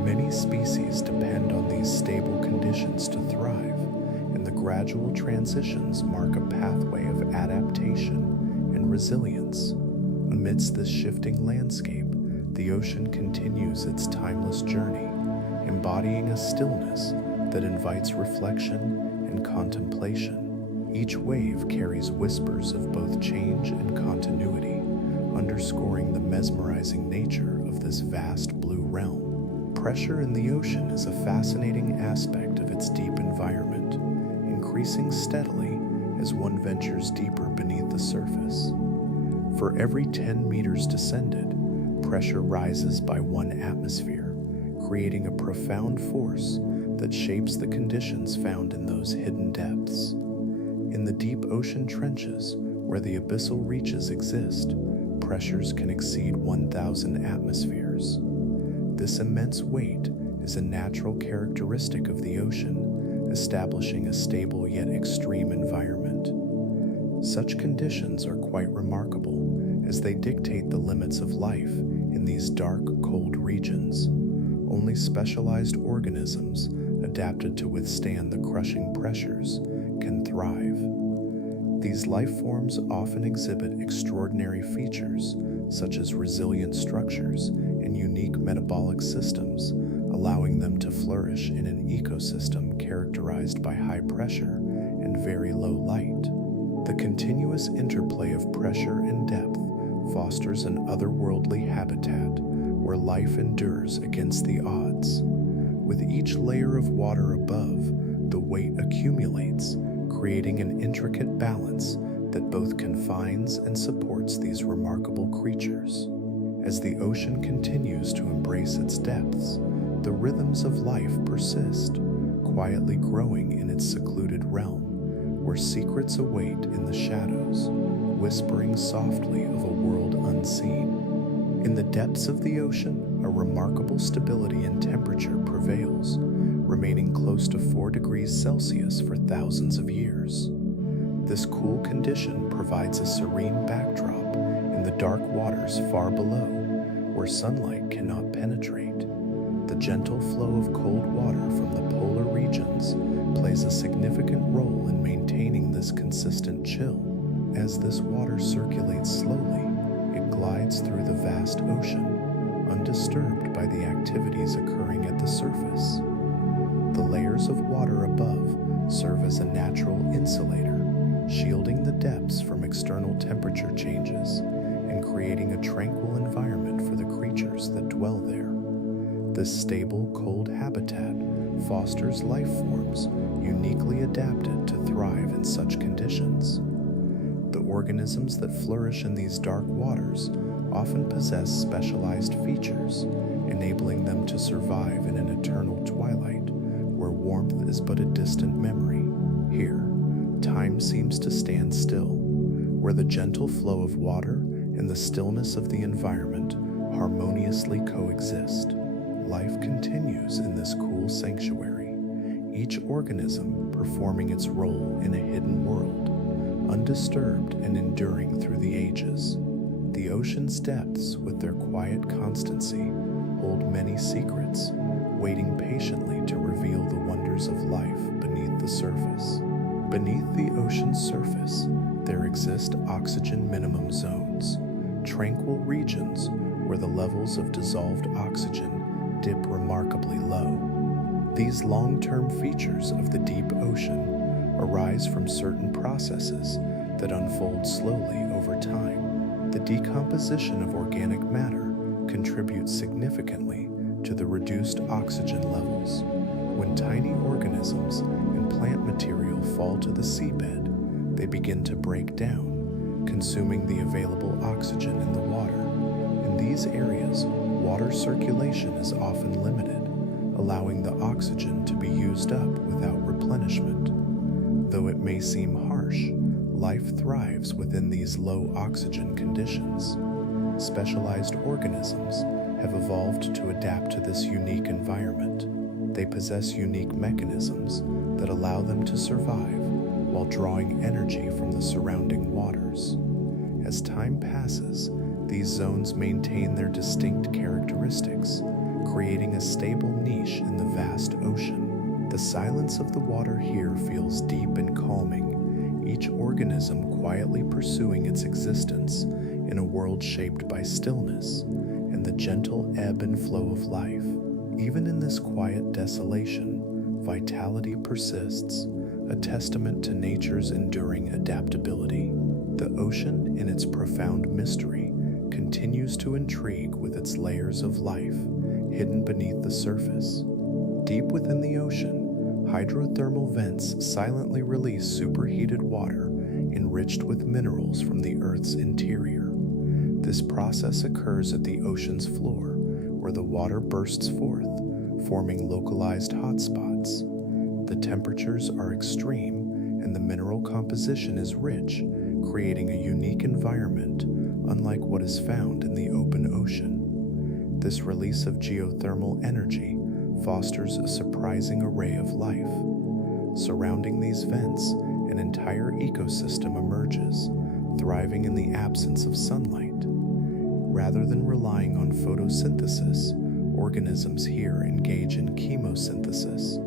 Many species depend on these stable conditions to thrive, and the gradual transitions mark a pathway of adaptation and resilience. Amidst this shifting landscape, the ocean continues its timeless journey, embodying a stillness that invites reflection and contemplation. Each wave carries whispers of both change and continuity, underscoring the mesmerizing nature of this vast blue realm. Pressure in the ocean is a fascinating aspect of its deep environment, increasing steadily as one ventures deeper beneath the surface. For every 10 meters descended, pressure rises by 1 atmosphere, creating a profound force that shapes the conditions found in those hidden depths. In the deep ocean trenches, where the abyssal reaches exist, pressures can exceed 1,000 atmospheres. This immense weight is a natural characteristic of the ocean, establishing a stable yet extreme environment. Such conditions are quite remarkable, as they dictate the limits of life in these dark, cold regions. Only specialized organisms adapted to withstand the crushing pressures can thrive. These life forms often exhibit extraordinary features, such as resilient structures and unique metabolic systems, allowing them to flourish in an ecosystem characterized by high pressure and very low light. The continuous interplay of pressure and depth fosters an otherworldly habitat where life endures against the odds. With each layer of water above, the weight accumulates, creating an intricate balance that both confines and supports these remarkable creatures. As the ocean continues to embrace its depths, the rhythms of life persist, quietly growing in its secluded realm, where secrets await in the shadows, whispering softly of a world unseen. In the depths of the ocean, a remarkable stability and temperature prevails, remaining close to 4 degrees Celsius for thousands of years. This cool condition provides a serene backdrop in the dark waters far below, where sunlight cannot penetrate. The gentle flow of cold water from the polar regions plays a significant role in maintaining this consistent chill. As this water circulates slowly, it glides through the vast ocean, undisturbed by the activities occurring at the surface. The layers of water above serve as a natural insulator, shielding the depths from external temperature changes and creating a tranquil environment for the creatures that dwell there. This stable, cold habitat fosters life forms uniquely adapted to thrive in such conditions. The organisms that flourish in these dark waters often possess specialized features, enabling them to survive in an eternal twilight where warmth is but a distant memory. Here, time seems to stand still, where the gentle flow of water and the stillness of the environment harmoniously coexist. Life continues in this cool sanctuary, each organism performing its role in a hidden world, undisturbed and enduring through the ages. The ocean's depths, with their quiet constancy, hold many secrets, waiting patiently to reveal the wonders of life beneath the surface. Beneath the ocean's surface, there exist oxygen minimum zones, tranquil regions where the levels of dissolved oxygen dip remarkably low. These long-term features of the deep ocean arise from certain processes that unfold slowly over time. The decomposition of organic matter contributes significantly to the reduced oxygen levels. When tiny organisms and plant material fall to the seabed, they begin to break down, consuming the available oxygen in the water. In these areas, water circulation is often limited, allowing the oxygen to be used up without replenishment. Though it may seem harsh, life thrives within these low oxygen conditions. Specialized organisms have evolved to adapt to this unique environment. They possess unique mechanisms that allow them to survive while drawing energy from the surrounding waters. As time passes, these zones maintain their distinct characteristics, creating a stable niche in the vast ocean. The silence of the water here feels deep and calming, each organism quietly pursuing its existence in a world shaped by stillness and the gentle ebb and flow of life. Even in this quiet desolation, vitality persists, a testament to nature's enduring adaptability. The ocean, in its profound mystery, continues to intrigue with its layers of life hidden beneath the surface. Deep within the ocean, hydrothermal vents silently release superheated water enriched with minerals from the Earth's interior. This process occurs at the ocean's floor, where the water bursts forth, forming localized hotspots. The temperatures are extreme, and the mineral composition is rich, creating a unique environment unlike what is found in the open ocean. This release of geothermal energy fosters a surprising array of life. Surrounding these vents, an entire ecosystem emerges, thriving in the absence of sunlight. Rather than relying on photosynthesis, organisms here engage in chemosynthesis.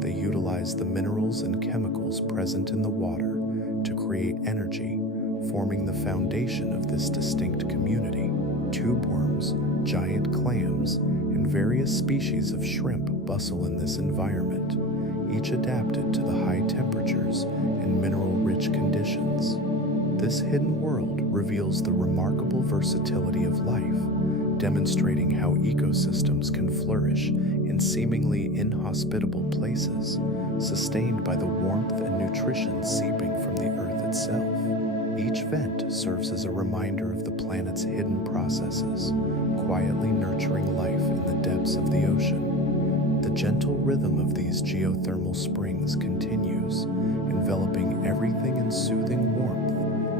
They utilize the minerals and chemicals present in the water to create energy, forming the foundation of this distinct community. Tube worms, giant clams, and various species of shrimp bustle in this environment, each adapted to the high temperatures and mineral-rich conditions. This hidden world reveals the remarkable versatility of life, demonstrating how ecosystems can flourish in seemingly inhospitable places, sustained by the warmth and nutrition seeping from the earth itself. Each vent serves as a reminder of the planet's hidden processes, quietly nurturing life in the depths of the ocean. The gentle rhythm of these geothermal springs continues, enveloping everything in soothing warmth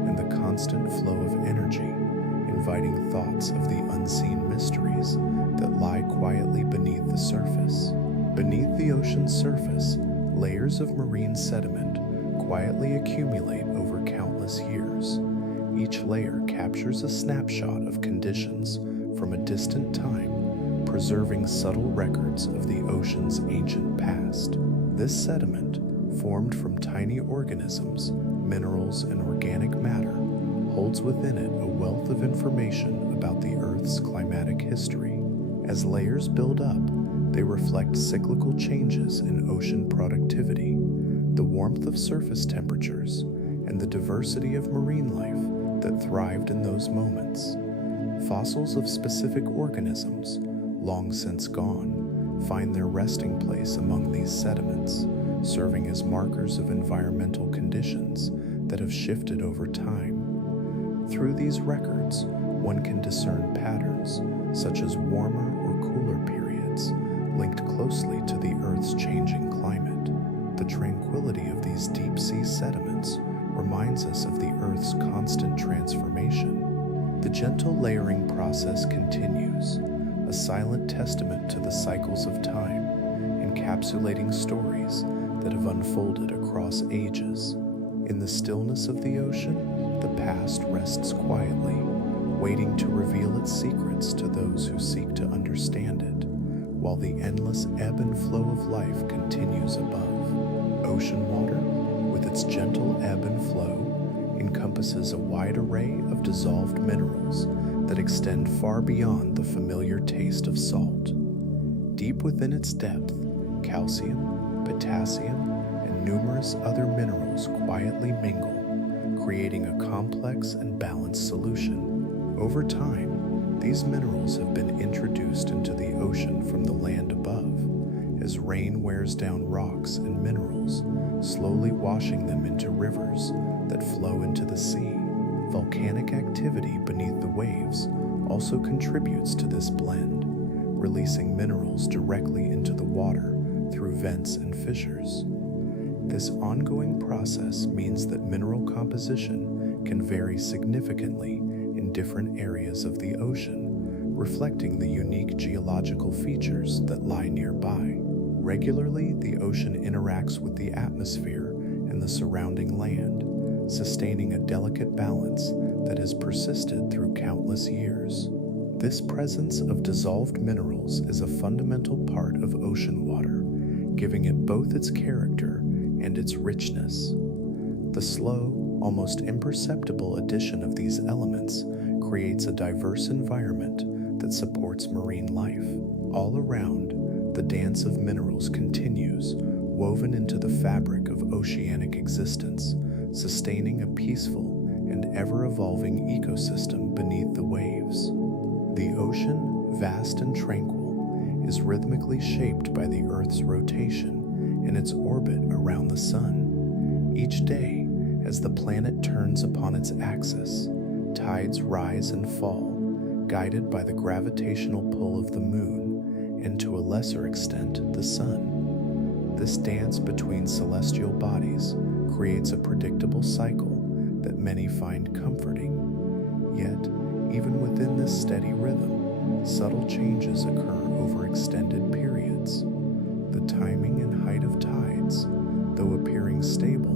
and the constant flow of energy, inviting thoughts of the unseen mysteries that lie quietly beneath the surface. Beneath the ocean's surface, layers of marine sediment quietly accumulate over countless years. Each layer captures a snapshot of conditions from a distant time, preserving subtle records of the ocean's ancient past. This sediment, formed from tiny organisms, minerals, and organic matter, holds within it a wealth of information about the Earth's climatic history. As layers build up, they reflect cyclical changes in ocean productivity, the warmth of surface temperatures, and the diversity of marine life that thrived in those moments. Fossils of specific organisms, long since gone, find their resting place among these sediments, serving as markers of environmental conditions that have shifted over time. Through these records, one can discern patterns, such as warmer or cooler periods, linked closely to the Earth's changing climate. The tranquility of these deep-sea sediments reminds us of the Earth's constant transformation. The gentle layering process continues, a silent testament to the cycles of time, encapsulating stories that have unfolded across ages. In the stillness of the ocean, the past rests quietly, waiting to reveal its secrets to those who seek to understand it, while the endless ebb and flow of life continues above. Ocean water, with its gentle ebb and flow, encompasses a wide array of dissolved minerals that extend far beyond the familiar taste of salt. Deep within its depth, calcium, potassium, and numerous other minerals quietly mingle, creating a complex and balanced solution. Over time, these minerals have been introduced into the ocean from the land above, as rain wears down rocks and minerals, slowly washing them into rivers that flow into the sea. Volcanic activity beneath the waves also contributes to this blend, releasing minerals directly into the water through vents and fissures. This ongoing process means that mineral composition can vary significantly in different areas of the ocean, reflecting the unique geological features that lie nearby. Regularly, the ocean interacts with the atmosphere and the surrounding land, sustaining a delicate balance that has persisted through countless years. This presence of dissolved minerals is a fundamental part of ocean water, giving it both its character and its richness. The slow, almost imperceptible addition of these elements creates a diverse environment that supports marine life. All around, the dance of minerals continues, woven into the fabric of oceanic existence, sustaining a peaceful and ever-evolving ecosystem beneath the waves. The ocean, vast and tranquil, is rhythmically shaped by the Earth's rotation and its orbit around the sun. Each day, as the planet turns upon its axis, tides rise and fall, guided by the gravitational pull of the moon and, to a lesser extent, the sun. This dance between celestial bodies creates a predictable cycle that many find comforting. Yet, even within this steady rhythm, subtle changes occur over extended periods. The timing and height of tides, though appearing stable,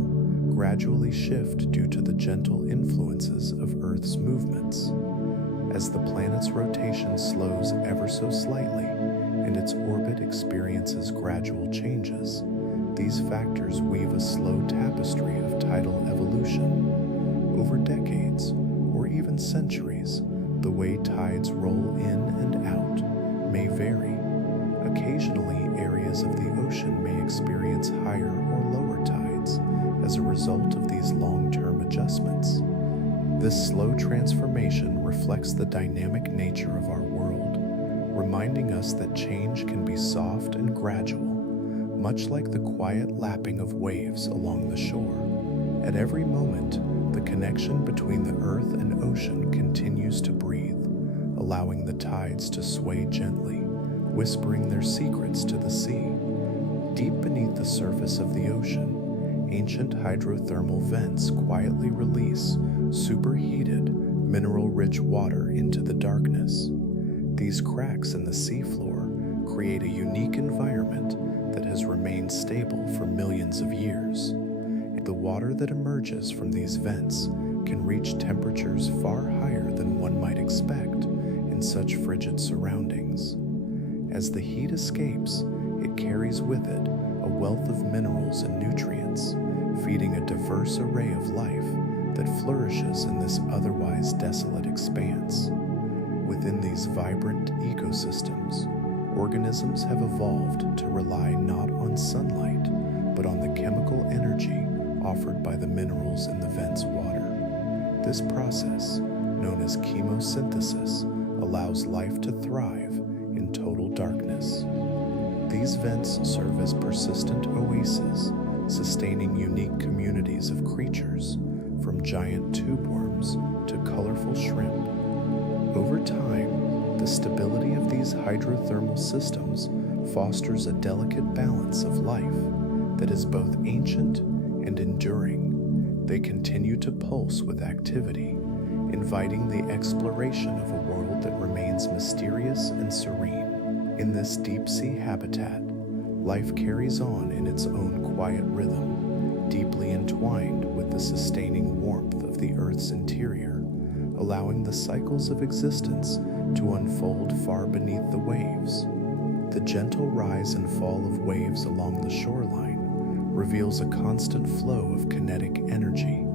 gradually shift due to the gentle influences of Earth's movements. As the planet's rotation slows ever so slightly and its orbit experiences gradual changes, these factors weave a slow tapestry of tidal evolution. Over decades, or even centuries, the way tides roll in and out may vary. Occasionally, areas of the ocean may experience higher or lower tides as a result of these long-term adjustments. This slow transformation reflects the dynamic nature of our world, reminding us that change can be soft and gradual, much like the quiet lapping of waves along the shore. At every moment, the connection between the earth and ocean continues to breathe, allowing the tides to sway gently, whispering their secrets to the sea. Deep beneath the surface of the ocean, ancient hydrothermal vents quietly release superheated, mineral-rich water into the darkness. These cracks in the seafloor create a unique environment that has remained stable for millions of years. The water that emerges from these vents can reach temperatures far higher than one might expect in such frigid surroundings. As the heat escapes, it carries with it a wealth of minerals and nutrients, feeding a diverse array of life that flourishes in this otherwise desolate expanse. Within these vibrant ecosystems, organisms have evolved to rely not on sunlight, but on the chemical energy offered by the minerals in the vent's water. This process, known as chemosynthesis, allows life to thrive in total darkness. These vents serve as persistent oases, sustaining unique communities of creatures, from giant tube worms to colorful shrimp. Over time, the stability of these hydrothermal systems fosters a delicate balance of life that is both ancient and enduring. They continue to pulse with activity, inviting the exploration of a world that remains mysterious and serene. In this deep-sea habitat, life carries on in its own quiet rhythm, deeply entwined with the sustaining warmth of the Earth's interior, allowing the cycles of existence to unfold far beneath the waves. The gentle rise and fall of waves along the shoreline reveals a constant flow of kinetic energy,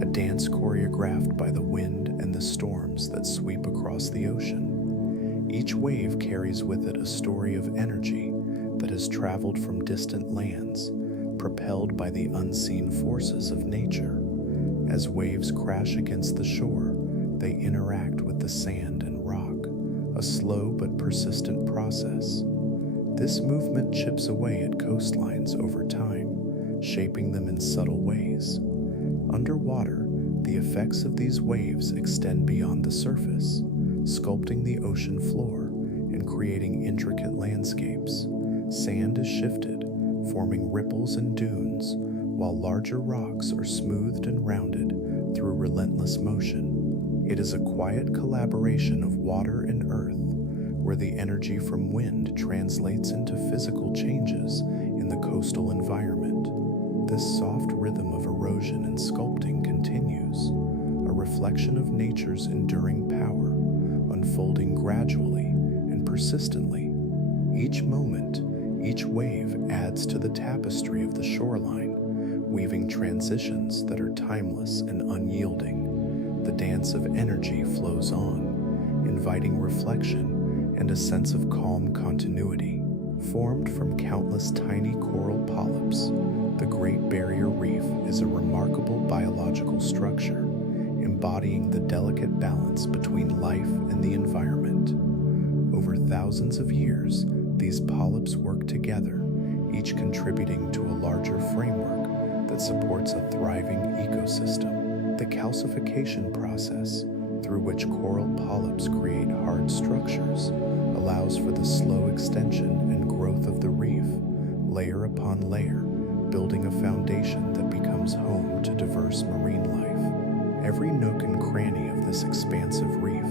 a dance choreographed by the wind and the storms that sweep across the ocean. Each wave carries with it a story of energy that has traveled from distant lands, propelled by the unseen forces of nature. As waves crash against the shore, they interact with the sand and rock, a slow but persistent process. This movement chips away at coastlines over time, shaping them in subtle ways. Underwater, the effects of these waves extend beyond the surface, sculpting the ocean floor and creating intricate landscapes. Sand is shifted, forming ripples and dunes, while larger rocks are smoothed and rounded through relentless motion. It is a quiet collaboration of water and earth, where the energy from wind translates into physical changes in the coastal environment. This soft rhythm of erosion and sculpting continues, a reflection of nature's enduring power, unfolding gradually and persistently. Each moment, each wave adds to the tapestry of the shoreline, weaving transitions that are timeless and unyielding. The dance of energy flows on, inviting reflection and a sense of calm continuity. Formed from countless tiny coral polyps, the Great Barrier Reef is a remarkable biological structure, embodying the delicate balance between life and the environment. Over thousands of years, these polyps work together, each contributing to a larger framework that supports a thriving ecosystem. The calcification process, through which coral polyps create hard structures, allows for the slow extension and growth of the reef, layer upon layer, building a foundation that becomes home to diverse marine life. Every nook and cranny of this expansive reef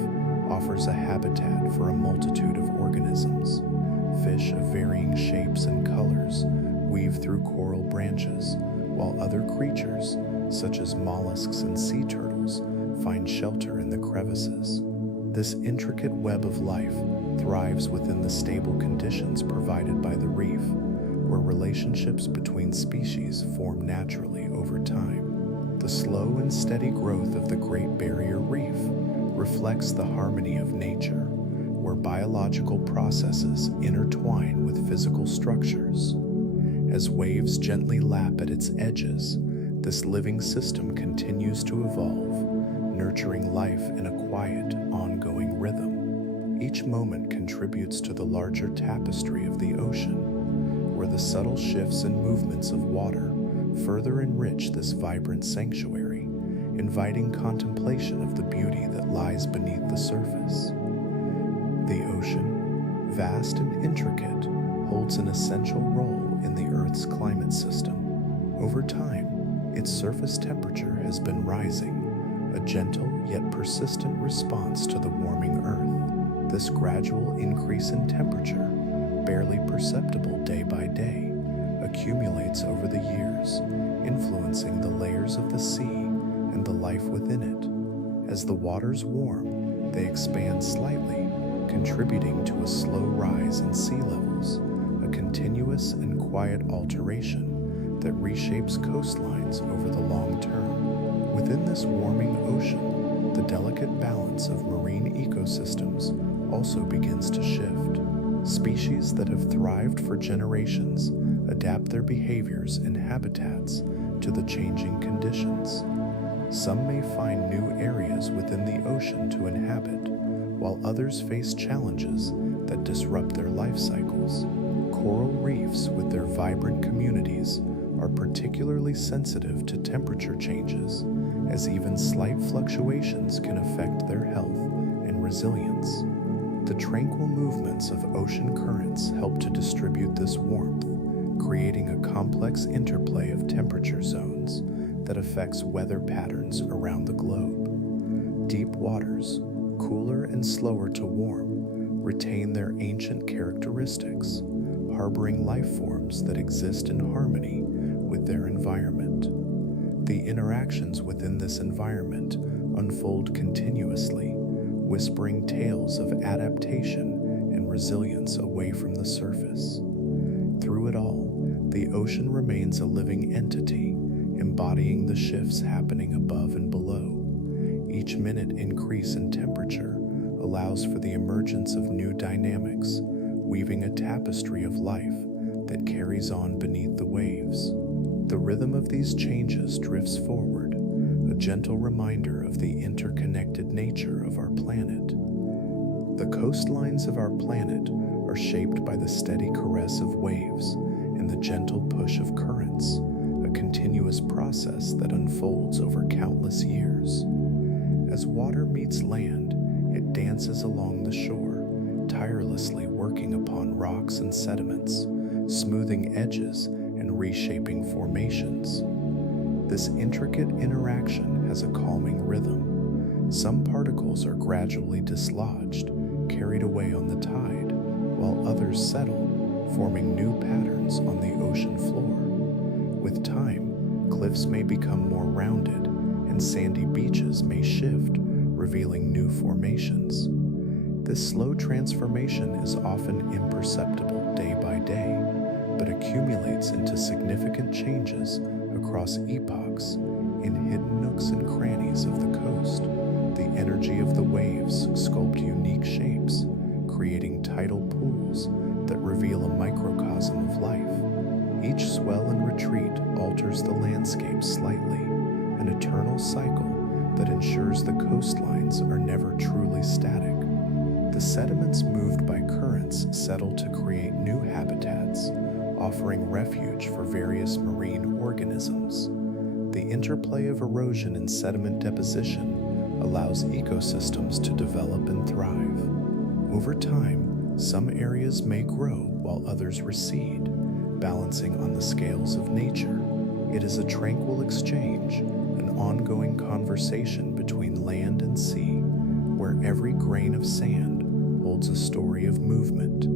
offers a habitat for a multitude of organisms. Fish of varying shapes and colors weave through coral branches, while other creatures, such as mollusks and sea turtles, find shelter in the crevices. This intricate web of life thrives within the stable conditions provided by the reef, where relationships between species form naturally over time. The slow and steady growth of the Great Barrier Reef reflects the harmony of nature, where biological processes intertwine with physical structures. As waves gently lap at its edges, this living system continues to evolve, nurturing life in a quiet, ongoing rhythm. Each moment contributes to the larger tapestry of the ocean, where the subtle shifts and movements of water further enrich this vibrant sanctuary, inviting contemplation of the beauty that lies beneath the surface. The ocean, vast and intricate, holds an essential role in the Earth's climate system. Over time, its surface temperature has been rising, a gentle yet persistent response to the warming Earth. This gradual increase in temperature, barely perceptible day by day, accumulates over the years, influencing the layers of the sea and the life within it. As the waters warm, they expand slightly, contributing to a slow rise in sea levels, a continuous and quiet alteration that reshapes coastlines over the long term. Within this warming ocean, the delicate balance of marine ecosystems also begins to shift. Species that have thrived for generations adapt their behaviors and habitats to the changing conditions. Some may find new areas within the ocean to inhabit, while others face challenges that disrupt their life cycles. Coral reefs, with their vibrant communities, are particularly sensitive to temperature changes, as even slight fluctuations can affect their health and resilience. The tranquil movements of ocean currents help to distribute this warmth, creating a complex interplay of temperature zones that affects weather patterns around the globe. Deep waters, cooler and slower to warm, retain their ancient characteristics, harboring life forms that exist in harmony with their environment. The interactions within this environment unfold continuously, whispering tales of adaptation and resilience away from the surface. Through it all, the ocean remains a living entity, embodying the shifts happening above and below. Each minute increase in temperature allows for the emergence of new dynamics, weaving a tapestry of life that carries on beneath the waves. The rhythm of these changes drifts forward, a gentle reminder of the interconnected nature of our planet. The coastlines of our planet are shaped by the steady caress of waves and the gentle push of currents, a continuous process that unfolds over countless years. As water meets land, it dances along the shore, tirelessly working upon rocks and sediments, smoothing edges and reshaping formations. This intricate interaction has a calming rhythm. Some particles are gradually dislodged, carried away on the tide, while others settle, forming new patterns on the ocean floor. With time, cliffs may become more rounded, and sandy beaches may shift, revealing new formations. This slow transformation is often imperceptible day by day, but accumulates into significant changes across epochs. In hidden nooks and crannies of the coast, the energy of the waves sculpt unique shapes, creating tidal pools that reveal a microcosm of life. Each swell and retreat alters the landscape slightly, an eternal cycle that ensures the coastlines are never truly static. The sediments moved by currents settle to create new habitats, offering refuge for various marine organisms. The interplay of erosion and sediment deposition allows ecosystems to develop and thrive. Over time, some areas may grow while others recede, balancing on the scales of nature. It is a tranquil exchange, an ongoing conversation between land and sea, where every grain of sand holds a story of movement.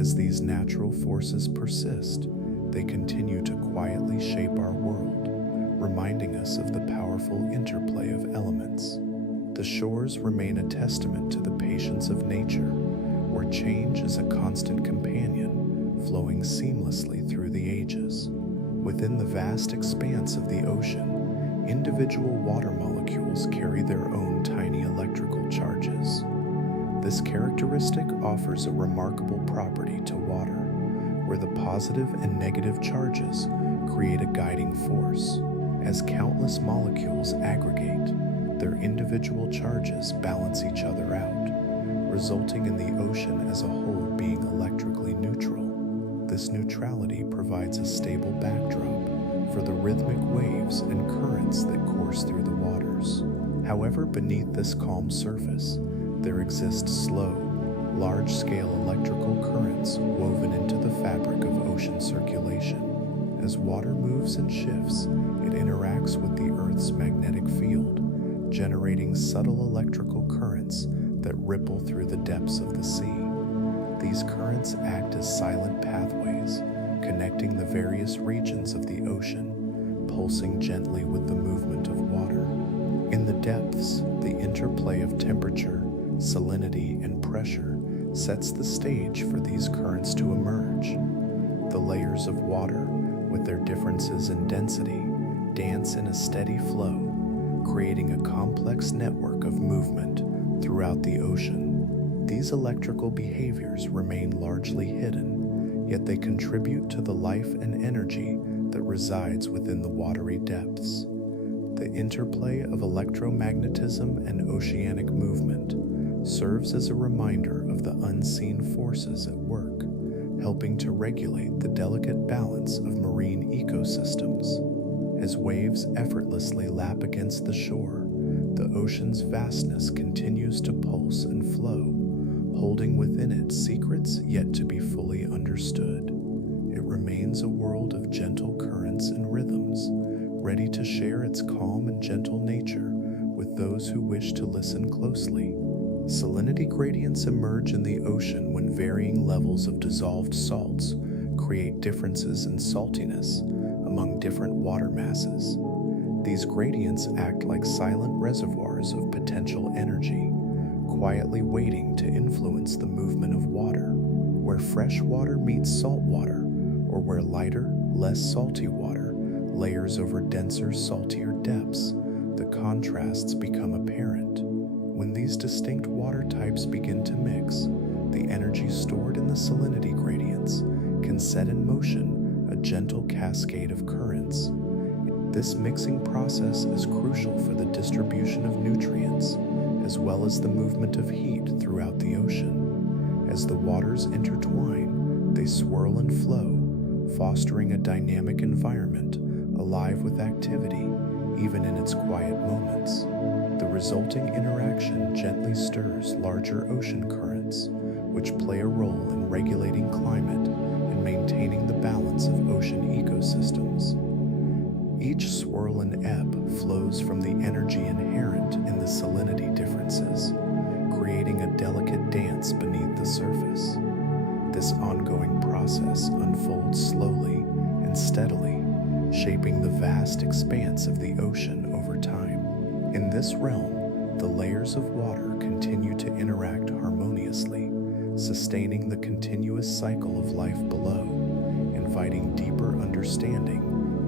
As these natural forces persist, they continue to quietly shape our world, reminding us of the powerful interplay of elements. The shores remain a testament to the patience of nature, where change is a constant companion, flowing seamlessly through the ages. Within the vast expanse of the ocean, individual water molecules carry their own tiny electrical charges. This characteristic offers a remarkable property to water, where the positive and negative charges create a guiding force. As countless molecules aggregate, their individual charges balance each other out, resulting in the ocean as a whole being electrically neutral. This neutrality provides a stable backdrop for the rhythmic waves and currents that course through the waters. However, beneath this calm surface, there exist slow, large-scale electrical currents woven into the fabric of ocean circulation. As water moves and shifts, it interacts with the Earth's magnetic field, generating subtle electrical currents that ripple through the depths of the sea. These currents act as silent pathways, connecting the various regions of the ocean, pulsing gently with the movement of water. In the depths, the interplay of temperature, salinity, and pressure sets the stage for these currents to emerge. The layers of water, with their differences in density, dance in a steady flow, creating a complex network of movement throughout the ocean. These electrical behaviors remain largely hidden, yet they contribute to the life and energy that resides within the watery depths. The interplay of electromagnetism and oceanic movement serves as a reminder of the unseen forces at work, helping to regulate the delicate balance of marine ecosystems. As waves effortlessly lap against the shore, the ocean's vastness continues to pulse and flow, holding within it secrets yet to be fully understood. It remains a world of gentle currents and rhythms, ready to share its calm and gentle nature with those who wish to listen closely. Salinity gradients emerge in the ocean when varying levels of dissolved salts create differences in saltiness among different water masses. These gradients act like silent reservoirs of potential energy, quietly waiting to influence the movement of water. Where fresh water meets salt water, or where lighter, less salty water layers over denser, saltier depths, the contrasts become apparent. When these distinct water types begin to mix, the energy stored in the salinity gradients can set in motion a gentle cascade of currents. This mixing process is crucial for the distribution of nutrients, as well as the movement of heat throughout the ocean. As the waters intertwine, they swirl and flow, fostering a dynamic environment alive with activity, even in its quiet moments. The resulting interaction gently stirs larger ocean currents, which play a role in regulating climate and maintaining the balance of ocean ecosystems. Each swirl and ebb flows from the energy inherent in the salinity differences, creating a delicate dance beneath the surface. This ongoing process unfolds slowly and steadily, shaping the vast expanse of the ocean over time. In this realm, the layers of water continue to interact harmoniously, sustaining the continuous cycle of life below, inviting deeper understanding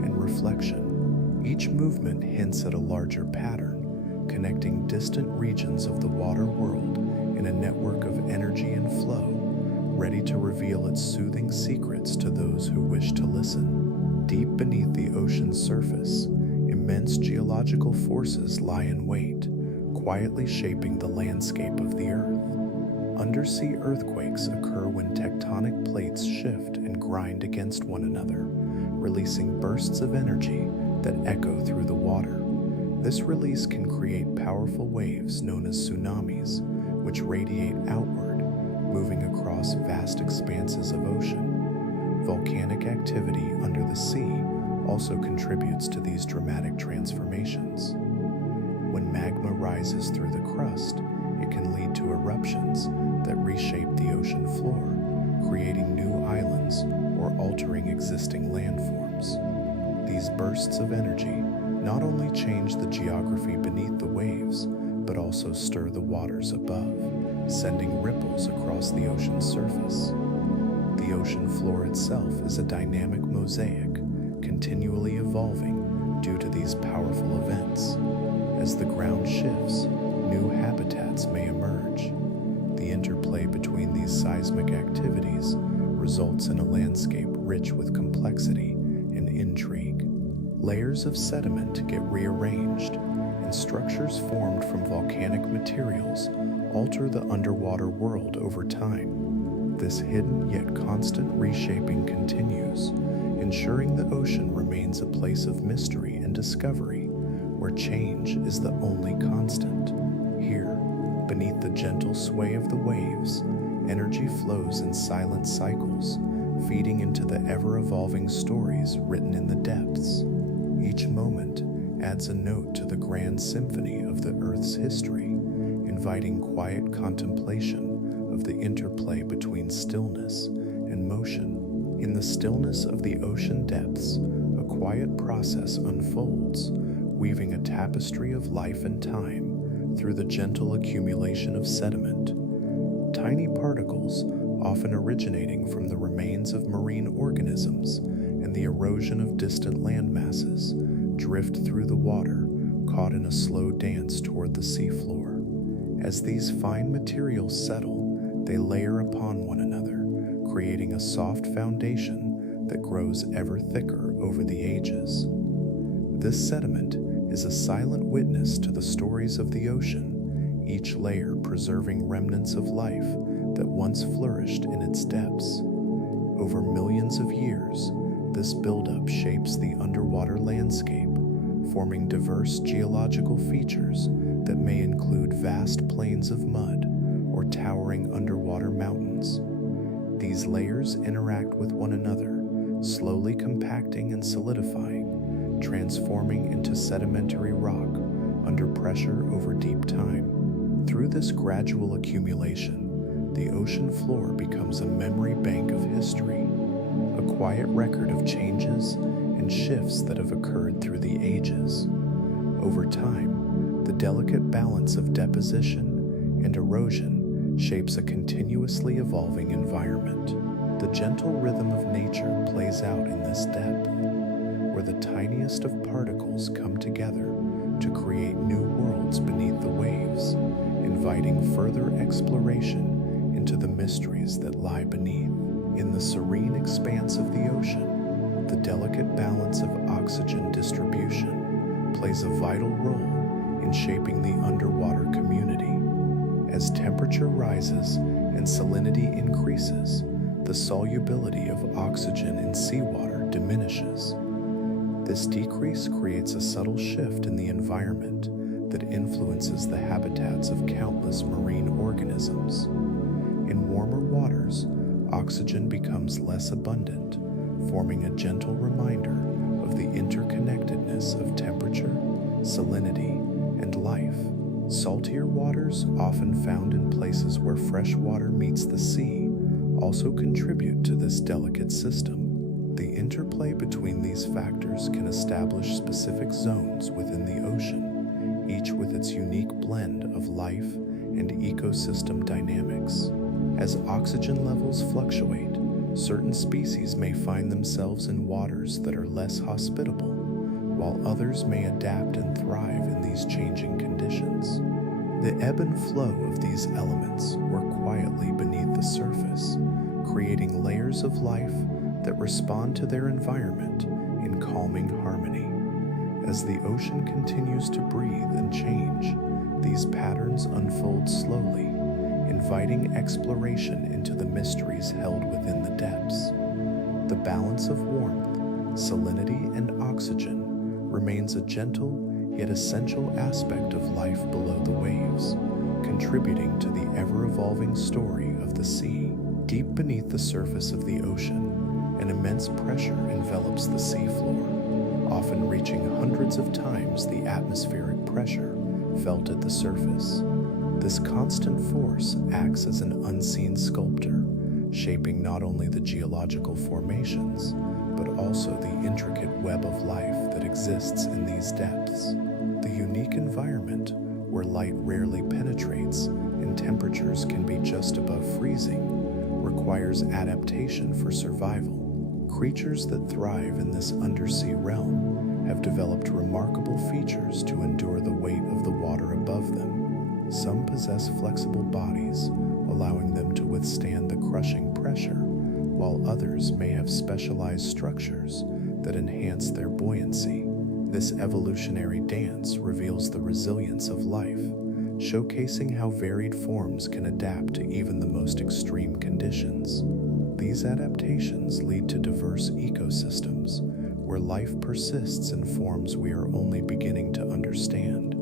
and reflection. Each movement hints at a larger pattern, connecting distant regions of the water world in a network of energy and flow, ready to reveal its soothing secrets to those who wish to listen. Deep beneath the ocean's surface, immense geological forces lie in wait, quietly shaping the landscape of the Earth. Undersea earthquakes occur when tectonic plates shift and grind against one another, releasing bursts of energy that echo through the water. This release can create powerful waves known as tsunamis, which radiate outward, moving across vast expanses of ocean. Volcanic activity under the sea also contributes to these dramatic transformations. When magma rises through the crust, it can lead to eruptions that reshape the ocean floor, creating new islands or altering existing landforms. These bursts of energy not only change the geography beneath the waves, but also stir the waters above, sending ripples across the ocean's surface. The ocean floor itself is a dynamic mosaic, continually evolving due to these powerful events. As the ground shifts, new habitats may emerge. The interplay between these seismic activities results in a landscape rich with complexity and intrigue. Layers of sediment get rearranged, and structures formed from volcanic materials alter the underwater world over time. This hidden yet constant reshaping continues, ensuring the ocean remains a place of mystery and discovery, where change is the only constant. Here, beneath the gentle sway of the waves, energy flows in silent cycles, feeding into the ever-evolving stories written in the depths. Each moment adds a note to the grand symphony of the Earth's history, inviting quiet contemplation of the interplay between stillness and motion. In the stillness of the ocean depths, a quiet process unfolds, weaving a tapestry of life and time through the gentle accumulation of sediment. Tiny particles, often originating from the remains of marine organisms and the erosion of distant land masses, drift through the water, caught in a slow dance toward the seafloor. As these fine materials settle, they layer upon one another, creating a soft foundation that grows ever thicker over the ages. This sediment is a silent witness to the stories of the ocean, each layer preserving remnants of life that once flourished in its depths. Over millions of years, this buildup shapes the underwater landscape, forming diverse geological features that may include vast plains of mud or towering underwater mountains. These layers interact with one another, slowly compacting and solidifying, transforming into sedimentary rock under pressure over deep time. Through this gradual accumulation, the ocean floor becomes a memory bank of history, a quiet record of changes and shifts that have occurred through the ages. Over time, the delicate balance of deposition and erosion shapes a continuously evolving environment. The gentle rhythm of nature plays out in this depth, where the tiniest of particles come together to create new worlds beneath the waves, inviting further exploration into the mysteries that lie beneath. In the serene expanse of the ocean, the delicate balance of oxygen distribution plays a vital role in shaping the underwater community. As temperature rises and salinity increases, the solubility of oxygen in seawater diminishes. This decrease creates a subtle shift in the environment that influences the habitats of countless marine organisms. In warmer waters, oxygen becomes less abundant, forming a gentle reminder of the interconnectedness of temperature, salinity, and life. Saltier waters, often found in places where fresh water meets the sea, also contribute to this delicate system. The interplay between these factors can establish specific zones within the ocean, each with its unique blend of life and ecosystem dynamics. As oxygen levels fluctuate, certain species may find themselves in waters that are less hospitable, while others may adapt and thrive in these changing conditions. The ebb and flow of these elements work quietly beneath the surface, creating layers of life that respond to their environment in calming harmony. As the ocean continues to breathe and change, these patterns unfold slowly, inviting exploration into the mysteries held within the depths. The balance of warmth, salinity, and oxygen remains a gentle yet essential aspect of life below the waves, contributing to the ever-evolving story of the sea. Deep beneath the surface of the ocean, an immense pressure envelops the seafloor, often reaching hundreds of times the atmospheric pressure felt at the surface. This constant force acts as an unseen sculptor, shaping not only the geological formations, but also the intricate web of life that exists in these depths. The unique environment, where light rarely penetrates and temperatures can be just above freezing, requires adaptation for survival. Creatures that thrive in this undersea realm have developed remarkable features to endure the weight of the water above them. Some possess flexible bodies, allowing them to withstand the crushing pressure, while others may have specialized structures that enhance their buoyancy. This evolutionary dance reveals the resilience of life, showcasing how varied forms can adapt to even the most extreme conditions. These adaptations lead to diverse ecosystems, where life persists in forms we are only beginning to understand.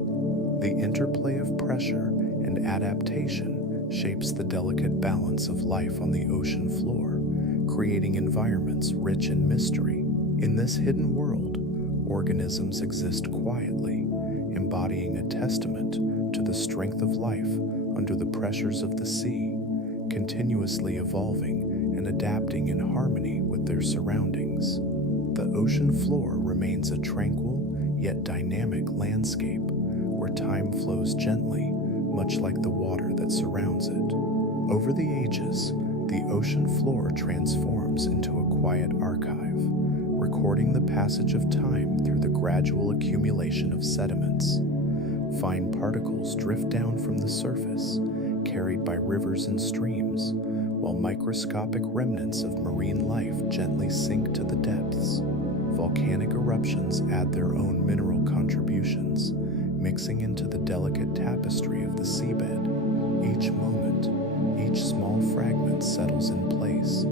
The interplay of pressure and adaptation shapes the delicate balance of life on the ocean floor, creating environments rich in mystery. In this hidden world, organisms exist quietly, embodying a testament to the strength of life under the pressures of the sea, continuously evolving and adapting in harmony with their surroundings. The ocean floor remains a tranquil yet dynamic landscape where time flows gently, much like the water that surrounds it. Over the ages, the ocean floor transforms into a quiet archive, recording the passage of time through the gradual accumulation of sediments. Fine particles drift down from the surface, carried by rivers and streams, while microscopic remnants of marine life gently sink to the depths. Volcanic eruptions add their own mineral contributions, mixing into the delicate tapestry of the seabed. Each moment, each small fragment settles in place,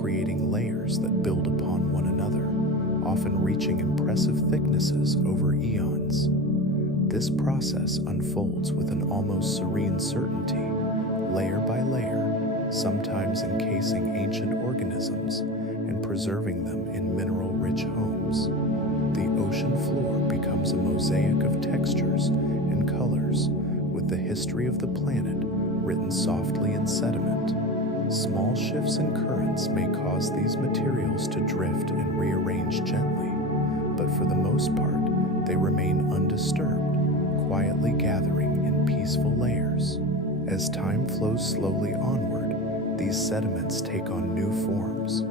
creating layers that build upon one another, often reaching impressive thicknesses over eons. This process unfolds with an almost serene certainty, layer by layer, sometimes encasing ancient organisms and preserving them in mineral-rich homes. The ocean floor becomes a mosaic of textures and colors, with the history of the planet written softly in sediment. Small shifts in currents may cause these materials to drift and rearrange gently, but for the most part, they remain undisturbed, quietly gathering in peaceful layers. As time flows slowly onward, these sediments take on new forms,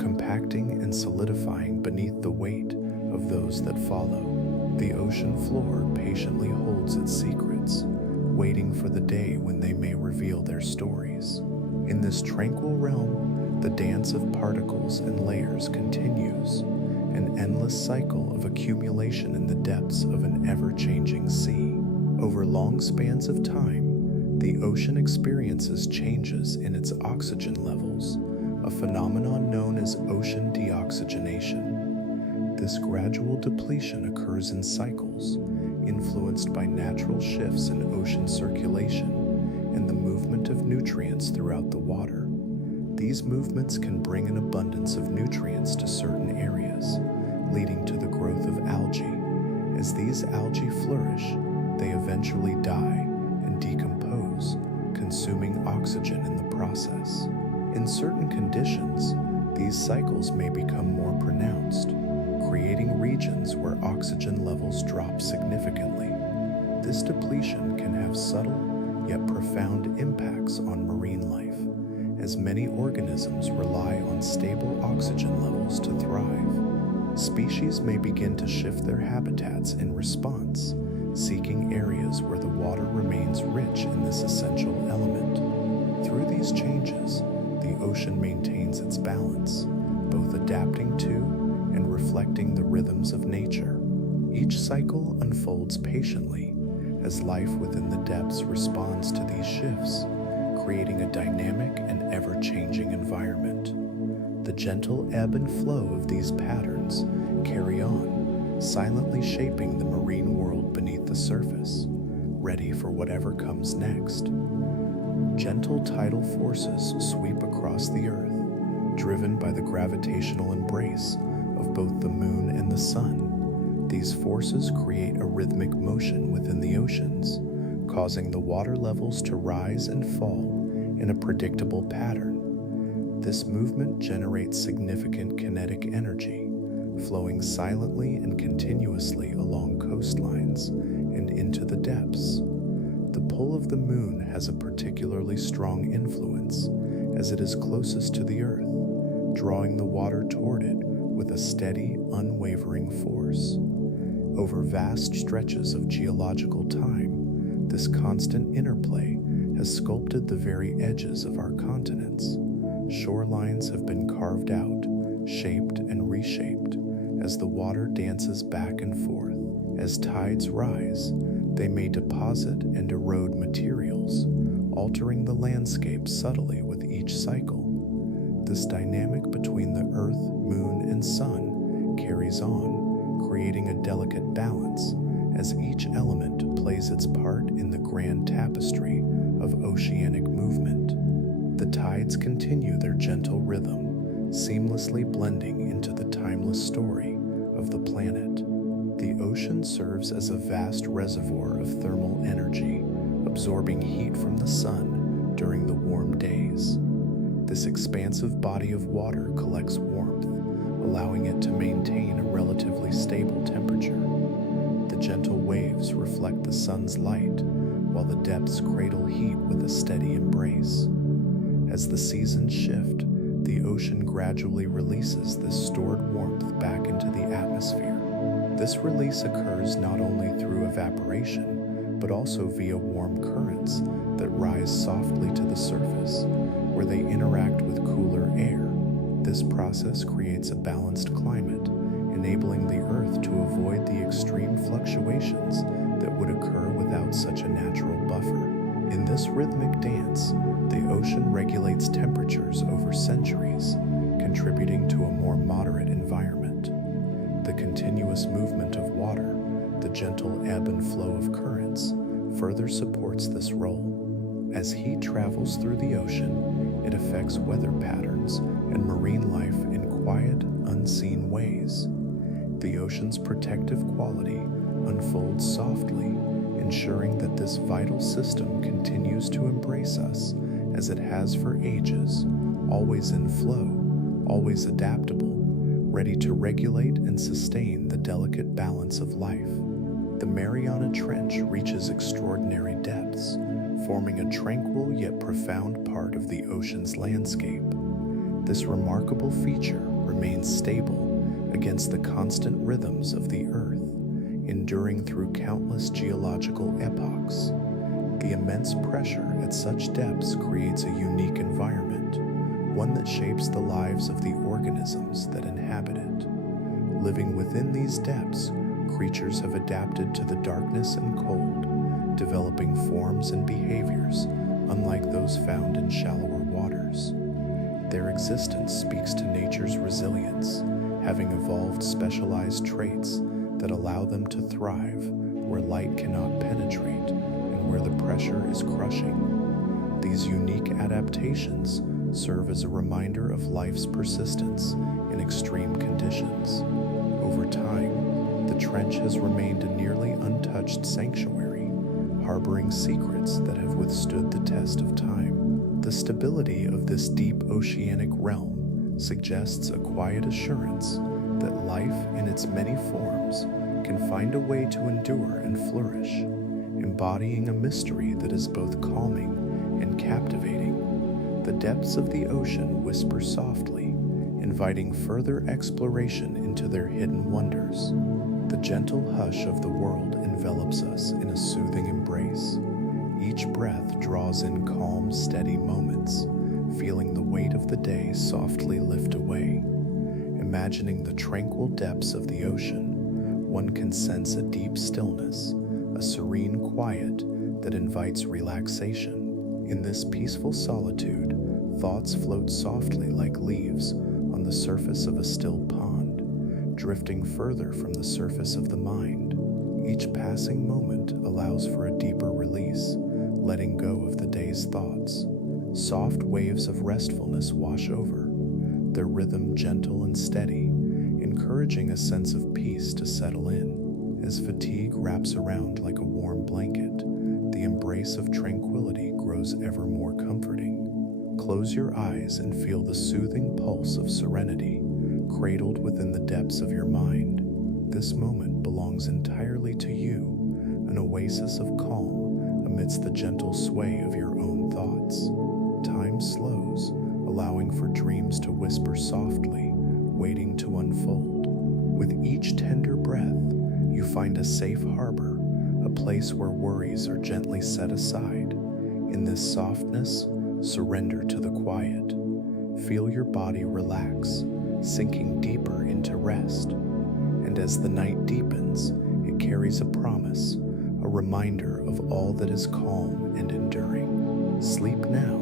compacting and solidifying beneath the weight of those that follow. The ocean floor patiently holds its secrets, waiting for the day when they may reveal their stories. In this tranquil realm, the dance of particles and layers continues, an endless cycle of accumulation in the depths of an ever-changing sea. Over long spans of time, the ocean experiences changes in its oxygen levels, a phenomenon known as ocean deoxygenation. This gradual depletion occurs in cycles, influenced by natural shifts in ocean circulation and the movement of nutrients throughout the water. These movements can bring an abundance of nutrients to certain areas, leading to the growth of algae. As these algae flourish, they eventually die and decompose, consuming oxygen in the process. In certain conditions, these cycles may become more pronounced, creating regions where oxygen levels drop significantly. This depletion can have subtle yet profound impacts on marine life, as many organisms rely on stable oxygen levels to thrive. Species may begin to shift their habitats in response, seeking areas where the water remains rich in this essential element. Through these changes, the ocean maintains its balance, both adapting to and reflecting the rhythms of nature. Each cycle unfolds patiently as life within the depths responds to these shifts, creating a dynamic and ever-changing environment. The gentle ebb and flow of these patterns carry on, silently shaping the marine world beneath the surface, ready for whatever comes next. Gentle tidal forces sweep across the earth, driven by the gravitational embrace of both the moon and the sun. These forces create a rhythmic motion within the oceans, causing the water levels to rise and fall in a predictable pattern. This movement generates significant kinetic energy, flowing silently and continuously along coastlines and into the depths. The pull of the moon has a particularly strong influence, as it is closest to the earth, drawing the water toward it with a steady, unwavering force. Over vast stretches of geological time, this constant interplay has sculpted the very edges of our continents. Shorelines have been carved out, shaped and reshaped, as the water dances back and forth. As tides rise, they may deposit and erode materials, altering the landscape subtly with each cycle. This dynamic between the earth, moon, and sun carries on, creating a delicate balance as each element plays its part in the grand tapestry of oceanic movement. The tides continue their gentle rhythm, seamlessly blending into the timeless story of the planet. The ocean serves as a vast reservoir of thermal energy, absorbing heat from the sun during the warm days. This expansive body of water collects warmth, allowing it to maintain a relatively stable temperature. The gentle waves reflect the sun's light, while the depths cradle heat with a steady embrace. As the seasons shift, the ocean gradually releases this stored warmth back into the atmosphere. This release occurs not only through evaporation, but also via warm currents that rise softly to the surface, where they interact with cooler air. This process creates a balanced climate, enabling the Earth to avoid the extreme fluctuations that would occur without such a natural buffer. In this rhythmic dance, the ocean regulates temperatures over centuries, contributing to a more moderate environment. The continuous movement of water, the gentle ebb and flow of currents, further supports this role. As heat travels through the ocean, it affects weather patterns and marine life in quiet, unseen ways. The ocean's protective quality unfolds softly, ensuring that this vital system continues to embrace us as it has for ages, always in flow, always adaptable, ready to regulate and sustain the delicate balance of life. The Mariana Trench reaches extraordinary depths, forming a tranquil yet profound part of the ocean's landscape. This remarkable feature remains stable against the constant rhythms of the Earth, enduring through countless geological epochs. The immense pressure at such depths creates a unique environment, one that shapes the lives of the organisms that inhabit it. Living within these depths, creatures have adapted to the darkness and cold, developing forms and behaviors unlike those found in shallower waters. Their existence speaks to nature's resilience, having evolved specialized traits that allow them to thrive where light cannot penetrate and where the pressure is crushing. These unique adaptations serve as a reminder of life's persistence in extreme conditions. Over time, the trench has remained a nearly untouched sanctuary, harboring secrets that have withstood the test of time. The stability of this deep oceanic realm suggests a quiet assurance that life in its many forms can find a way to endure and flourish, embodying a mystery that is both calming and captivating. The depths of the ocean whisper softly, inviting further exploration into their hidden wonders. The gentle hush of the world envelops us in a soothing embrace. Each breath draws in calm, steady moments, feeling the weight of the day softly lift away. Imagining the tranquil depths of the ocean, one can sense a deep stillness, a serene quiet that invites relaxation. In this peaceful solitude, thoughts float softly like leaves on the surface of a still pond, drifting further from the surface of the mind. Each passing moment allows for a deeper release, letting go of the day's thoughts. Soft waves of restfulness wash over, their rhythm gentle and steady, encouraging a sense of peace to settle in. As fatigue wraps around like a warm blanket, the embrace of tranquility grows ever more comforting. Close your eyes and feel the soothing pulse of serenity, cradled within the depths of your mind. This moment belongs entirely to you, an oasis of calm amidst the gentle sway of your own thoughts. Time slows, allowing for dreams to whisper softly, waiting to unfold. With each tender breath, you find a safe harbor, a place where worries are gently set aside. In this softness, surrender to the quiet. Feel your body relax, sinking deeper into rest. And as the night deepens, it carries a promise, a reminder of all that is calm and enduring. Sleep now,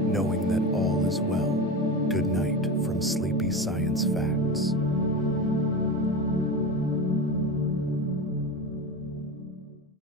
knowing that all is well. Good night from Sleepy Science Facts.